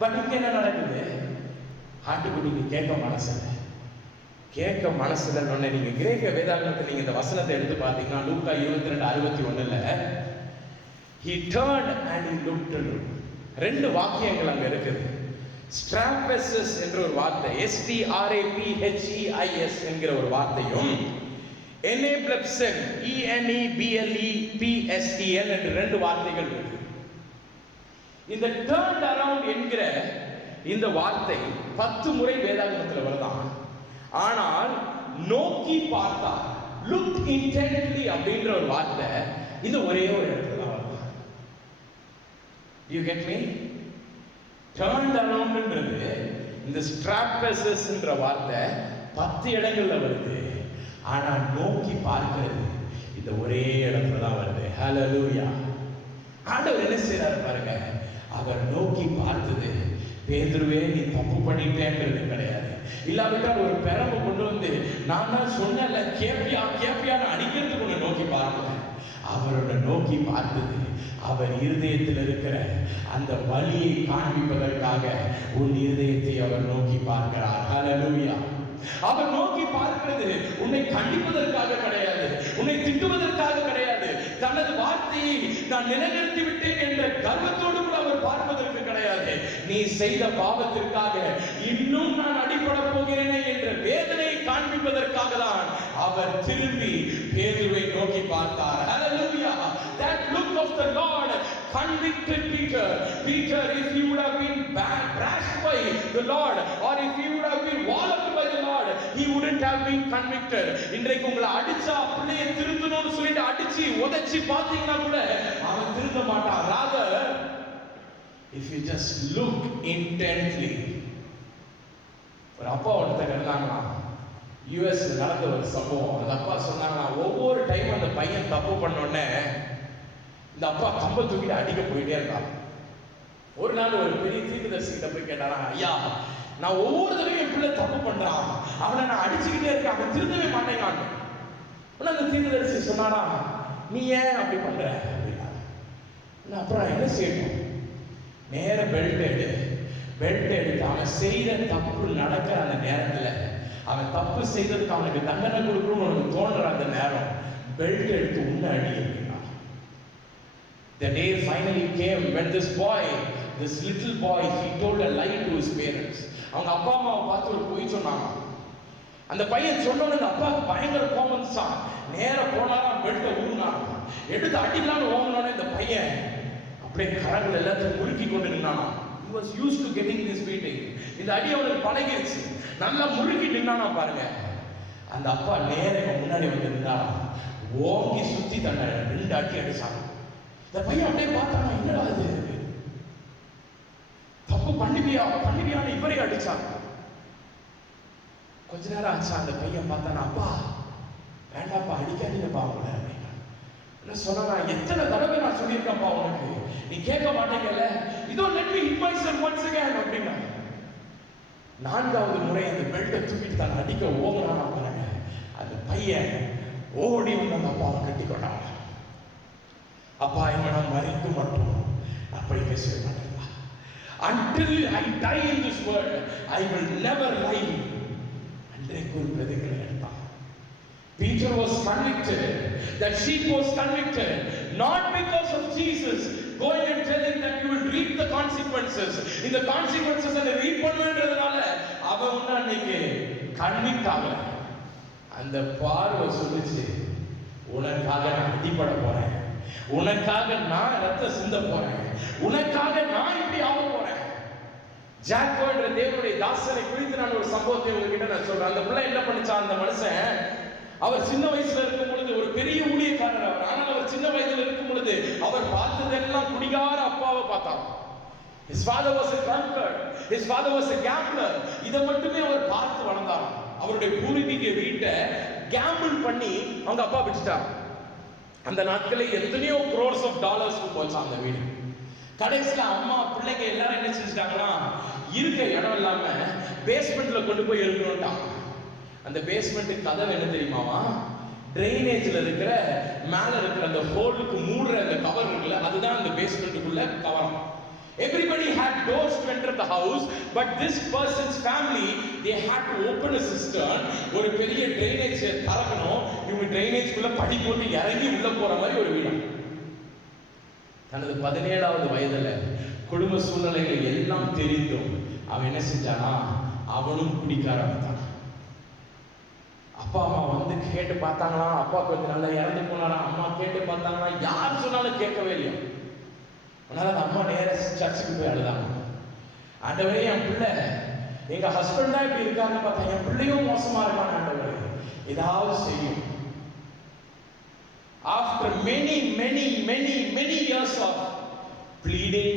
பட் இங்க என்ன நடக்குது? ஆட்டுக்குட்டிக்கு கேட்க மனசுல ஒண்ணு. நீங்க கிரேக்க வேதாகமத்தில் நீங்க இந்த வசனத்தை எடுத்து பார்த்தீங்கன்னா லூக்கா 22:61 he turned and he looked at him. 2 வாக்கியங்கள் அங்க இருக்குது. ஸ்ட்ராபெசஸ் என்ற ஒரு வார்த்தை, STRAPHEIS என்கிற ஒரு வார்த்தையும், எனேப்லெப்சன் ENEBLEPSTN என்ற 2 வார்த்தைகள் இருக்கு. இந்த turned around என்கிற இந்த வார்த்தை 10 முறை வேதாகமத்தில் வருதான். ஆனால் நோக்கி பார்த்தா, look intently அப்படின்ற ஒரு வார்த்தை இந்த ஒரே ஒரு இடத்துல தான் வருது. You get me? Turned around என்றது இந்த strapesses என்ற வார்த்தை 10 இடங்கள்ல வருது. ஆனா நோக்கி பார்க்கிறது இந்த ஒரே இடத்துல தான் வருது. ஹல்லேலூயா. ஆண்டவர் என்ன செய்றாரு பாருங்க. அவர் நோக்கி பார்த்தது, பேதுருவே நீ தப்பு பண்ணிட்டேன்றது கிடையாது. இல்லாவிட்டால் ஒரு பெரம்பு கொண்டு வந்து நான் தான் சொன்னல கேப்பியான்னு அடிக்கிறதுக்கு ஒன்று நோக்கி பார்க்கல. அவரோட நோக்கி பார்த்தது அவர் இருதயத்தில் இருக்கிற அந்த வலியை காண்பிப்பதற்காக உன் இருதயத்தை அவர் நோக்கி பார்க்கிறார். ஹல்லேலூயா. அவர் நோக்கி பார்க்கிறது உன்னை கண்டிப்பதற்காக கிடையாது, உன்னை திட்டுவதற்காக கிடையாது, தனது வார்த்தையை நான் நிலைநிறுத்தி விட்டேன் என்ற கர்வத்தோடு கூட அவர் பார்ப்பதற்கு கிடையாது. நீ செய்த பாவத்திற்காக இன்னும் நான் அடிபட போகிறேனே என்ற வேதனையை காண்பிப்பதற்காக தான் அவர் திரும்பி பேதுருவை நோக்கி பார்த்தார். Hallelujah. That look of the Lord convicted Peter. Peter, if he would have been brushed by the Lord, or if he would have been walloped by the Lord, he wouldn't have been convicted. இன்றைக்கு உங்களை அடிச்சா அப்படியே திருத்தணும்னு சொல்லிட்டு அடிச்சு உதைச்சி பார்த்தீங்கன்னா கூட அவன் திருந்த மாட்டான். Rather, if you just look intently. ஒரு அப்பா ஒருத்தர் இருந்தாங்களா, யுஎஸ்ல நடந்த ஒரு சம்பவம். அந்த அப்பா சொன்னாங்களா, ஒவ்வொரு டைம் அந்த பையன் தப்பு பண்ணோடனே இந்த அப்பா கம்ப தூக்கிட்டு அடிக்க போயிட்டே இருக்கான். ஒரு நாள் ஒரு பெரிய தீர்க்கதரிசிகிட்ட போய் கேட்டாரா, ஐயா நான் ஒவ்வொரு தடவையும் என் பிள்ளை தப்பு பண்றான், அவனை நான் அடிச்சுக்கிட்டே இருக்கேன், அவன் திருந்தவே மாட்டேங்கான். அந்த தீர்க்கதரிசி சொன்னாரா, நீ ஏன் அப்படி பண்ற அப்படின்னா, அப்புறம் என்ன செய்யணும், நேர பெல்ட் எடுத்து அவன் செய்த தப்பு நடக்கிற அந்த நேரத்துல, அவன் தப்பு செய்ததுக்கு அவனுக்கு தண்டனை கொடுக்கணும்னு உனக்கு தோன்ற அந்த நேரம் பெல்ட் எடுத்து உன்ன அடி அப்படின்னா. The day finally came when this little boy, he told a lie to his parents. அவங்க அப்பா அம்மாவை பார்த்து ஒரு பொய் சொன்னாங்க. அந்த பையன் சொன்னோன்னு அந்த அப்பாவுக்கு பயங்கர கோபம் வந்துச்சான். நேரா போனாராம், பெல்ட்டை ஊருனாங்க, எடுத்து அடிக்கலான்னு ஓங்கினோடனே இந்த பையன் அப்படியே கரங்கள் எல்லாத்தையும் முறுக்கி கொண்டு நின்னானா. He was used to getting this beating. இந்த அடி அவனுக்கு பழகிருச்சு, நல்லா முறுக்கி நின்னானா பாருங்க. அந்த அப்பா நேரம் முன்னாடி வந்து நின்னாரா, ஓங்கி சுத்தி தன்னை 2 அடி அடிச்சாங்க. இந்த பையன் அப்படியே பார்த்தானா, என்னடா இது, தப்பு பண்ணுவியான்னு இவரே அடிச்சாங்க. கொஞ்ச நேரம் ஆச்சா, அந்த பையன் பார்த்தானா, அப்பா வேண்டாப்பா அடிக்காதீங்கப்பா அவங்கள அப்படின்னா. என்ன சொன்னா, எத்தனை தடவை நான் சொல்லியிருக்கேன்ப்பா உனக்கு, நீ கேட்க மாட்டேங்கல, இதோ let me hit myself once again அப்படின்னா. 4வது முறை அந்த பெல்ட்டை தூக்கிட்டு தான் அடிக்க ஓடுறானா பாருங்க. அந்த பையன் ஓடி வந்து அந்த அப்பாவை கட்டி கொண்டான். அப்பா என்ன நான் மறித்து மட்டும் நான் போய் பேசவே மாட்டேன். until I die in this world I will never lie. அன்றைக்கு ஒரு பிரதிகளை எடுத்தான். Peter was convicted, that sheep was convicted, not because of Jesus going and telling that you will reap the consequences. இந்த consequences அதை reap பண்ணுன்றதுனால அவன் ஒண்ணு அன்னைக்கு convict ஆகல. அந்த பார்வை சொல்லுச்சு, உனக்காக நான் அடிபட போறேன், உனக்காக நான் ரத்தம் சிந்த போறேன், உனக்காக நான் இப்படி ஆக போறேன். ஜாக்கோ என்ற தேவனுடைய தாசனை குறித்து நான் ஒரு சம்பவத்தை உங்ககிட்ட நான் சொல்றேன். அந்த பிள்ளை என்ன பண்ணிச்சான், அந்த மனுஷன் அவர் சின்ன வயசுல இருக்கும் பொழுது ஒரு பெரிய ஊழியக்காரர் அவர். ஆனால் அவர் சின்ன வயதுல இருக்கும் பொழுது அவர் பார்த்ததெல்லாம் குடிகார அப்பாவை பார்த்தார். His father was a drunkard, his father was a gambler. இதை மட்டுமே அவர் பார்த்து வளர்ந்தார். அவருடைய பூர்வீக வீட்டை கேம்பிள் பண்ணி அவங்க அப்பா விட்டுட்டார். அந்த நாட்களில் எத்தனையோ crores of dollars போச்சு அந்த வீடு. கடைசியில அம்மா பிள்ளைங்க எல்லாரும் என்ன செஞ்சிட்டாங்கன்னா, இருக்க இடம் இல்லாம பேஸ்மெண்ட்ல கொண்டு போய் இருக்கணும்ட்டாங்க. அந்த பேஸ்மெண்ட் கதவு என்ன தெரியுமாவா, ட்ரைனேஜ்ல இருக்கிற மேல இருக்கிற அந்த ஹோலுக்கு மூடுற அந்த கவர் இருக்குல்ல, அதுதான் அந்த பேஸ்மெண்ட்டுக்குள்ள கவரம். Everybody had doors to enter the house, but this person's family, they had to open a cistern. ஒரு பெரிய ட்ரைனேஜ் திறக்கணும். இவங்க ட்ரைனேஜ்க்குள்ள படி போட்டு இறங்கி உள்ள போற மாதிரி ஒரு வீடு. தனது 17வது வயதுல குடும்ப சூழ்நிலைகள் எல்லாம் தெரிந்தும் அவன் என்ன செஞ்சானா, அவனும் குடிக்க ஆரம்பித்தான். அப்பா அம்மா வந்து கேட்டு பார்த்தாங்களா, அப்பா கொஞ்சம் நல்லா இறந்து போனாரா, அம்மா கேட்டு பார்த்தாங்களா, யார் சொன்னாலும் கேட்கவே இல்லையா. அதனால அந்த அம்மா நேர சர்ச்சுக்கு போய் அழுதாங்க. ஆண்டவரே, என் பிள்ளை எங்க ஹஸ்பண்ட் தான் இப்படி இருக்காங்க பார்த்தா, என் பிள்ளையும் மோசமா இருக்காங்க ஆண்டவரே, ஏதாவது செய்யும். After many years of pleading,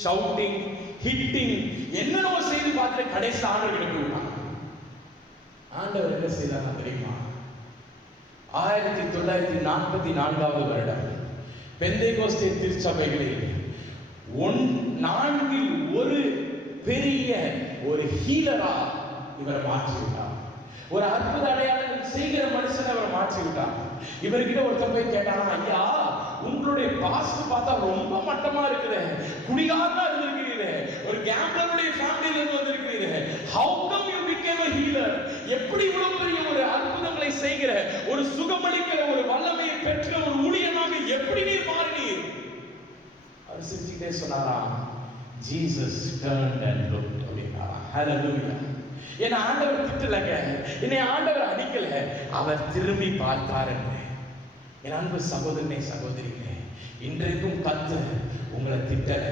shouting, hitting, என்னென்னோ செய்து பார்த்து கடைசியில் ஆண்டவர் கிட்ட போயிட்டாங்க. ஆண்டவர் என்ன செய்தாங்க தெரியுமா? 1944வது வருடம் பெந்தேகோஸ்தே திருச்சபைகளில் 4ல் ஒரு பெரிய ஒரு ஹீலரா இவரை மாற்றி விட்டார். ஒரு அற்புத அடையாளம் செய்கிற மனுஷனை அவர் மாற்றி விட்டார். இவர்கிட்ட ஒருத்தன் போய் கேட்டானா, ஐயா உங்களுடைய பாஸ்ட் பார்த்தா ரொம்ப மட்டமா இருக்குது, குடிகாரனா இருந்திருக்கிறீங்க, ஒரு கேம்பலருடைய ஃபேமிலியில இருந்து வந்திருக்கிறீங்க, how come you became a healer? எப்படி இவ்வளவு பெரிய ஒரு அற்புதங்களை செய்கிற, ஒரு சுகமளிக்கிற, ஒரு வல்லமையை பெற்ற ஒரு ஊழியனாக எப்படி நீர் மாறினீர்? அவர் சிரிச்சுட்டே சொன்னாரா, ஜீசஸ் turned and looked அப்படின்னாரா. ஹalleluya. என்ன ஆண்டவர் திட்டலங்க, என்னை ஆண்டவர் அடிக்கல, அவர் திரும்பி பார்த்தார். என் அன்பு சகோதரனே சகோதரிகளே, இன்றைக்கும் கர்த்தர் உங்களை திட்டல,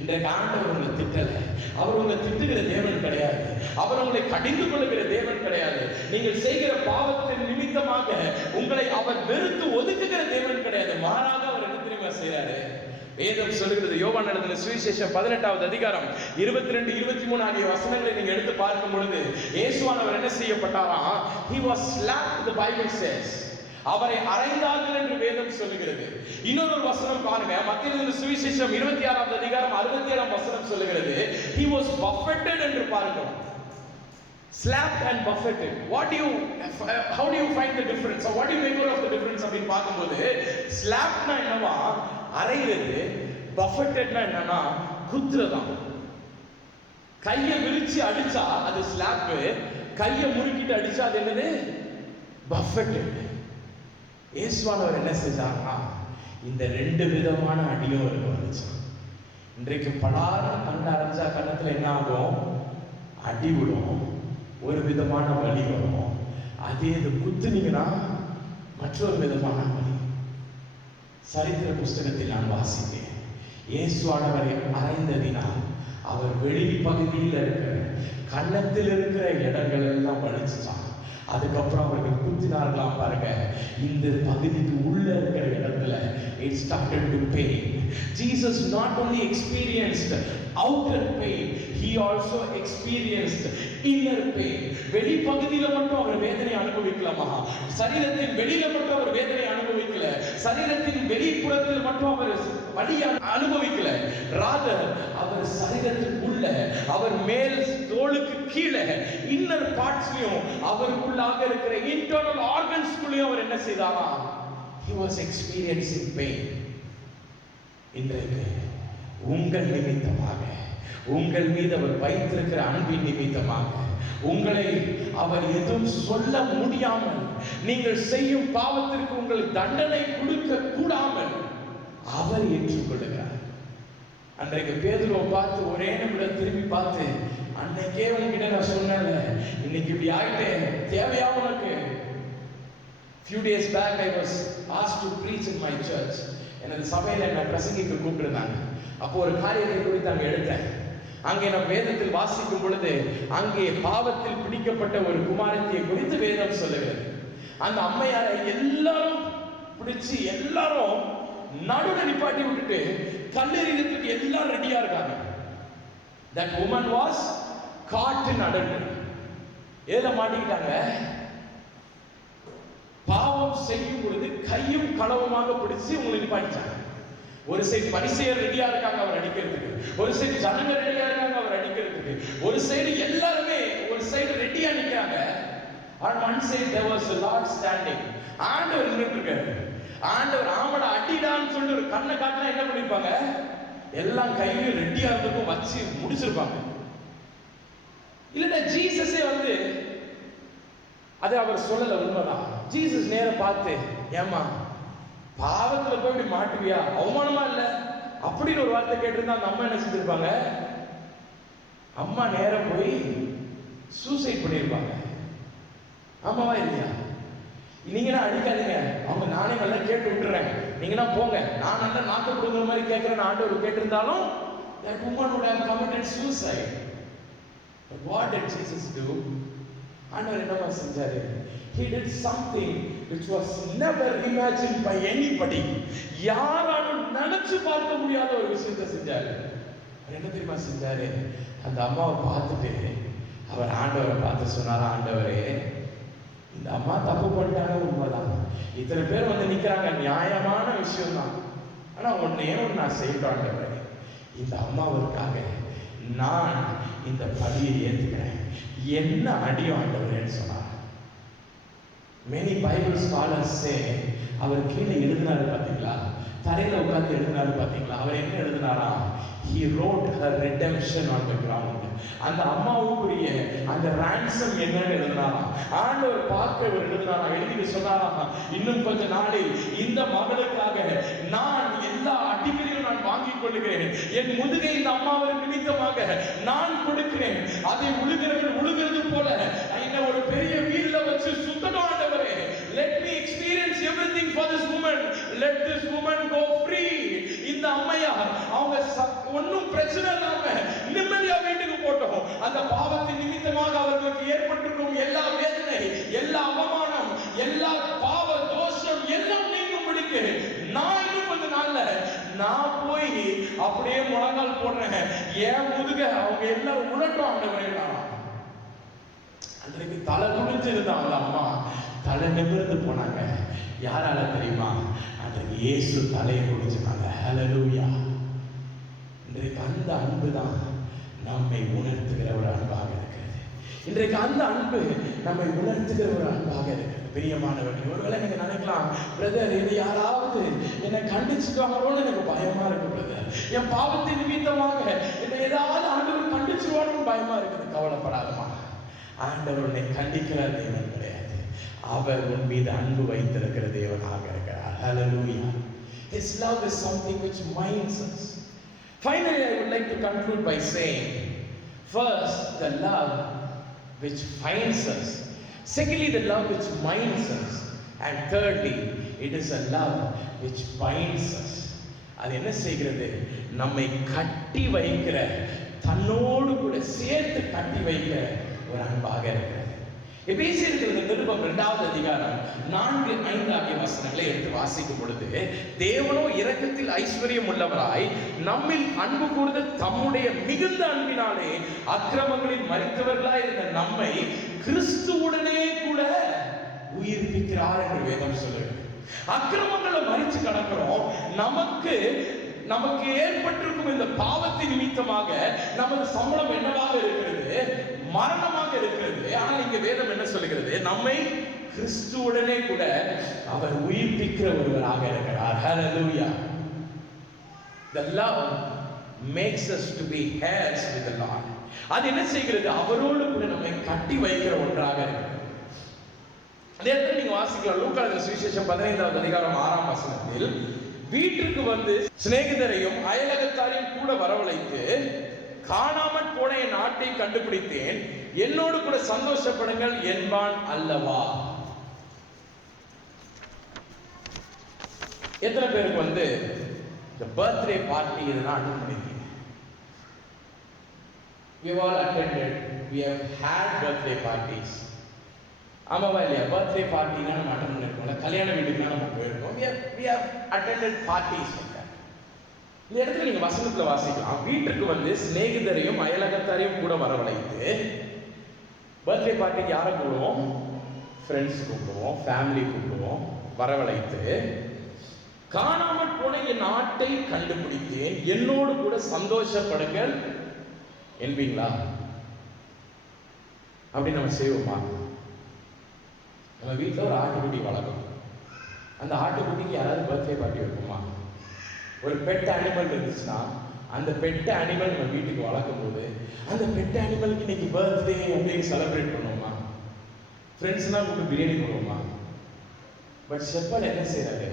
இன்றைக்கு ஆண்டவர் உங்களை திட்டல. அவர் உங்களை திட்டுகிற தேவன் கிடையாது, அவர் உங்களை கடிந்து கொள்ளுகிற தேவன் கிடையாது. நீங்கள் செய்கிற பாவத்தின் நிமித்தமாக உங்களை அவர் வெறுத்து ஒதுக்குகிற தேவன் கிடையாது. மாறாக அவர் என்ன தெரியுமா செய்யறாரு? வேதம் சொல்லுகிறது, யோவான் எழுதின சுவிசேஷம் 18வது அதிகாரம் 22, 23 ஆகிய வசனங்களை நீங்க எடுத்து பார்க்கும் பொழுது இயேசுவானவர் என்ன செய்யப்பட்டாராம்? He was slapped, the Bible says. அவரை அறைந்தார்கள் என்று வேதம் சொல்லுகிறது. இன்னொரு வசனம் பாருங்க, மத்தேயு எழுதின சுவிசேஷம் 26வது அதிகாரம் 67ஆம் வசனம் சொல்லுகிறது, he was buffeted என்று பாருங்க. Slapped and buffeted. How do you find the difference? Or what do you make out of the difference அப்படின்னு பார்க்கும்போது, slappedனா என்னவா? அறைகிறது. buffetedனா என்னன்னா குத்துறதாம். கையை விரிச்சு அடிச்சா அது ஸ்லாப், கையை முறுக்கிட்டு அடிச்சா அது என்னது? buffeted. இயேசுவானவர் என்ன செஞ்சாரா? இந்த 2 விதமான அடியும் இருக்கு வந்துச்சு. இன்றைக்கு பலார கண்ண அரைஞ்சா கண்ணத்துல என்ன ஆகும்? அடி விடும், ஒரு விதமான வலி வரும். அதே இது குத்துனீங்கன்னா மற்றொரு விதமான வலி. சரித்திர புஸ்தகத்தில் நான் வாசித்தேன், இயேசுவானவரை அறைந்ததினால் அவர் வெளி பகுதியில் இருக்கிற கன்னத்தில் இருக்கிற இடங்கள் எல்லாம் வலிச்சுட்டான். அதுக்கப்புறம் அவர்கள் குத்தினார்களாம் பாருங்க, இந்த பகுதிக்கு உள்ள இருக்கிற இடத்துல it started to pain. Jesus not only experienced outer pain, he also experienced inner pain. வெளி பகுதியில மட்டும் அவர் வேதனை அனுபவிக்கலாமா? சரீரத்தின் வெளியில மட்டும் அவர் வேதனை அனுபவிக்கல, சரீரத்தின் வெளிப்புறத்தில் மட்டும் அவர் வலி அனுபவிக்கல. ராதர் அவர் சரீரத்தின் உள்ள, அவர் மேல் தோலுக்கு கீழே இன்னர் பார்ட்ஸ்லயும் அவருக்குள்ளாக இருக்கிற இன்டர்னல் ஆர்கன்ஸ்குள்ளேயும் அவர் என்ன செய்தாரா? he was experiencing pain. இன்றைக்கு உங்கள் நிமித்தமாக உங்கள் மீது அவர் வைத்திருக்கிற அன்பின் நிமித்தமாக உங்களை அவர் எதுவும் சொல்ல முடியாமல், நீங்கள் செய்யும் பாவத்திற்கு உங்கள் தண்டனை கொடுக்க கூடாமல் அவர் ஏற்றுக்கொள்ளுகிறார். அன்றைக்கு பேதுருவை பார்த்து ஒரே நிமிடம் திரும்பி பார்த்து, அன்னைக்கே உங்ககிட்ட நான் சொன்னேன்ல, இன்னைக்கு இப்படி ஆயிட்டேன், தேவையா உனக்கு? Few days back I was asked to preach in my church. எனது சபையில என்ன பிரசங்கிக்க கூப்பிட்டுருந்தாங்க. அப்போ ஒரு காரியத்தை குறித்து அங்கே எடுத்தேன். அங்கே நம் வேதத்தில் வாசிக்கும் பொழுது அங்கே பாவத்தில் பிடிக்கப்பட்ட ஒரு குமாரத்தியை குறித்து வேதம் சொல்லுகிறது. அந்த அம்மையாரை எல்லாரும் பிடிச்சு எல்லாரும் நடுவில் நிப்பாட்டி விட்டுட்டு கல்லெறியத்துக்கு எல்லாரும் ரெடியா இருக்காங்க. That woman was caught in adultery. ஏதோ மாட்டிக்கிட்டாங்க. பாவம் செய்யும் பொழுது கையும் களவுமாக பிடிச்சு உங்களை நிப்பாட்டிச்சாங்க. ஒரு சைடு பரிசேயர் ரெடியா இருக்காங்க அவர் அடிக்கிறதுக்கு, ஒரு சைடு ஜனங்க ரெடியா இருக்காங்க அவர் அடிக்கிறதுக்கு, ஒரு சைடு எல்லாருமே ஒரு சைடு ரெடியா நிக்கிறாங்க. On one side there was a Lord standing. ஆண்டவர் நின்னுட்டு இருக்காரு. ஆண்டவர் ஆமடா அடிடான்னு சொல்லிட்டு ஒரு கண்ணை காட்டினா என்ன பண்ணிருப்பாங்க? எல்லாம் கையிலும் ரெடியா இருந்துக்கும் வச்சு முடிச்சிருப்பாங்க. இல்லைன்னா ஜீசஸே வந்து அது அவர் சொல்லல, உண்மைதான். ஜீசஸ் நேர பார்த்து, ஏமா பாவத்துல போய் இப்படி மாட்டுவியா, அவமானமா இல்ல அப்படின்னு ஒரு வார்த்தை கேட்டிருந்தா அந்த அம்மா என்ன செஞ்சிருப்பாங்க? அம்மா நேரம் போய் சூசைட் பண்ணிருப்பாங்க. ஆமாவா இல்லையா? நீங்கன்னா அடிக்காதீங்க, அவங்க நானே நல்லா கேட்டு விட்டுறேன், நீங்கன்னா போங்க, நான் நல்லா நாக்கு கொடுக்குற மாதிரி கேட்கிறேன் ஆண்டவர் கேட்டிருந்தாலும் that woman would have committed suicide. But what did Jesus do? ஆண்டவர் என்னமா செஞ்சாரு? He did something which was never imagined by anybody. யாராலும் நினைச்சு பார்க்க முடியாத ஒரு விஷயத்தை செஞ்சாரு. என்ன தெரியுமா செஞ்சாரு? அந்த அம்மாவை பார்த்துட்டு அவர் ஆண்டவரை பார்த்து சொன்னாரா, ஆண்டவரே இந்த அம்மா தப்பு பண்ணிட்டாங்க, உண்மைதான், இத்தனை பேர் வந்து நிக்கிறாங்க, நியாயமான விஷயம் தான், ஆனா ஒன்னே ஒன்று நான் செய்யறேன் ஆண்டவரே, இந்த அம்மாவிற்காக நான் இந்த பலியை ஏற்றுக்கிறேன், என்ன அடியும் ஆண்டவரேன்னு சொன்னார். Many Bible scholars say அவர் கீழே எழுதினாரு பாத்தீங்களா, தரையில உட்கார்ந்து எழுதினாரு பாத்தீங்களா, அவர் என்ன எழுதினாரா? He wrote her redemption on the ground. அந்த அம்மாவுக்குரிய அந்த ransom என்னன்னு எழுதினாரா? ஆண்டவர் பார்க்க அவர் எழுதினாரா? எழுதி சொன்னாரா, இன்னும் கொஞ்ச நாளில் இந்த மகளுக்காக நான் எல்லா அடிகளையும் நான் வாங்கிக் கொள்ளுகிறேன், என் முதுகை இந்த அம்மாவின் நிமித்தமாக நான் கொடுக்கிறேன், அதை உழுகிறவர்கள் உழுகிறது போல என்ன ஒரு பெரிய வீடுல வச்சு சுத்தணும் ஆண்டவரே, let me experience everything for this woman, let this woman go free. இந்த அம்மையார் அவங்க ஒன்னும் பிரச்சனை இல்லாம நிம்மதியா வீட்டுக்கு போட்டோம். அந்த பாவத்தின் நிமித்தமாக அவர்களுக்கு ஏற்பட்டிருக்கும் எல்லா வேதனை, எல்லா அவமானம், எல்லா பாவ தோஷம் எல்லாம் நீங்கும்படிக்கு நான் இன்னும் கொஞ்ச நாள்ல நான் போய் அப்படியே முழங்கால் போடுறேன், ஏன் முதுக அவங்க எல்லாரும் உழட்டும் ஆண்டவரே. அன்றைக்கு தலை குடிஞ்சு இருந்தா அந்த அம்மா தலை நிமிர்ந்து போனாங்க. யாரால தெரியுமா? அன்றைக்கு இயேசு தலையை குடிச்சுட்டாங்க. ஹல்லேலூயா. இன்றைக்கு அந்த அன்பு தான் நம்மை உணர்த்துகிற ஒரு அன்பாக இருக்கிறது. இன்றைக்கு அந்த அன்பு நம்மை உணர்த்துகிற ஒரு அன்பாக இருக்கிறது. பிரியமானவர்கள், ஒருவேளை நீங்க நினைக்கலாம், பிரதர் என்னை யாராவது என்னை கண்டிச்சுட்டாங்களோன்னு எனக்கு பயமா இருக்கு பிரதர், என் பாவத்தின் நிமித்தமாக என்னை ஏதாவது ஆண்டவர் கண்டிச்சுருவானு பயமா இருக்குது. கவலைப்படாதமா, ஆண்டவர் உன்னை கண்டிக்கிற தேவன் கிடையாது, அவர் உன் மீது அன்பு வைத்திருக்கிற தேவனாக இருக்கிறார். Hallelujah. His love is something which binds us. Finally, I would like to conclude by saying, first, the love which finds us. Secondly, the love which binds us. And thirdly, it is a love which binds us. அது என்ன செய்கிறது? நம்மை கட்டி வைக்கிற, தன்னோடு கூட சேர்த்து கட்டி வைக்கிற ஒரு அன்பாக இருக்கிறது. எபேசியருக்கு நிருபம் 2வது அதிகாரம் 4-5 ஆகிய வசனங்களை எடுத்து வாசிக்கும் பொழுது, தேவனோ இரக்கத்தில் ஐஸ்வர்யம் உள்ளவராய் நம்மில் அன்பு கூர்ந்த தம்முடைய மிகுந்த அன்பினாலே அக்கிரமங்களில் மரித்தவர்களாய் இருந்த நம்மை கிறிஸ்துவுடனே கூட உயிர்ப்பிக்கிறார் என்று வேதம் சொல்லுகிறது. அக்கிரமங்களை மரிச்சு கடக்கிறோம். நமக்கு ஏற்பட்டிருக்கும் இந்த பாவத்தின் நிமித்தமாக நமது சம்பளம் என்னவாக இருக்கிறது? மரணமாக இருக்கிறது. ஆனால் இங்க வேதம் என்ன சொல்லுகிறது? நம்மை கிறிஸ்துவுடனே கூட அவர் உயிர்ப்பிக்கிற ஒருவராக இருக்கிறார். Hallelujah. The love makes us to be heirs with the Lord. அது என்ன செய்கிறது? அவரோடு கூட நம்மை கட்டி வைக்கிற ஒன்றாக இருக்கிறது. அதே இடத்துல நீங்க வாசிக்கலாம், லூக்கா எழுதின சுவிசேஷம் 15வது அதிகாரம் 6ஆம் வசனத்தில், வீட்டுக்கு வந்து சிநேகிதரையும் அயலகத்தாரையும் கூட வரவழைத்து, காணாமற் போன என் ஆட்டை கண்டுபிடித்தேன், என்னோடு கூட சந்தோஷப்படுங்கள் என்பான் அல்லவா. எத்தனை பேருக்கு வந்து இந்த பர்த்டே பார்ட்டி இதெல்லாம் அட்டெண்ட் பண்ணிருக்கீங்க? We have all attended, we have had birthday parties. ஆமாவா இல்லையா? பர்த்டே பார்ட்டினா நம்ம அட்டெண்ட் பண்ணிருக்கோம்ல, கல்யாண வீட்டுக்குனா நம்ம போயிருக்கோம். we have attended parties like that. இந்த இடத்துல நீங்க வசனத்துல வாசிக்கலாம், வீட்டுக்கு வந்து சிநேகிதரையும் அயலகத்தாரையும் கூட வரவழைத்து. பர்த்டே பார்ட்டிக்கு யாரை கூப்பிடுவோம்? ஃப்ரெண்ட்ஸ் கூப்பிடுவோம், ஃபேமிலி கூப்பிடுவோம். வரவழைத்து, காணாமற் போன என் ஆட்டை கண்டுபிடித்தேன், என்னோடு கூட சந்தோஷப்படுங்கள் என்பீங்களா? அப்படி நம்ம செய்வோமா? நம்ம வீட்டில் ஒரு ஆட்டுக்குட்டி வளர்க்கணும். அந்த ஆட்டுக்குட்டிக்கு யாராவது பர்த்டே பார்ட்டி வைப்போமா? ஒரு பெட் அனிமல் இருந்துச்சுன்னா அந்த பெட் அனிமல் நம்ம வீட்டுக்கு வளர்க்கும் போது அந்த பெட் அனிமலுக்கு இன்னைக்கு பர்த்டே அப்படின்னு செலிப்ரேட் பண்ணுவோமா? ஃப்ரெண்ட்ஸ்லாம் கூப்பிட்டு பிரியாணி பண்ணுவோமா? பட் ஷெப்பர்ட் என்ன செய்யறாரு?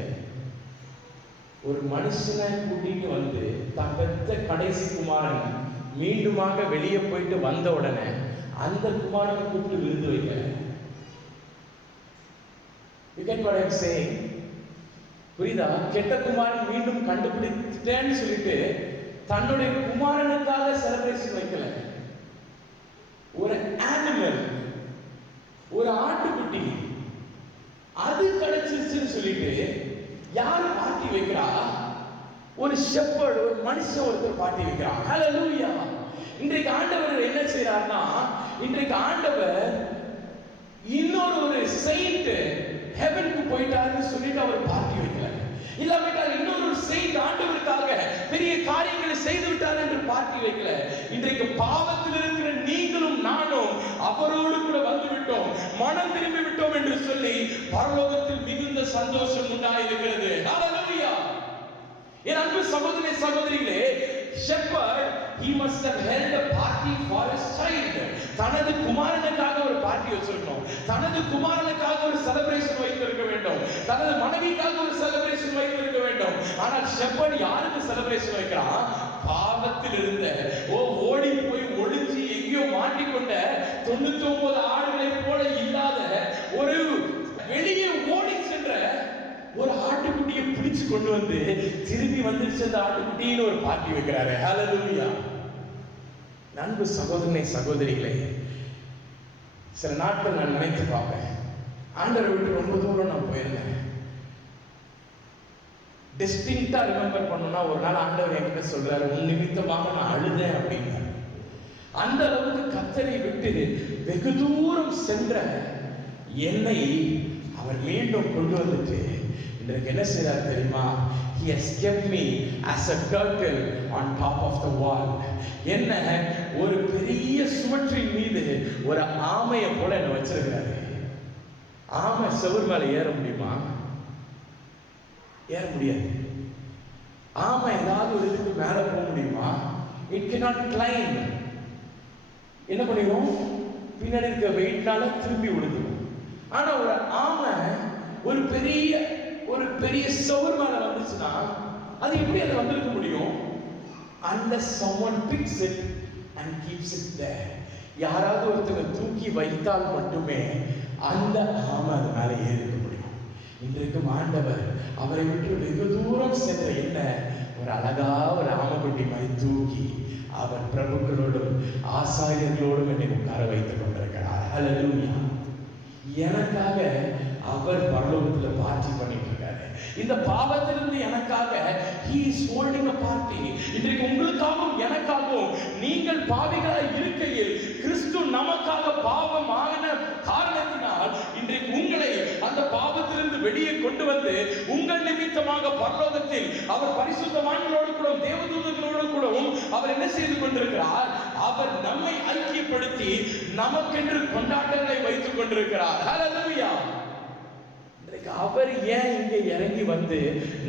ஒரு மனுஷனை கூட்டிட்டு வந்து தான் பெற்ற கடைசி குமாரன் மீண்டுமாக வெளியே போயிட்டு வந்த உடனே அந்த குமாரனை கூப்பிட்டு விருந்து வைக்கல. You get what I'm saying? புரியுதா? கெட்ட குமாரன் மீண்டும் கண்டுபிடிச்சிட்டேன்னு சொல்லிட்டு தன்னுடைய குமாரனுக்காக செலிப்ரேஷன் வைக்கல. ஒரு அனிமல், ஒரு ஆட்டுக்குட்டி அது கிடைச்சிருச்சுன்னு சொல்லிட்டு யார் பார்ட்டி வைக்கிறா? ஒரு ஷெப்பர்ட், ஒரு மனுஷன் ஒருத்தர் பார்ட்டி வைக்கிறான். ஹல்லேலூயா. இன்றைக்கு ஆண்டவர் என்ன செய்யறாருன்னா, இன்றைக்கு ஆண்டவர் இன்னொரு ஒரு செயிண்ட் ஹெவனுக்கு போயிட்டாருன்னு சொல்லிட்டு அவர் பார்ட்டி வைக்கல. இல்லாவிட்டால் இன்னொரு செயிண்ட் ஆண்டவருக்காக பெரிய காரியங்களை செய்து விட்டார் என்று பார்ட்டி வைக்கல. இன்றைக்கு பாவத்தில் இருக்கிற நீங்களும் நானும் அவரோடு கூட வந்து விட்டோம், மனம் திரும்பி விட்டோம் என்று சொல்லி பரலோகத்தில் மிகுந்த சந்தோஷம் உண்டாயிருக்கிறது. ஹல்லேலூயா. என் அன்பு சகோதரனே சகோதரிகளே, shepherd he must have held a party for his child. தனது குமாரனுக்காக ஒரு பார்ட்டி வச்சிருக்கணும், தனது குமாரனுக்காக ஒரு செலிப்ரேஷன் வைத்திருக்க வேண்டும், தனது மனைவிக்காக ஒரு செலிப்ரேஷன் வைத்திருக்க வேண்டும். ஆனால் shepherd யாருக்கு செலிப்ரேஷன் வைக்கிறான்? பாவத்தில் இருந்த ஓடி போய் ஒளிஞ்சி எங்கேயோ மாட்டிக்கொண்ட 99 ஆடுகளை போல இல்லாத ஒரு வெளியே ஓடி சென்ற ஒரு ஆட்டுக்குட்டியை பிடிச்சு கொண்டு வந்து திரும்பி வந்துருச்சு அந்த ஆட்டுக்குட்டின்னு ஒரு பார்ட்டி வைக்கிறாரு. ஹல்லேலூயா. அன்பு சகோதரனே சகோதரிகளே, சில நாட்கள் நான் நினைத்து பார்ப்பேன், ஆண்டவரை விட்டு ரொம்ப தூரம் நான் போயிருந்தேன். டிஸ்டிங்க்டா ரிமெம்பர் பண்ணணும்னா ஒரு நாள் ஆண்டவர் என்கிட்ட சொல்றாரு, உன் நிமித்தமாக நான் அழுதேன் அப்படின்னு. அந்த அளவுக்கு கர்த்தரை விட்டு வெகு தூரம் சென்ற என்னை அவர் மீண்டும் கொண்டு வந்துட்டு இன்றைக்கு என்ன செய்றார் தெரியுமா? He has kept me as a turtle on top of the wall. என்ன ஒரு பெரிய சுவற்றின் மீது ஒரு ஆமையை போல என்ன வச்சிருக்கிறாரு. ஆமை சுவர் மேல ஏற முடியுமா? ஏற முடியாது. ஆமை ஏதாவது ஒரு இதுக்கு மேல போக முடியுமா? It cannot climb. என்ன பண்ணிடும்? பின்னாடி இருக்க வெயிட்னால திரும்பி விழுந்துடும். ஆனா ஒரு ஆமை ஒரு பெரிய சுவர் மேல வந்துச்சுன்னா அது எப்படி அதை வந்திருக்க முடியும்? Unless someone picks it and keeps it there. யாராவது ஒருத்தங்க தூக்கி வைத்தால் மட்டுமே அந்த ஆமை அது மேல ஏறிக்க முடியும். இன்றைக்கும் ஆண்டவர் அவரை விட்டு வெகு தூரம் சென்ற என்ன ஒரு அழகா ஒரு ஆமைக்குட்டி மாதிரி தூக்கி அவர் பிரபுக்களோடும் ஆசாரியர்களோடும் என்னை உட்கார வைத்துக் கொண்டிருக்கிறார். ஹல்லேலூயா. எனக்காக அவர் பரலோகத்துல பார்ட்டி பண்ணிட்டு இருக்காரு. இந்த பாவத்திலிருந்து எனக்காக he is holding a party. இன்றைக்கு உங்களுக்காகவும் எனக்காகவும் நீங்கள் பாவிகளாய் இருக்கையில் கிறிஸ்து நமக்காக பாவம் ஆகின காரணத்தினால் இன்றைக்கு உங்களை அந்த பாவத்திலிருந்து வெளியே கொண்டு வந்து உங்கள் நிமித்தமாக பரலோகத்தில் அவர் பரிசுத்தவான்களோடு கூட தேவதூதர்களோடு கூடவும் அவர் என்ன செய்து கொண்டிருக்கிறார்? அவர் நம்மை ஐக்கியப்படுத்தி நமக்கென்று கொண்டாட்டங்களை வைத்துக் கொண்டிருக்கிறார். ஹல்லேலூயா. இன்றைக்கு அவர் ஏன் இங்க இறங்கி வந்து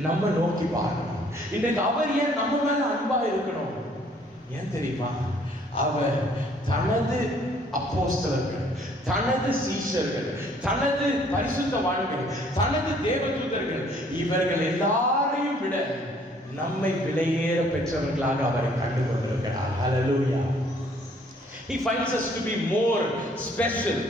நம்ம நோக்கி பார்க்கணும்? இன்றைக்கு அவர் ஏன் நம்ம மேல அன்பா இருக்கணும்? ஏன் தெரியுமா? அவர் தனது அப்போஸ்தலர்கள், தனது சீஷர்கள், தனது பரிசுத்தவான்கள், தனது தேவதூதர்கள், இவர்கள் எல்லாரையும் விட நம்மை விலையேற பெற்றவர்களாக அவரை கண்டு கொண்டிருக்கிறார். ஹல்லேலூயா. He finds us to be more special.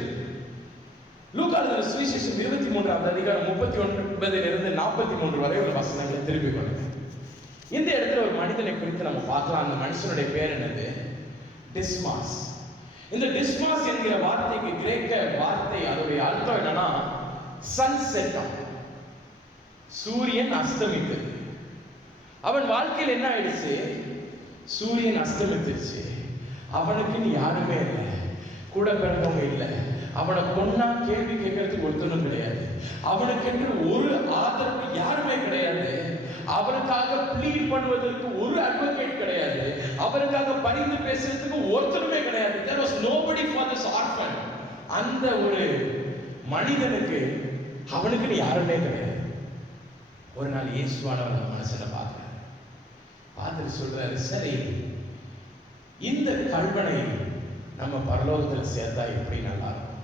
லூக்கா எழுதின சுவிசேஷம் 23ஆவது அதிகாரம் 39 43 வரை உள்ள வசனங்களை திருப்பி கொள்ளுங்க. இந்த இடத்துல ஒரு மனிதனை குறித்து நம்ம பார்க்கலாம். அந்த மனுஷனுடைய பேர் என்னது? டிஸ்மாஸ். இந்த டிஸ்மாஸ் என்கிற வார்த்தைக்கு கிரேக்க வார்த்தை, அதோடைய அர்த்தம் என்னன்னா சன்செட், சூரியன் அஸ்தமித்தது. அவன் வாழ்க்கையில் என்ன ஆயிடுச்சு? சூரியன் அஸ்தமித்துச்சு. அவனுக்குன்னு யாருமே இல்லை, கூட பிறந்தவங்க இல்லை, அவனை கொன்னா கேள்வி கேட்கறதுக்கு ஒருத்தனும் கிடையாது, அவனுக்கென்று ஒரு ஆதரவு யாருமே கிடையாது, அவருக்காக ப்ளீட் பண்ணுவதற்கு ஒரு அட்வொகேட் கிடையாது, அவருக்காக பரிந்து பேசுறதுக்கு ஒருத்தருமே கிடையாது. There was nobody for this orphan. அந்த ஒரு மனிதனுக்கு அவனுக்குன்னு யாருமே கிடையாது. ஒரு நாள் இயேசுவானவர் மனசுல பார்த்துட்டு சொல்றாரு, சரி இந்த கல்வனை நம்ம பரலோகத்தில் சேர்த்தா எப்படி நல்லா இருக்கும்,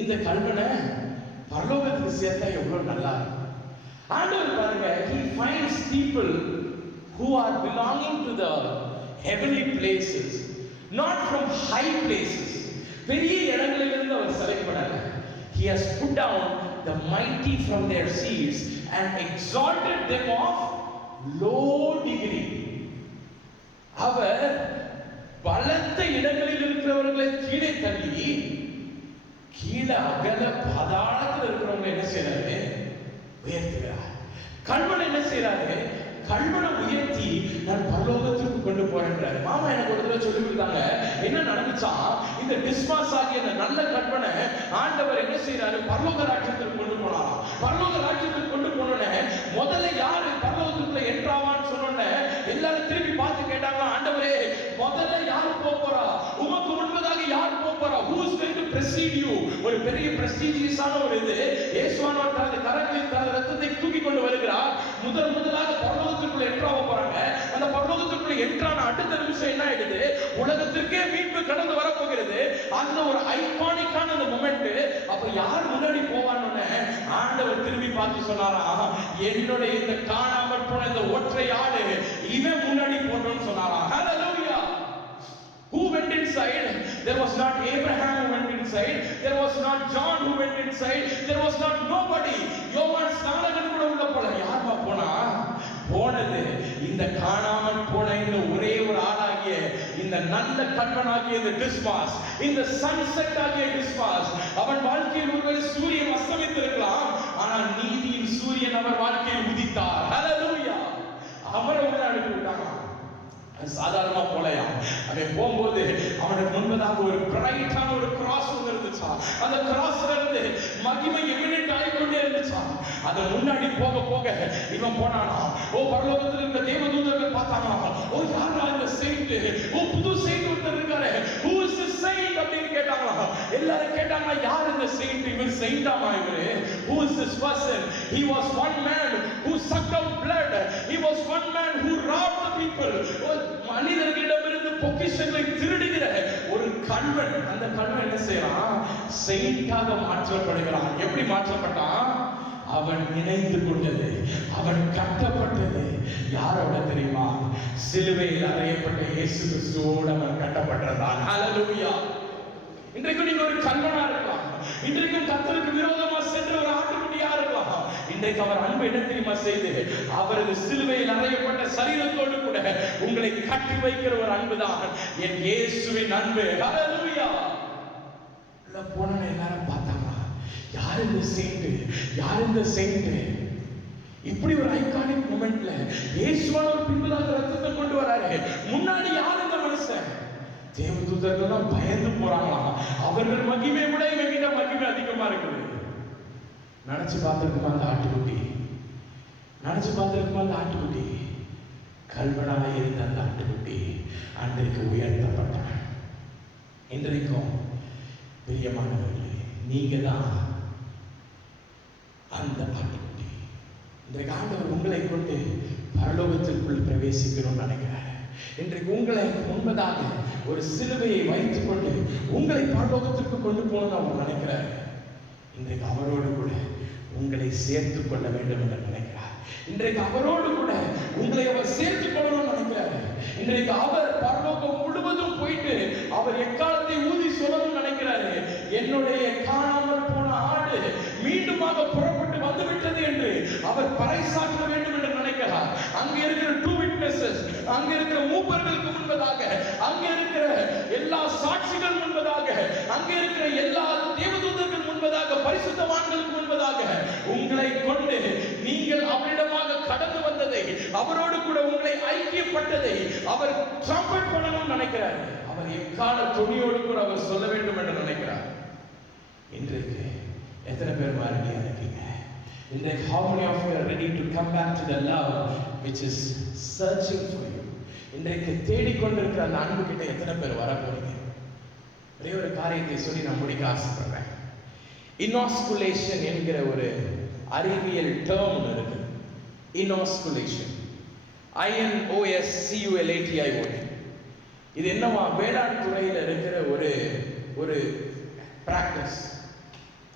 இந்த கல்வனை பரலோகத்துக்கு சேர்த்தா எவ்வளவு நல்லா இருக்கும். ஆண்டவர் பாருங்க, he finds people who are belonging to the heavenly places, not from high places. பெரிய இடங்களிலிருந்து அவர் செலக்ட் பண்ணல. He has put down the mighty from their seats and exalted them of low degree. அவர் பலத்த இடங்களில் இருக்கிறவர்களை கீழே தள்ளி, கீழே அகல பாதாளத்தில் இருக்கிறவங்களை என்ன செய்யறாரு? உயர்த்துகிறார். கல்வனை என்ன செய்யறாரு? கல்வனை உயர்த்தி நான் பரலோகத்திற்கு கொண்டு போறேன்றாரு. மாமா எனக்கு ஒரு தடவை சொல்லி கொடுத்தாங்க, என்ன நடந்துச்சா, இந்த டிஸ்மாஸ் ஆகிய அந்த நல்ல கல்வனை ஆண்டவர் என்ன செய்யறாரு? பரலோக ராஜ்யத்திற்கு கொண்டு போனாராம். பரலோக ராஜ்யத்திற்கு கொண்டு போனோன்னே முதல்ல யாரு பரலோகத்துக்குள்ள என்ட்ராவான்னு சொன்னோன்னே எல்லாரும் திருப்பி பார்த்து கேட்டாங்க, ஆண்டவரே முதல்ல யாரு போறா? உமக்கு முன்பதாக யார் போறா? who is going to precede you? ஒரு பெரிய பிரஸ்டீஜியஸான ஒரு இது. இயேசுவானவர் தனது கரங்களில் தனது ரத்தத்தை தூக்கி கொண்டு வருகிறார். முதலாக பரலோகத்துக்குள்ள என்ட்ராவ போறாங்க. அந்த பரலோகத்துக்குள்ள என்ட்ரான அடுத்த நிமிஷம் என்ன ஆயிடுது? உலகத்திற்கே மீட்பு கடந்து வரப்போகிறது. அந்த ஒரு ஐகானிக்கான அந்த மொமெண்ட். அப்ப யார் முன்னாடி போவான்னு ஆண்டவர் திரும்பி பார்த்து சொன்னாரா, என்னுடைய இந்த காணாமல் போன இந்த ஒற்றை ஆடு இவன் முன்னாடி போட்டோம்னு சொன்னாரா. ஹல்லேலூயா. Who went inside? There was not Abraham who went inside. There was not John who went inside. There was not nobody. யோவான் ஸ்நானகன் கூட உள்ள போல. யார்மா போனா? போனது இந்த காணாமல் போன இந்த ஒரே ஒரு ஆளாகிய இந்த நல்ல கல்வனாகிய இந்த டிஸ்மாஸ், இந்த சன்செட் ஆகிய டிஸ்மாஸ். அவன் வாழ்க்கையில் ஒருவேளை சூரியன் அஸ்தமித்திருக்கலாம், ஆனால் நீதியின் சூரியன் அவர் வாழ்க்கையில் உதித்தார். ஹல்லேலூயா. அவரை உள்ள அனுப்பி விட்டாங்க. சாதாரணமா போலையா? அவன் போகும்போது அவனுக்கு முன்பதாக ஒரு பிரைட்டான ஒரு கிராஸ் ஒன்று இருந்துச்சா. அந்த கிராஸ்ல இருந்து மகிமை எமினென்ட் ஆகிக்கொண்டே இருந்துச்சா. அது முன்னாடி போக போக இவன் போனானா, ஓ பரலோகத்தில் இருக்க தேவதூதர்கள் பார்த்தானா, ஓ யாரா இந்த செயிண்ட், ஓ புது செயிண்ட் ஒருத்தர் இருக்காரு, who is this saint அப்படின்னு கேட்டாங்களா. எல்லாரும் கேட்டாங்களா, யார் இந்த செயிண்ட்? இவர் செயிண்டாமா இவரு? who is this person? he was one man who sucked out blood. he was one man who robbed the people. மனிதர்களிடமிருந்து பொக்கிஷங்களை திருடுகிற ஒரு கல்வன். அந்த கல்வன் என்ன செய்யறான்? செயிண்டாக மாற்றப்படுகிறான். எப்படி மாற்றப்பட்டான்? அவன் இணைந்து கொண்டது, அவன் கட்டப்பட்டது யாரோட தெரியுமா? சிலுவையில் அறையப்பட்ட இயேசு கிறிஸ்துவோடு அவன் கட்டப்பட்டதான். ஹல்லேலூயா. இன்றைக்கு நீங்க ஒரு கல்வனா இருக்கலாம், இன்றைக்கும் கர்த்தருக்கு விரோதமா சென்ற ஒரு ஆட்டுக்குட்டியா இருக்கலாம். இன்றைக்கு அவர் அன்பு என்ன தெரியுமா செய்து, அவரது சிலுவையில் அறையப்பட்ட சரீரத்தோடு கூட உங்களை கட்டி வைக்கிற ஒரு அன்புதான் என் இயேசுவின் அன்பு. ஹல்லேலூயா. உள்ள போன எல்லாரும் பார்த்தாங்க, யார் இந்த செயிண்ட், யார் இந்த செயிண்ட்? இப்படி ஒரு ஐகானிக் மொமெண்ட்ல இயேசுவானவர் பின்பதாக ரத்தத்தை கொண்டு வராரு. முன்னாடி யார் இந்த மனுஷன்? தேவதூதர்கள் தான் பயந்து போறாங்களாம். அவர்கள் மகிமை விட இவங்கிட்ட மகிமை அதிகமா இருக்குது. நினைச்சு பார்த்திருக்குமா அந்த ஆட்டுக்குட்டி? நினைச்சு பார்த்திருக்குமா அந்த ஆட்டுக்குட்டி? கல்வனாக இருந்த அந்த ஆட்டுக்குட்டி அன்றைக்கு உயர்த்தப்பட்டான். இன்றைக்கும் பிரியமானவர்களே, நீங்க தான் அந்த ஆட்டுக்குட்டி. இன்றைக்கு ஆண்டவர் உங்களை கொண்டு பரலோகத்திற்குள் பிரவேசிக்கணும்னு நினைக்கிறார். இன்றைக்கு உங்களை முன்பதாக ஒரு சிலுவையை வைத்துக் கொண்டு உங்களை பரலோகத்திற்கு கொண்டு போகணும்னு அவர் நினைக்கிறார். இன்றைக்கு அவரோடு கூட உங்களை சேர்த்துக் கொள்ள வேண்டும் என்று நினைக்கிறார். இன்றைக்கு அவரோடு கூட உங்களை அவர் சேர்த்துக் கொள்ளணும்னு நினைக்கிறார். இன்றைக்கு அவர் பரலோகம் முழுவதும் போயிட்டு அவர் எக்காலத்தை ஊதி சொல்லணும்னு நினைக்கிறாரு. என்னுடைய காணாமல் போன ஆடு மீண்டுமாக புறப்பட்டு வந்துவிட்டது என்று அவர் பறைசாற்ற வேண்டும் என்று நினைக்கிறார். அங்க இருக்கிற 2 witnesses, அங்க இருக்கிற மூப்பர்களுக்கு முன்பதாக, அங்க இருக்கிற எல்லா சாட்சிகள் முன்பதாக, அங்க இருக்கிற எல்லா தேவதூதர்கள் முன்பதாக, பரிசுத்தவான்களுக்கு முன்பதாக உங்களை கொண்டு நீங்கள் அவரிடமாக கடந்து வந்ததை, அவரோடு கூட உங்களை ஐக்கியப்பட்டதை அவர் ட்ரம்பட் பண்ணணும்னு நினைக்கிறார். அவர் எக்கால துணியோடு கூட அவர் சொல்ல வேண்டும் என்று நினைக்கிறார். இன்றைக்கு எத்தனை பேர் மாறியா இருக்கீங்க? இன்றைக்கு how many of you are ready to come back to the love which is searching for you? இன்றைக்கு தேடிக்கொண்டிருக்கிற அந்த அன்பு கிட்ட எத்தனை பேர் வர போறீங்க? ஒரே ஒரு காரியத்தை சொல்லி நான் முடிக்க ஆசைப்படுறேன். இனாஸ்குலேஷன் என்கிற ஒரு அறிவியல் டேர்ம் ஒன்று இருக்கு. இனாஸ்குலேஷன், INOSCULATION. இது என்னவா? வேளாண் துறையில இருக்கிற ஒரு பிராக்டிஸ்.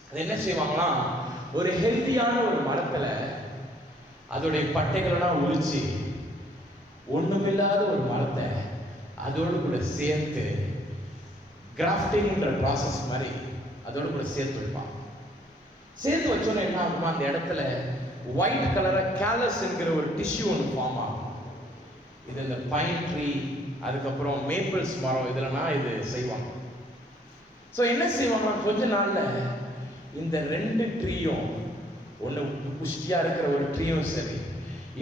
அது என்ன செய்வாங்கன்னா, ஒரு ஹெல்தியான ஒரு மரத்துல அதோடைய பட்டைகளெல்லாம் உரிச்சு ஒண்ணுமில்லாத ஒரு மரத்தை அதோடு கூட சேர்த்து கிராஃப்டிங்ன்ற ப்ராசஸ் மாதிரி அதோடு கூட சேர்த்து வைப்பாங்க. சேர்த்து வச்சோன்னே என்ன ஆகுமா, அந்த இடத்துல ஒயிட் கலரா கேலஸ் என்கிற ஒரு டிஷ்யூ ஒன்று ஃபார்ம் ஆகும். இது இந்த பைன் ட்ரீ, அதுக்கப்புறம் மேப்பிள்ஸ் மரம், இதெல்லாம் இது செய்வாங்க. ஸோ என்ன செய்வாங்கன்னா, கொஞ்ச நாள்ல இந்த 2 ட்ரீயும், ஒன்று புஷ்டியா இருக்கிற ஒரு ட்ரீயும் சரி,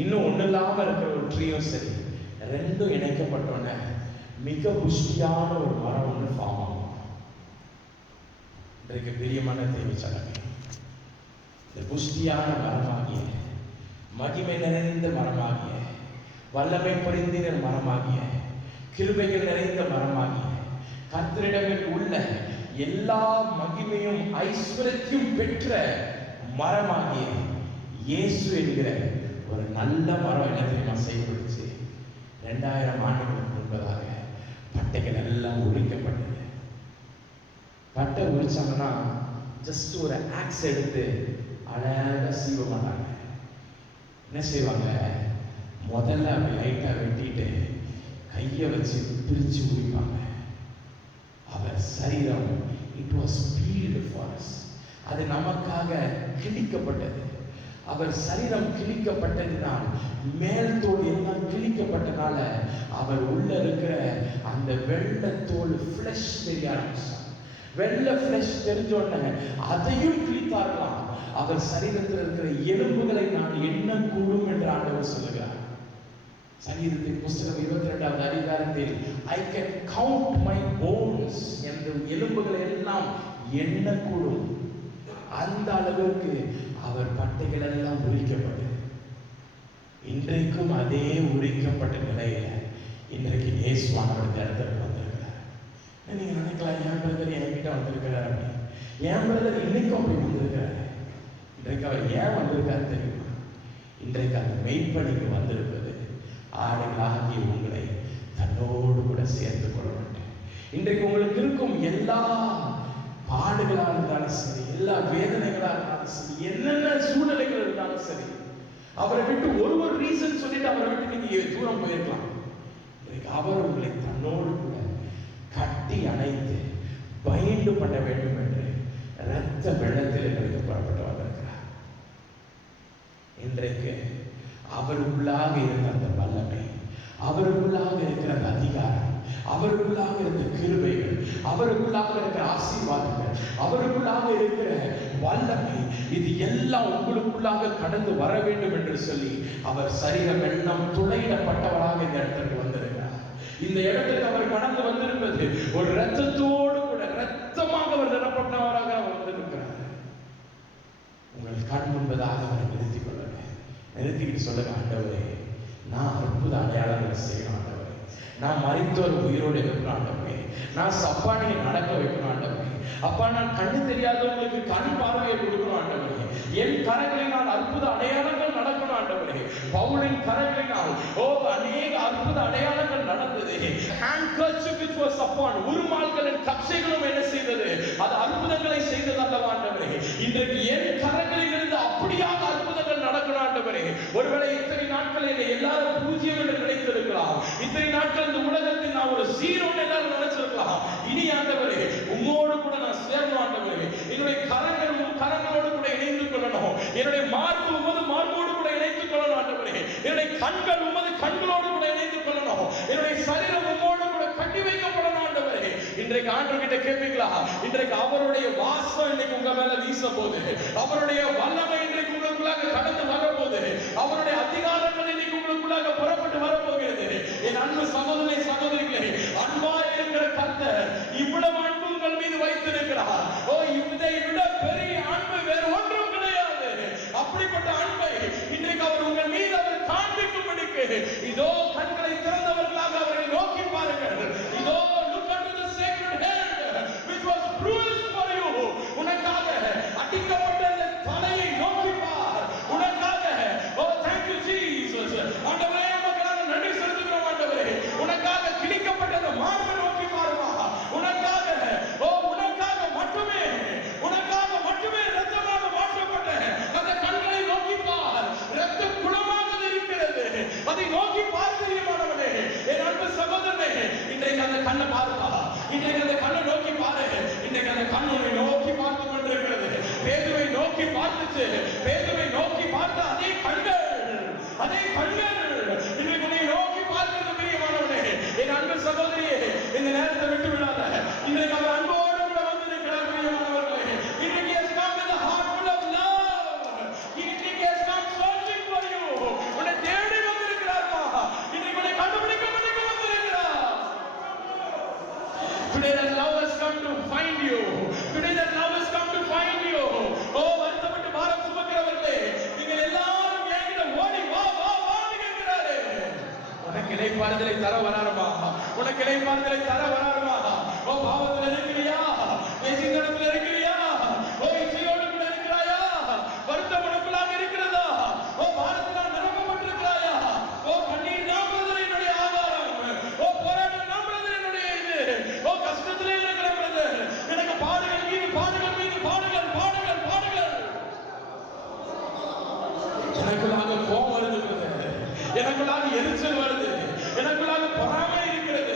இன்னும் ஒன்றும் இல்லாம இருக்கிற ஒரு ட்ரீயும் சரி, 2ம் இணைக்கப்பட்டோன்னே மிக புஷ்டியான ஒரு மரம் ஒன்று ஃபார்ம் ஆகும். இன்றைக்கு பிரியமான தேவச்சலமே, இந்த புஷ்டியான மரமாகிய, மகிமை நிறைந்த மரமாகிய, வல்லமை பொருந்தின மரமாகிய, கிருபைகள் நிறைந்த மரமாகிய, கர்த்தரிடமில் உள்ள எல்லா மகிமையும் ஐஸ்வர்யத்தையும் பெற்ற மரமாகிய இயேசு என்கிற ஒரு நல்ல மரம் என்ன தெரியுமா செய்யப்படுச்சு? 2000 ஆண்டுகளுக்கு முன்பதாக பட்டைகள் எல்லாம் உரிக்கப்பட்டது. பட்டை உரிச்சாங்கன்னா ஜஸ்ட் ஒரு ஆக்ஸ் எடுத்து அழகா சீவ மாட்டாங்க. என்ன செய்வாங்க? முதல்ல அப்படி லைட்டா வெட்டிட்டு கையை வச்சு பிரிச்சு உரிப்பாங்க. அவர் சரீரம், it was field for us. அது நமக்காக கிழிக்கப்பட்டது. அவர் சரீரம் கிழிக்கப்பட்டதுனால், மேல் தோல் எல்லாம் கிழிக்கப்பட்டனால அவர் உள்ள இருக்கிற அந்த வெள்ளை தோல் ஃப்ளஷ் தெரிய ஆரம்பிச்சார். வெள்ளை ஃப்ளஷ் தெரிஞ்சோடனே அதையும் கிழித்தார்களாம். அவர் சரீரத்தில் இருக்கிற எலும்புகளை நான் எண்ண கூடும் என்று ஆண்டவர் சொல்லுகிறார். சங்கீதத்தின் புஸ்தகம் 22வது அதிகாரத்தில் I can count my bones என்ற எலும்புகளை எல்லாம் எண்ணக்கூடும். அந்த அளவுக்கு அவர் பட்டைகள் எல்லாம் உரிக்கப்பட்டது. இன்றைக்கும் அதே உரிக்கப்பட்ட நிலையில இன்றைக்கு இயேசுவானவர் இடத்துல வந்திருக்கிறார். நீங்க நினைக்கலாம், என் பிரதர் என்கிட்ட வந்திருக்கிறார் அப்படின்னு. என் பிரதர் இன்னைக்கும் அப்படி வந்திருக்கிறார். இன்றைக்கு அவர் ஏன் வந்திருக்காரு தெரியுமா? இன்றைக்கு அந்த மெய்ப்பணிக்கு வந்திருப்பது ஆடுகளாகிய உங்களை தன்னோடு கூட சேர்த்து கொள்ள வேண்டும். இன்றைக்கு உங்களுக்கு இருக்கும் எல்லா பாடுகளா இருந்தாலும் சரி, எல்லா வேதனைகளா இருந்தாலும் சரி, என்னென்ன சூழ்நிலைகள் இருந்தாலும் சரி, அவரை விட்டு ஒரு ரீசன் சொல்லிட்டு அவரை விட்டு நீங்க தூரம் போயிருக்கலாம். இன்றைக்கு அவர் உங்களை தன்னோடு கூட கட்டி அணைத்து பைண்டு பண்ண வேண்டும் என்று இரத்த வெள்ளத்தில் எங்களுக்கு புறப்பட்டு வந்திருக்கிறார். இன்றைக்கு அவருக்குள்ளாக இருந்த அந்த வல்லமை, அவருக்குள்ளாக இருக்கிற அந்த அதிகாரம், அவருக்குள்ளாக இருக்கிற கிருபைகள், அவருக்குள்ளாக இருக்கிற ஆசீர்வாதங்கள், அவருக்குள்ளாக இருக்கிற வல்லமை, இது எல்லாம் உங்களுக்குள்ளாக கடந்து வர வேண்டும் என்று சொல்லி அவர் சரீரம் எல்லாம் துளையிடப்பட்டவராக இந்த இடத்துக்கு வந்திருக்கிறார். இந்த இடத்துக்கு அவர் கடந்து வந்திருப்பது ஒரு இரத்தத்தோடு கூட, இரத்தமாக அவர் நிரப்பட்டவராக அவர் வந்திருக்கிறார். உங்கள் கண் முன்பதாக அவரை நிறுத்திக் கொள்ளுங்க. நிறுத்திக்கிட்டு சொல்லுங்க, ஆண்டவரே, நான் அற்புத அடையாளங்களை செய்யணும் ஆண்டவரே, நான் மரித்தோர் உயிரோடு இருக்கணும் ஆண்டவரே, நான் சப்பானியை நடக்க வைக்கணும் ஆண்டவரே, அப்பா நான் கண்ணு தெரியாதவங்களுக்கு கண் பார்வையை கொடுக்கணும் ஆண்டவரே. என் கரங்களினால் அற்புத அடையாளங்கள் நடக்கணும் ஆண்டவரே. பவுலின் கரங்களினால் அநேக அற்புத அடையாளங்கள் நடந்தது. handkerchief which was upon உருமால்களின் கச்சைகளும் என்ன செய்தது? அது அற்புதங்களை செய்தது அல்லவா ஆண்டவரே. இன்றைக்கு என் கரங்களில் இருந்து அப்படியாக அற்புதங்கள் நடக்கணும் ஆண்டவரே. ஒருவேளை இத்தனை நாட்கள் என்னை எல்லாரும் பூஜ்யம் என்று நினைத்திருக்கலாம். இத்தனை நாட்கள் இந்த உலகத்தில் நான் ஒரு ஜீரோன்னு எல்லாரும் நினைச்சிருக்கலாம். இனி ஆண்டவரே உம்மோடு கூட நான் சேரணும் ஆண்டவரே. என்னுடைய கரங்கள் உம் கரங்களோடு கூட இணைந்து கொள்ளணும். என்னுடைய மார்பு உமது மார்போடு கூட இணைத்துக் கொள்ளணும் ஆண்டவரே. என்னுடைய கண்கள் உமது கண்களோடு கூட இணைத்துக் கொள்ளணும். என்னுடைய சரீரம் உம்மோடு கூட கட்டி வைக்கப்படணும் ஆண்டவரே. இன்றைக்கு ஆண்டவர்கிட்ட கேட்பீங்களா? இன்றைக்கு அவருடைய வாசம் இன்னைக்கு உங்க மேல வீச போகுது. அவருடைய வல்லமை இன்றைக்கு உங்களுக்குள்ளாக கடந்து வரப்போகுது. அவருடைய அதிகாரங்கள் இன்னைக்கு உங்களுக்குள்ளாக புறப்பட்டு வரப்போகிறது. என் அன்பு சகோதரனே சகோதரிகளே, அன்பாய் இருக்கிற கர்த்தர் இவ்வளவு அன்பு உங்கள் மீது வைத்திருக்கிறார். இதை விட பெரிய அன்பு வேறு ஒன்றும் கிடையாது. அப்படிப்பட்ட அன்பை இன்றைக்கு அவர் உங்கள் மீது அவர் காண்பிக்கும்படிக்கு இதோ கண்களை திறந்தவர்களாக அவரை நோக்கி பாருங்கள். இதோ look unto the sacred hand which was bruised for you. உனக்காக அடிக்கப்பட்ட அந்த தலையை நோக்கி பார். உனக்காக thank you Jesus. ஆண்டவரே உமக்காக நன்றி செலுத்துகிறோம் ஆண்டவரே. உனக்காக கிழிக்கப்பட்ட அந்த மார்பை நோக்கி பாருமா. உனக்காக மட்டுமே இரத்தமாக மாற்றப்பட்ட அந்த கண்களை நோக்கி பார். இரத்த குளமாக இருக்கிறது. அதை நோக்கி பார் தெரியுமானவனே. என் அன்பு சகோதரனே, இன்றைக்கு அந்த கண்ணை பாருப்பா. இன்றைக்கு அந்த கண்ணை நோக்கி பாரு. இன்றைக்கு அந்த கண்ணை நோக்கி பார்த்து கொண்டிருக்கிறது. பேதுவை நோக்கி பார்த்துச்சு. பேதுவை நோக்கி பார்த்த அதே கண்கள் இன்றைக்கு நீ நோக்கி பார்க்கிறது பிரியமானவனே. என் அன்பு சகோதரியே, இந்த நேரத்தை விட்டு விடாத. இன்றைக்கு அவர் அன்போடு கூட வந்திருக்கிறார் பிரியமானவர்களே. இன்றைக்கு has come with a heart full of love. இன்றைக்கு has come searching for you. உன்னை தேடி வந்திருக்கிறார்மா. இன்றைக்கு உன்னை கண்டுபிடிக்க வந்திருக்கிறார். Today that love has come to find you. Today that love has come to find you. வருத்தப்பட்டு பாரம் சுமக்கிறவர்களே, நீங்கள் எல்லாரும் என்கிட்ட ஓடி வா வா வான்னு கேட்கிறாரு. உனக்கு இளைப்பாறுதலை தர வராருமா? உனக்கு இளைப்பாறுதலை தர வராருமா? பாவத்தில் இருக்கிறியா? சிந்தனத்தில் இருக்கிறியா? இசையோடு கூட இருக்கிறாயா? வருத்தம் உனக்குள்ளாக இருக்கிறதா? பாரத்தினால் நிரப்பப்பட்டிருக்கிறாயா? கண்ணீர் நாம்புறது என்னுடைய ஆகாரம். போராட்டம் நாம்புறது என்னுடைய இது. கஷ்டத்திலே இருக்கிற பிரதர், எனக்கு பாடுகள் மீது பாடுகள் மீது பாடுகள் பாடுகள் பாடுகள். எனக்குள்ளாக கோபம் வருது பிரதர். எனக்குள்ளாக எரிச்சல் வருது. எனக்குள்ளாக பொறாமை இருக்கிறது.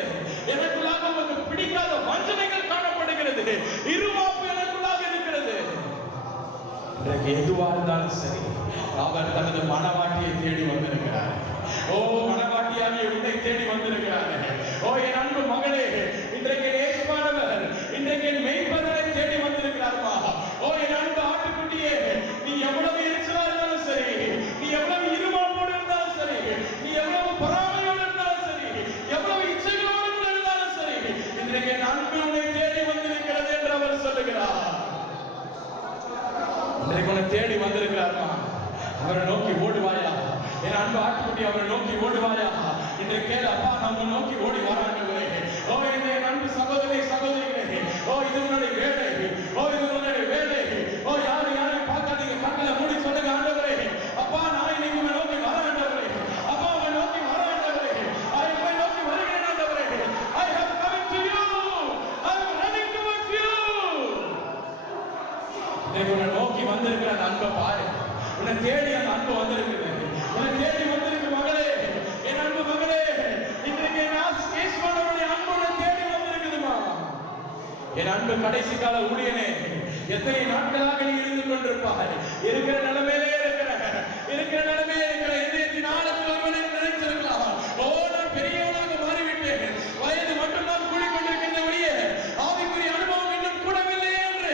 எனக்குள்ளாக உங்களுக்கு பிடிக்காத வஞ்சனைகள் காணப்படுகிறது. இருமாப்பு எனக்குள்ளாக இருக்கிறது. எதுவா இருந்தாலும் சரி, அவர் தனது மனவாட்டியை தேடி வந்திருக்கிறார். மனவாட்டியாகிய உன்னை தேடி வந்திருக்கிறார். என் அன்பு மகளே, இன்றைக்கு இயேசுவானவர் இன்றைக்கு என் மெய்ப்பதனை தேடி வந்திருக்கிறார்மா. என் அன்பு ஆட்டுக்குட்டியே, நீ எவ்வளவு எரிச்சலா இருந்தாலும் சரி, நீ எவ்வளவு இருமாப்போடு இருந்தாலும் சரி, நீ எவ்வளவு பொறாமையோடு இருந்தாலும் சரி, எவ்வளவு இச்சைகளோடு கூட இருந்தாலும் சரி, இன்றைக்கு என் அன்பு உன்னை தேடி வந்திருக்கிறது என்று அவர் சொல்லுகிறார். இன்றைக்கு உன்னை தேடி வந்திருக்கிறார்மா. அவரை நோக்கி ஓடுவாயா? என் அன்பு ஆட்டுக்குட்டி, அவரை நோக்கி ஓடுவாயா? இன்றைக்கு கேளு, அப்பா நம்ம நோக்கி ஓடி வராண்டவரே. என் அன்பு சகோதரி சகோதரிகளே, இது உன்னுடைய வேலை. இது உன்னுடைய வேலை. யாரை பார்க்காதீங்க. கண்களை மூடி சொல்லுங்க, ஆண்டவரே அப்பா நான் இன்னைக்கு உங்களை நோக்கி வராண்டவரே. அப்பா உங்களை நோக்கி வராண்டவரே. உங்களை நோக்கி வருகிறேன் ஆண்டவரே. I have come to you. I am running towards you. இன்றைக்கு உன்னை நோக்கி வந்திருக்கிற அந்த அன்பை பாரு. உன்னை தேடி அந்த அன்பு வந்திருக்குது. உன்னை தேடி வந்திருக்கு மகளே, என் அன்பு மகளே. இன்றைக்கு இயேசுவானவருடைய அன்பு உன்னை தேடி வந்திருக்குதுமா. என் அன்பு கடைசி கால ஊழியனே, எத்தனை நாட்களாக நீ இருந்து கொண்டிருப்பாய். இருக்கிற நிலைமையிலே இருக்கிற இதயத்தின் ஆழத்தில் ஒருவனை நினைச்சிருக்கலாம். நான் பெரியவனாக மாறிவிட்டேன், வயது மட்டும் நான் கூடிக்கொண்டிருக்கின்ற வழியே ஆவிக்குரிய அனுபவம் இன்னும் கூடவில்லை என்று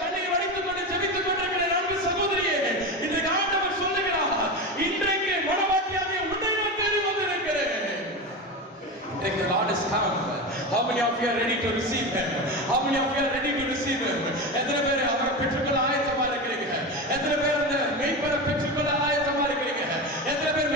கண்ணீர் வடித்துக் கொண்டு ஜெபித்துக் கொண்டிருக்கிற அன்பு சகோதரியே, இன்றைக்கு ஆண்டவர் சொல்லுகிறார், இன்றைக்கு மனவாட்டியாகிய உன்னை நான் தேடி வந்திருக்கிறேன். இன்றைக்கு the Lord has come. How many of you are ready to receive him? How many of you are ready to receive him? எத்தனை பேர் அவரை பெற்றுக்கொள்ள ஆயத்தமா இருக்கிறீங்க? எத்தனை பேர் அந்த மெய்ப்பரை பெற்றுக்கொள்ள ஆயத்தமா இருக்கிறீங்க? எத்தனை பேர்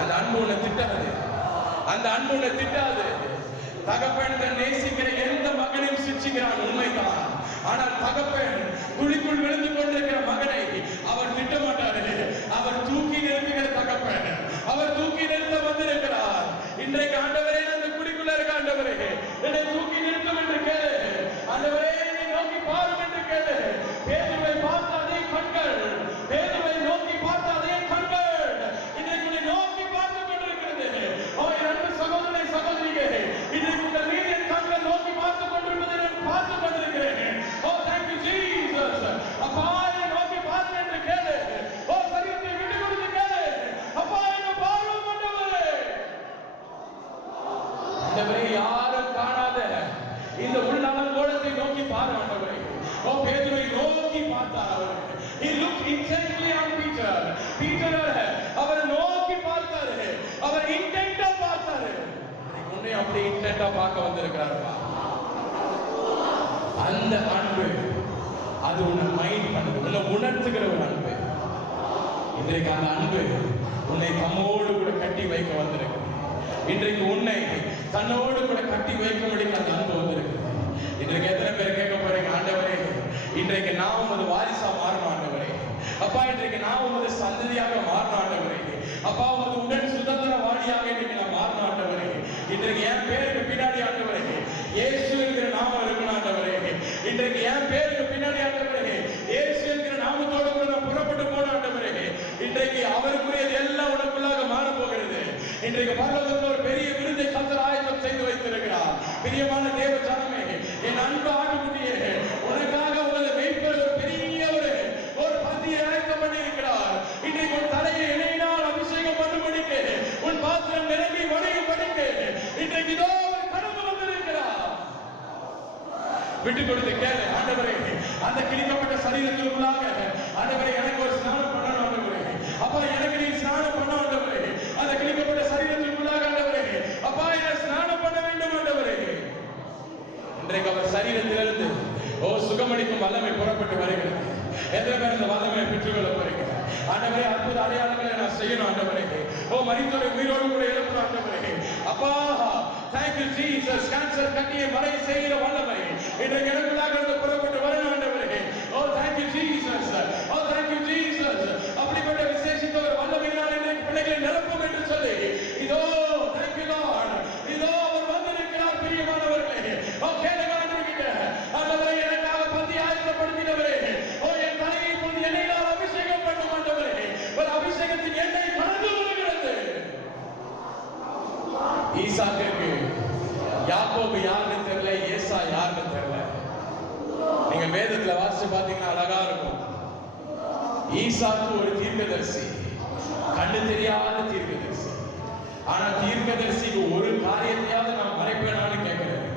அந்த அன்பு உன்னை திட்டாது. அந்த அன்பு உன்னை திட்டாது. தகப்பன் தன் நேசிக்கிற எந்த மகனையும் சிரிச்சுக்கிறான், உண்மைதான். ஆனால் தகப்பன் குழிக்குள் விழுந்து கொண்டிருக்கிற மகனை அவர் திட்ட மாட்டாரு. அவர் தூக்கி நிறுத்துகிற தகப்பன். அவர் தூக்கி நிறுத்த வந்திருக்கிறார். இன்றைக்கு ஆண்டவரே, அந்த குழிக்குள்ள இருக்க ஆண்டவரே, என்னை தூக்கி நிறுத்தும் என்று கேளு. ஆண்டவரே, என்னை நோக்கி பாரும் என்று கேளு. பேதுருவை பார்த்த அதே கண்கள், பேதுருவை நோக்கி பார்த்த அதே கண்கள் இன்றைக்கு உன்னை நோக்கி பார்த்து கொண்டிருக்கிறது. என் அன்பு சகோதரனை, சகோதரியே, இன்றைக்கு உங்கள் மீது என் கண்கள் நோக்கி பார்த்து கொண்டிருப்பதை நான் பார்த்து கொண்டிருக்கிறேன். thank you Jesus. அப்பா, என்னை நோக்கி பாருங்க என்று கேளு. சரீரத்தை விட்டு கொடுத்து கேளு. அப்பா, என்னை பாரும் ஆண்டவரே. ஆண்டவரே, யாரும் காணாத இந்த உள்ளாங்கோலத்தை நோக்கி பாரு ஆண்டவரே. பேதுருவை நோக்கி பார்த்தார் அவர். He looked intently on Peter. Peter அவரை நோக்கி பார்த்தாரு. அவர் இன்டென்ட்டா பார்த்தாரு. உன்னை அப்படி இன்டென்ட்டா பார்க்க வந்திருக்கிறாருப்பா. அந்த அன்பு அது உன்னை மைண்ட் பண்ணுது, உன்னை உணர்த்துகிற ஒரு அன்பு. இன்றைக்கு அந்த அன்பு உன்னை தம்மோடு கூட கட்டி வைக்க வந்திருக்கு. இன்றைக்கு உன்னை தன்னோடு கூட கட்டி வைக்க முடியும் அந்த அன்பு வந்திருக்கு. இன்றைக்கு எத்தனை பேர் கேட்க போறீங்க, ஆண்டவரே, இன்றைக்கு நான் உமது வாரிசா மாறணும் ஆண்டவரே. அப்பா, இன்றைக்கு நான் உமது சந்ததியாக மாறணும் ஆண்டவரே. அப்பா, உமது உடன் சுதந்திரவாளியாக இன்றைக்கு நான் மாறணும் ஆண்டவரே. இன்றைக்கு என் பேருக்கு பின்னாடி ஆண்டவரே இயேசு என்கிற நாமம் இருக்கணும் ஆண்டவரே. இன்றைக்கு என் பேருக்கு பின்னாடி ஆண்டவரே இயேசு என்கிற நாமத்தோடு கூட நான் புறப்பட்டு போன ஆண்டவரே. இன்றைக்கு அவருக்குரியது எல்லாம் உனக்குள்ளாக மாற போகிறது. இன்றைக்கு பரலோகத்தில் ஒரு பெரிய விருதை கர்த்தர் ஆயத்தம் செய்து வைத்திருக்கிறார். பிரியமான தேவ ஜனமே, என் அன்பு ஆட்டுக்குட்டியே, உனக்காக உங்களை மெய்ப்பர் ஒரு பெரிய ஒரு பந்தியை ஆயத்தம் பண்ணி இருக்கிறார். இன்றைக்கு உன் தலையை இணையினால் அபிஷேகம் பண்ணும்படிக்கு, உன் பாத்திரம் நிரம்பி வடியும்படிக்கு இன்றைக்கு இதோ ஒரு கடவுள் வந்திருக்கிறார். விட்டு கொடுத்து கேளு, ஆண்டவரே, அந்த கிழிக்கப்பட்ட சரீரத்திற்குள்ளாக ஆண்டவரே, எனக்கு ஒரு ஸ்நானம் பண்ணணும் ஆண்டவரே. அப்பா, எனக்கு நீ ஸ்நானம் பண்ண ஆண்டவரே. அந்த கிழிக்கப்பட்ட சரீரத்திற்குள்ளாக ஆண்டவரே, அப்பா, என்ன ஸ்நானம் பண்ண வேண்டும் ஆண்டவரே. இன்றைக்கு அவர் சரீரத்திலிருந்து சுகமளிக்கும் வல்லமை புறப்பட்டு வருகிறது. எத்தனை பேர் இந்த வல்லமையை பெற்றுக்கொள்ள போறீங்க? ஆண்டவரே, அற்புத அடையாளங்களை நான் செய்யணும் ஆண்டவரே. மரித்தோரை உயிரோடு கூட எழுப்பணும் ஆண்டவரே. அப்பா, thank you Jesus. கேன்சர் கட்டியை மறை செய்கிற வல்லமை இன்றைக்கு எனக்குள்ளாக இருந்து புறப்பட்டு வரணும் ஆண்டவரே. thank you Jesus. thank you Jesus. அப்படிப்பட்ட விசேஷித்த ஒரு வல்லமையினால் இன்றைக்கு பிள்ளைகளை நிரப்பும் என்று சொல்லி இதோ thank you Lord. இதோ அவர் வந்திருக்கிறார். பிரியமானவர்களே, கேளுங்க ஆண்டவரே. ஆண்டவரே, எனக்காக பந்தி ஆயத்தப்படுத்தினவரே, என் தலையை இப்பொழுது எண்ணெயினால் அபிஷேகம் பண்ணும் ஆண்டவரே. ஒரு அபிஷேகத்தின் எண்ணெய் கடந்து வருகிறது. ஈசாக்கிற்கு யாக்கோபு யாருன்னு தெரியல, ஏசா யாருன்னு தெரியல. நீங்க வேதத்துல வாசிச்சு பாத்தீங்கன்னா அழகா இருக்கும். ஈசாக்கு ஒரு தீர்க்கதரிசி, கண்ணு தெரியாத தீர்க்கதரிசி. ஆனா தீர்க்கதரிசிக்கு ஒரு காரியத்தையாவது நான் மறைப்பேனான்னு கேட்கிறேன்.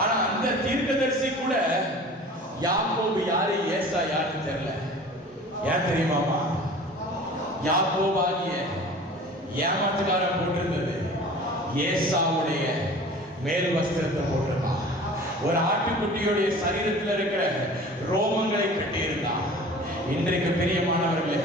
ஆனா அந்த தீர்க்கதரிசி கூட யாக்கோபு யாரு, ஏசா யாருன்னு தெரியல. ஏன் தெரியுமாமா? யாக்கோபாகிய ஏமாத்துக்காரன் போட்டிருந்தது ஏசாவுடைய மேல் வஸ்திரத்தை போட்டிருந்தான். ஒரு ஆட்டுக்குட்டியுடைய சரீரத்தில் இருக்கிற ரோமங்களை கட்டியிருந்தான். இன்றைக்கு பிரியமானவர்களே,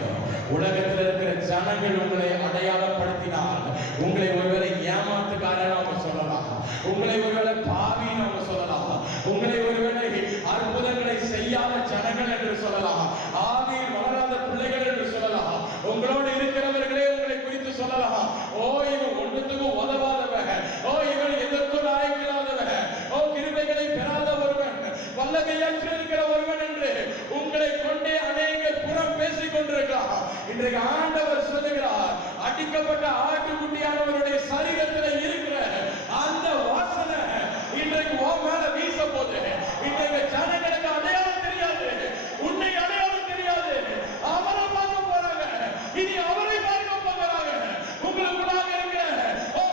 உலகத்தில் இருக்கிற ஜனங்கள் உங்களை அடையாளப்படுத்தினால் உங்களை ஒருவேளை ஏமாத்துக்காரன் அவங்க சொல்லலாம், உங்களை ஒருவேளை பாவி அவங்க சொல்லலாம், உங்களை ஒருவேளை அற்புதங்களை செய்யாத ஜனங்கள் என்று சொல்லலாம், ஆவியில் வளராத பிள்ளைகள் என்று சொல்லலாம், உங்களோடு இருக்கிறவர்களே உங்களை குறித்து சொல்லலாம், இவன் ஒன்றுத்துக்கும் உதவாதவன், இவன் எதற்கும் ஆய்வில்லாதவன், கிருபைகளை பெறாத ஒருவன், வல்லமையற்று இருக்கிற ஒருவன் என்று உங்களை கொண்டே அநேகர் புறம் பேசிக் கொண்டிருக்கிறார். இன்றைக்கு ஆண்டவர் சொல்லுகிறார், அடிக்கப்பட்ட ஆட்டுக்குட்டியானவருடைய சரீரத்தில் இருக்கிற அந்த வாசனை இன்றைக்கு உன் மேல வீச போது. இன்றைக்கு ஜனங்களுக்கு அடையாளம் தெரியாது, உன்னை அடையாளம் தெரியாது. அவரை பார்க்க போறாங்க, இனி அவரை பார்க்க போகிறாங்க. உங்களுக்குள்ளாக இருக்கிற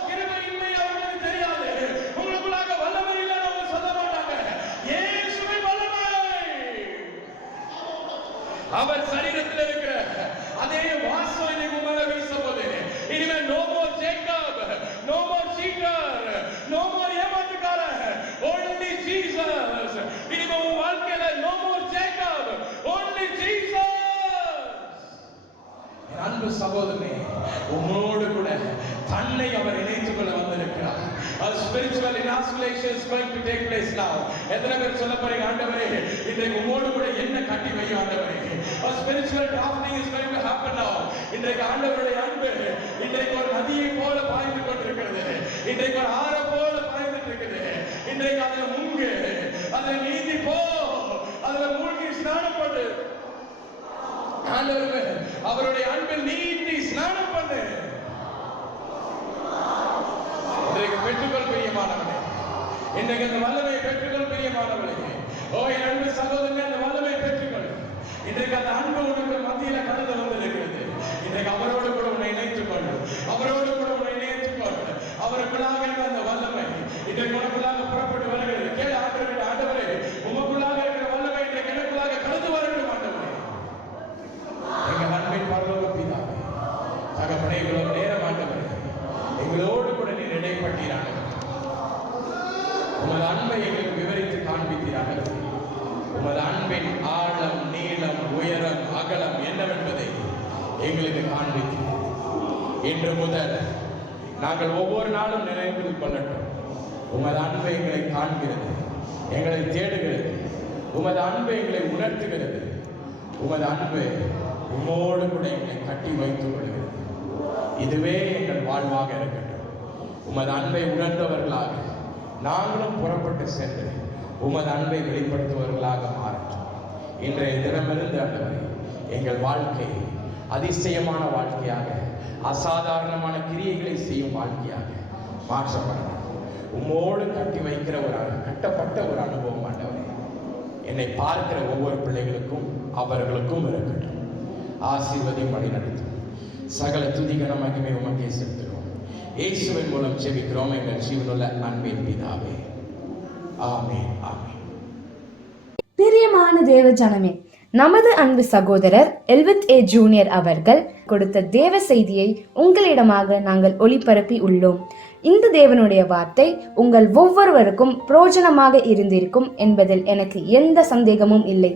கிருபையின்மை அவர்களுக்கு தெரியாது, உங்களுக்குள்ளாக வல்லமை இல்லை அவங்க சொல்ல மாட்டாங்க. இயேசுவின் வல்லமை அவர் சரீரத்தில் இருக்கிற அதே வாசம் இன்னைக்கு மேல வீச போது. இனிமே no more Jacob, no more cheater, no more ஏமாற்றுக்காரன், only Jesus. இனிமே உன் வாழ்க்கையில no more Jacob, only Jesus. அன்பு சகோதரனே, உன்னோடு கூட தன்னை அவர் இணைத்துக் கொள்ள வந்திருக்கிறார். A spiritual inoculation is going to take place now. எத்தனை பேர் சொல்ல போறீங்க, ஆண்டவரே இன்றைக்கு உம்மோடு கூட என்ன கட்டி வையும் ஆண்டவரே. A spiritual drafting is going to happen now. இன்றைக்கு ஆண்டவருடைய அன்பு இன்றைக்கு ஒரு நதியை போல பாய்ந்து கொண்டிருக்கிறது. இன்றைக்கு ஒரு ஆற போல பாய்ந்துட்டு இருக்குது. இன்றைக்கு அதுல மூழ்கு, அதுல நீந்தி போ, அதுல மூழ்கி ஸ்நானம் பண்ணு. ஆண்டவரே அவருடைய அன்பில் நீந்தி ஸ்நானம் பண்ணு. இன்றைக்கு பெற்றுக்கொள் பிரியமானவனே, இன்றைக்கு அந்த வல்லமையை பெற்றுக்கொள் பிரியமானவனே. ஓ என் அன்பு சகோதரனே, அந்த வல்லமையை பெற்றுக்கொள். இன்றைக்கு அந்த அன்பு உனக்கு மத்தியில கடந்து வந்திருக்கிறது. இன்றைக்கு அவரோடு கூட உன்னை இணைத்துக் கொள், அவரோடு கூட உன்னை இணைத்துக் கொள். அவருக்குள்ளாக இருக்கிற அந்த வல்லமை இன்றைக்கு உனக்குள்ளாக புறப்பட்டு வருகிறது. கேளு ஆண்டவரே, ஆண்டவரே உமக்குள்ளாக இருக்கிற வல்லமை இன்றைக்கு எனக்குள்ளாக கடந்து வரணும் ஆண்டவரே. எங்கள் அன்பின் பரலோக பிதாவே, தகப்பனே இவ்வளவு நேரம் ஆண்டவரே எங்களோடு கூட நீர் இடைப்பட்டீராக. உமது அன்பை எங்களுக்கு விவரித்து காண்பித்தீராக. உமது அன்பின் ஆழம், நீளம், உயரம், அகலம் என்னவென்பதை எங்களுக்கு காண்பித்து இன்று முதல் நாங்கள் ஒவ்வொரு நாளும் நினைவு கொள்ளட்டும். உமது அன்பை எங்களை காண்கிறது, எங்களை தேடுகிறது. உமது அன்பை எங்களை உணர்த்துகிறது. உமது அன்பு உம்மோடு கூட எங்களை கட்டி வைத்துக் கொள்கிறது. இதுவே எங்கள் வாழ்வாக இருக்கட்டும். உமது அன்பை உணர்ந்தவர்களாக நாங்களும் புறப்பட்டு சென்று உமது அன்பை வெளிப்படுத்துவவர்களாக மாறட்டும். இன்றைய தினமிருந்து ஆண்டவரே எங்கள் வாழ்க்கை அதிசயமான வாழ்க்கையாக, அசாதாரணமான கிரியைகளை செய்யும் வாழ்க்கையாக மாற்றப்படணும். உம்மோடு கட்டி வைக்கிற கட்டப்பட்ட ஒரு அனுபவம் ஆண்டவரே என்னை பார்க்கிற ஒவ்வொரு பிள்ளைகளுக்கும் அவர்களுக்கும் இருக்கட்டும். ஆசீர்வதியும் வழி நடத்தும். சகல துதிகன மகிமை உமக்கே செலுத்துகிறோம். இயேசுவின் மூலம் ஜெபிக்கிறோம் எங்கள் ஜீவனுள்ள அன்பின் பிதாவே. ஆமென், ஆமென். பிரியமான தேவ ஜனமே, நமது அன்பு சகோதரர் எல்வித் ஏ ஜூனியர் அவர்கள் கொடுத்த தேவ செய்தியை உங்களிடமாக நாங்கள் ஒளிபரப்பி உள்ளோம். இந்த தேவனுடைய வார்த்தை உங்கள் ஒவ்வொருவருக்கும் பிரயோஜனமாக இருந்திருக்கும் என்பதில் எனக்கு எந்த சந்தேகமும் இல்லை.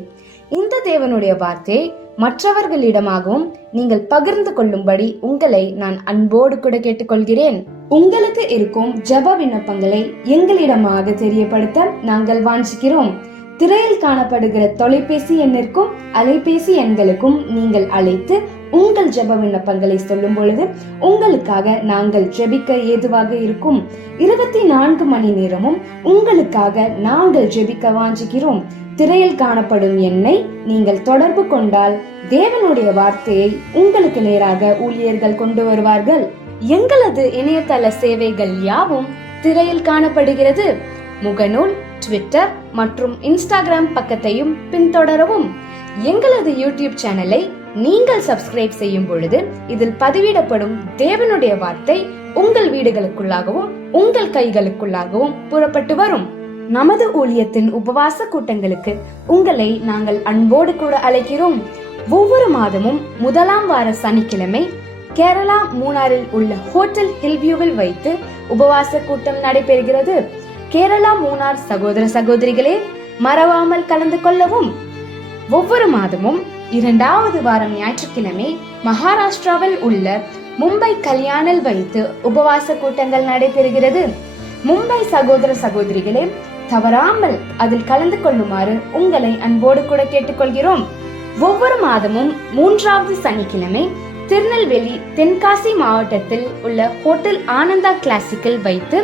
இந்த தேவனுடைய வார்த்தையை மற்றவர்களிடமாகவும் நீங்கள் பகிர்ந்து கொள்ளும்படி உங்களை நான் அன்போடு கூட கேட்டுக்கொள்கிறேன். உங்களுக்கு இருக்கும் ஜெப விண்ணப்பங்களை எங்களிடமாக தெரியப்படுத்த நாங்கள் வாஞ்சிக்கிறோம். திரையில் காணப்படுகிற தொலைபேசி எண்ணிற்கும் அலைபேசி எண்களுக்கும் நீங்கள் அழைத்து உங்கள் ஜெப விண்ணப்பங்களை சொல்லும் பொழுது உங்களுக்காக நாங்கள் ஜெபிக்க ஏதுவாக இருக்கும். 24 மணி நேரமும் உங்களுக்காக நாங்கள் ஜெபிக்க வாஞ்சிக்கிறோம். திரையில் காணப்படும் எண்ணை நீங்கள் தொடர்பு கொண்டால் தேவனுடைய வார்த்தையை உங்களுக்கு நேராக ஊழியர்கள் கொண்டு வருவார்கள். எங்களது இணையதள சேவைகள் யாவும் திரையில் காணப்படுகிறது. முகநூல், ட்விட்டர் மற்றும் இன்ஸ்டாகிராம் பக்கத்தையும் பின்தொடரவும். எங்களது யூடியூப் சேனலை நீங்கள் சப்ஸ்கிரைப் செய்யும் பொழுது இதில் பதிவிடப்படும் தேவனுடைய வார்த்தை உங்கள் வீடுகளுக்குள்ளாகவும் உங்கள் கைகளுக்குள்ளாகவும் புறப்பட்டு வரும். நமது ஊழியத்தின் உபவாச கூட்டங்களுக்கு உங்களை நாங்கள் அன்போடு கூட அழைக்கிறோம். ஒவ்வொரு மாதமும் முதலாம் வார சனிக்கிழமை கேரளா மூணாரில் உள்ள ஹோட்டல் ஹில்வியூவில் வைத்து உபவாச கூட்டம் நடைபெறுகிறது. கேரளா மூணார் சகோதர சகோதரிகளே, மறவாமல் கலந்து கொள்ளவும். ஒவ்வொரு மாதமும் 2வது வாரம் ஞாயிற்றுக்கிழமை மகாராஷ்டிராவில் உள்ள மும்பை கல்யாணில் வைத்து உபவாச கூட்டங்கள் நடைபெறுகிறது. மும்பை சகோதர சகோதரிகளே, தவறாமல் அதில் கலந்து கொள்ளுமாறு உங்களை அன்போடு கூட கேட்டுக்கொள்கிறோம். ஒவ்வொரு மாதமும் 3வது சனிக்கிழமை திருநெல்வேலி தென்காசி மாவட்டத்தில் உள்ள ஹோட்டல் ஆனந்தா கிளாசிக்கில் வைத்து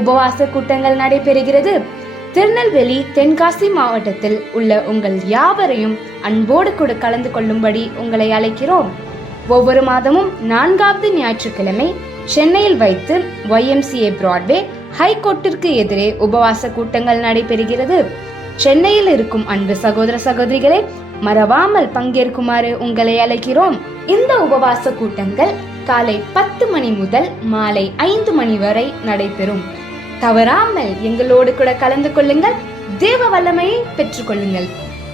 உபவாச கூட்டங்கள் நடைபெறுகிறது. திருநெல்வேலி தென்காசி மாவட்டத்தில் உள்ள உங்கள் யாவரையும் அன்போடு கூட கலந்து கொள்ளும்படி உங்களை அழைக்கிறோம். ஒவ்வொரு மாதமும் 4வது ஞாயிற்றுக்கிழமை சென்னையில் வைத்து YMCA பிராட்வே ஹைகோர்ட்டிற்கு எதிரே உபவாச கூட்டங்கள் நடைபெறுகிறது. சென்னையில் இருக்கும் அன்பு சகோதர சகோதரிகளே, மறவாமல் பங்கேற்குமாறு உங்களை அழைக்கிறோம். இந்த உபவாச கூட்டங்கள் காலை 10 மணி முதல் மாலை 5 மணி வரை நடைபெறும். தவறாமல் எங்களோடு கூட கலந்து கொள்ளுங்கள். தேவ வல்லமையை பெற்றுக் கொள்ளுங்கள்.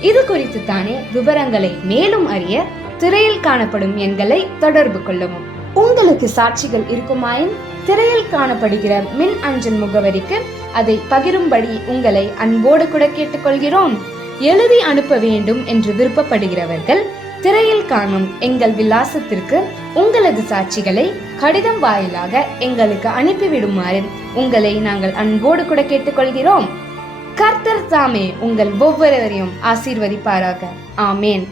இது குறித்து தானே விவரங்களை மேலும் அறிய திரையில் காணப்படும் எண்களை தொடர்பு கொள்ளவும். உங்களுக்கு சாட்சிகள் இருக்குமாயின் திரையில் காணப்படுகிற மின் அஞ்சல் முகவரிக்கு அதை பகிரும்படி உங்களை அன்போடு கூட கேட்டுக்கொள்கிறோம். எழுதி அனுப்ப வேண்டும் என்று விருப்பப்படுகிறவர்கள் திரையில் காணும் எங்கள் விலாசத்திற்கு உங்களது சாட்சிகளை கடிதம் வாயிலாக எங்களுக்கு அனுப்பிவிடுமாறு உங்களை நாங்கள் அன்போடு கூட கேட்டுக்கொள்கிறோம். கர்த்தர் தாமே உங்கள் ஒவ்வொருவரையும் ஆசீர்வதிப்பாராக. ஆமேன்.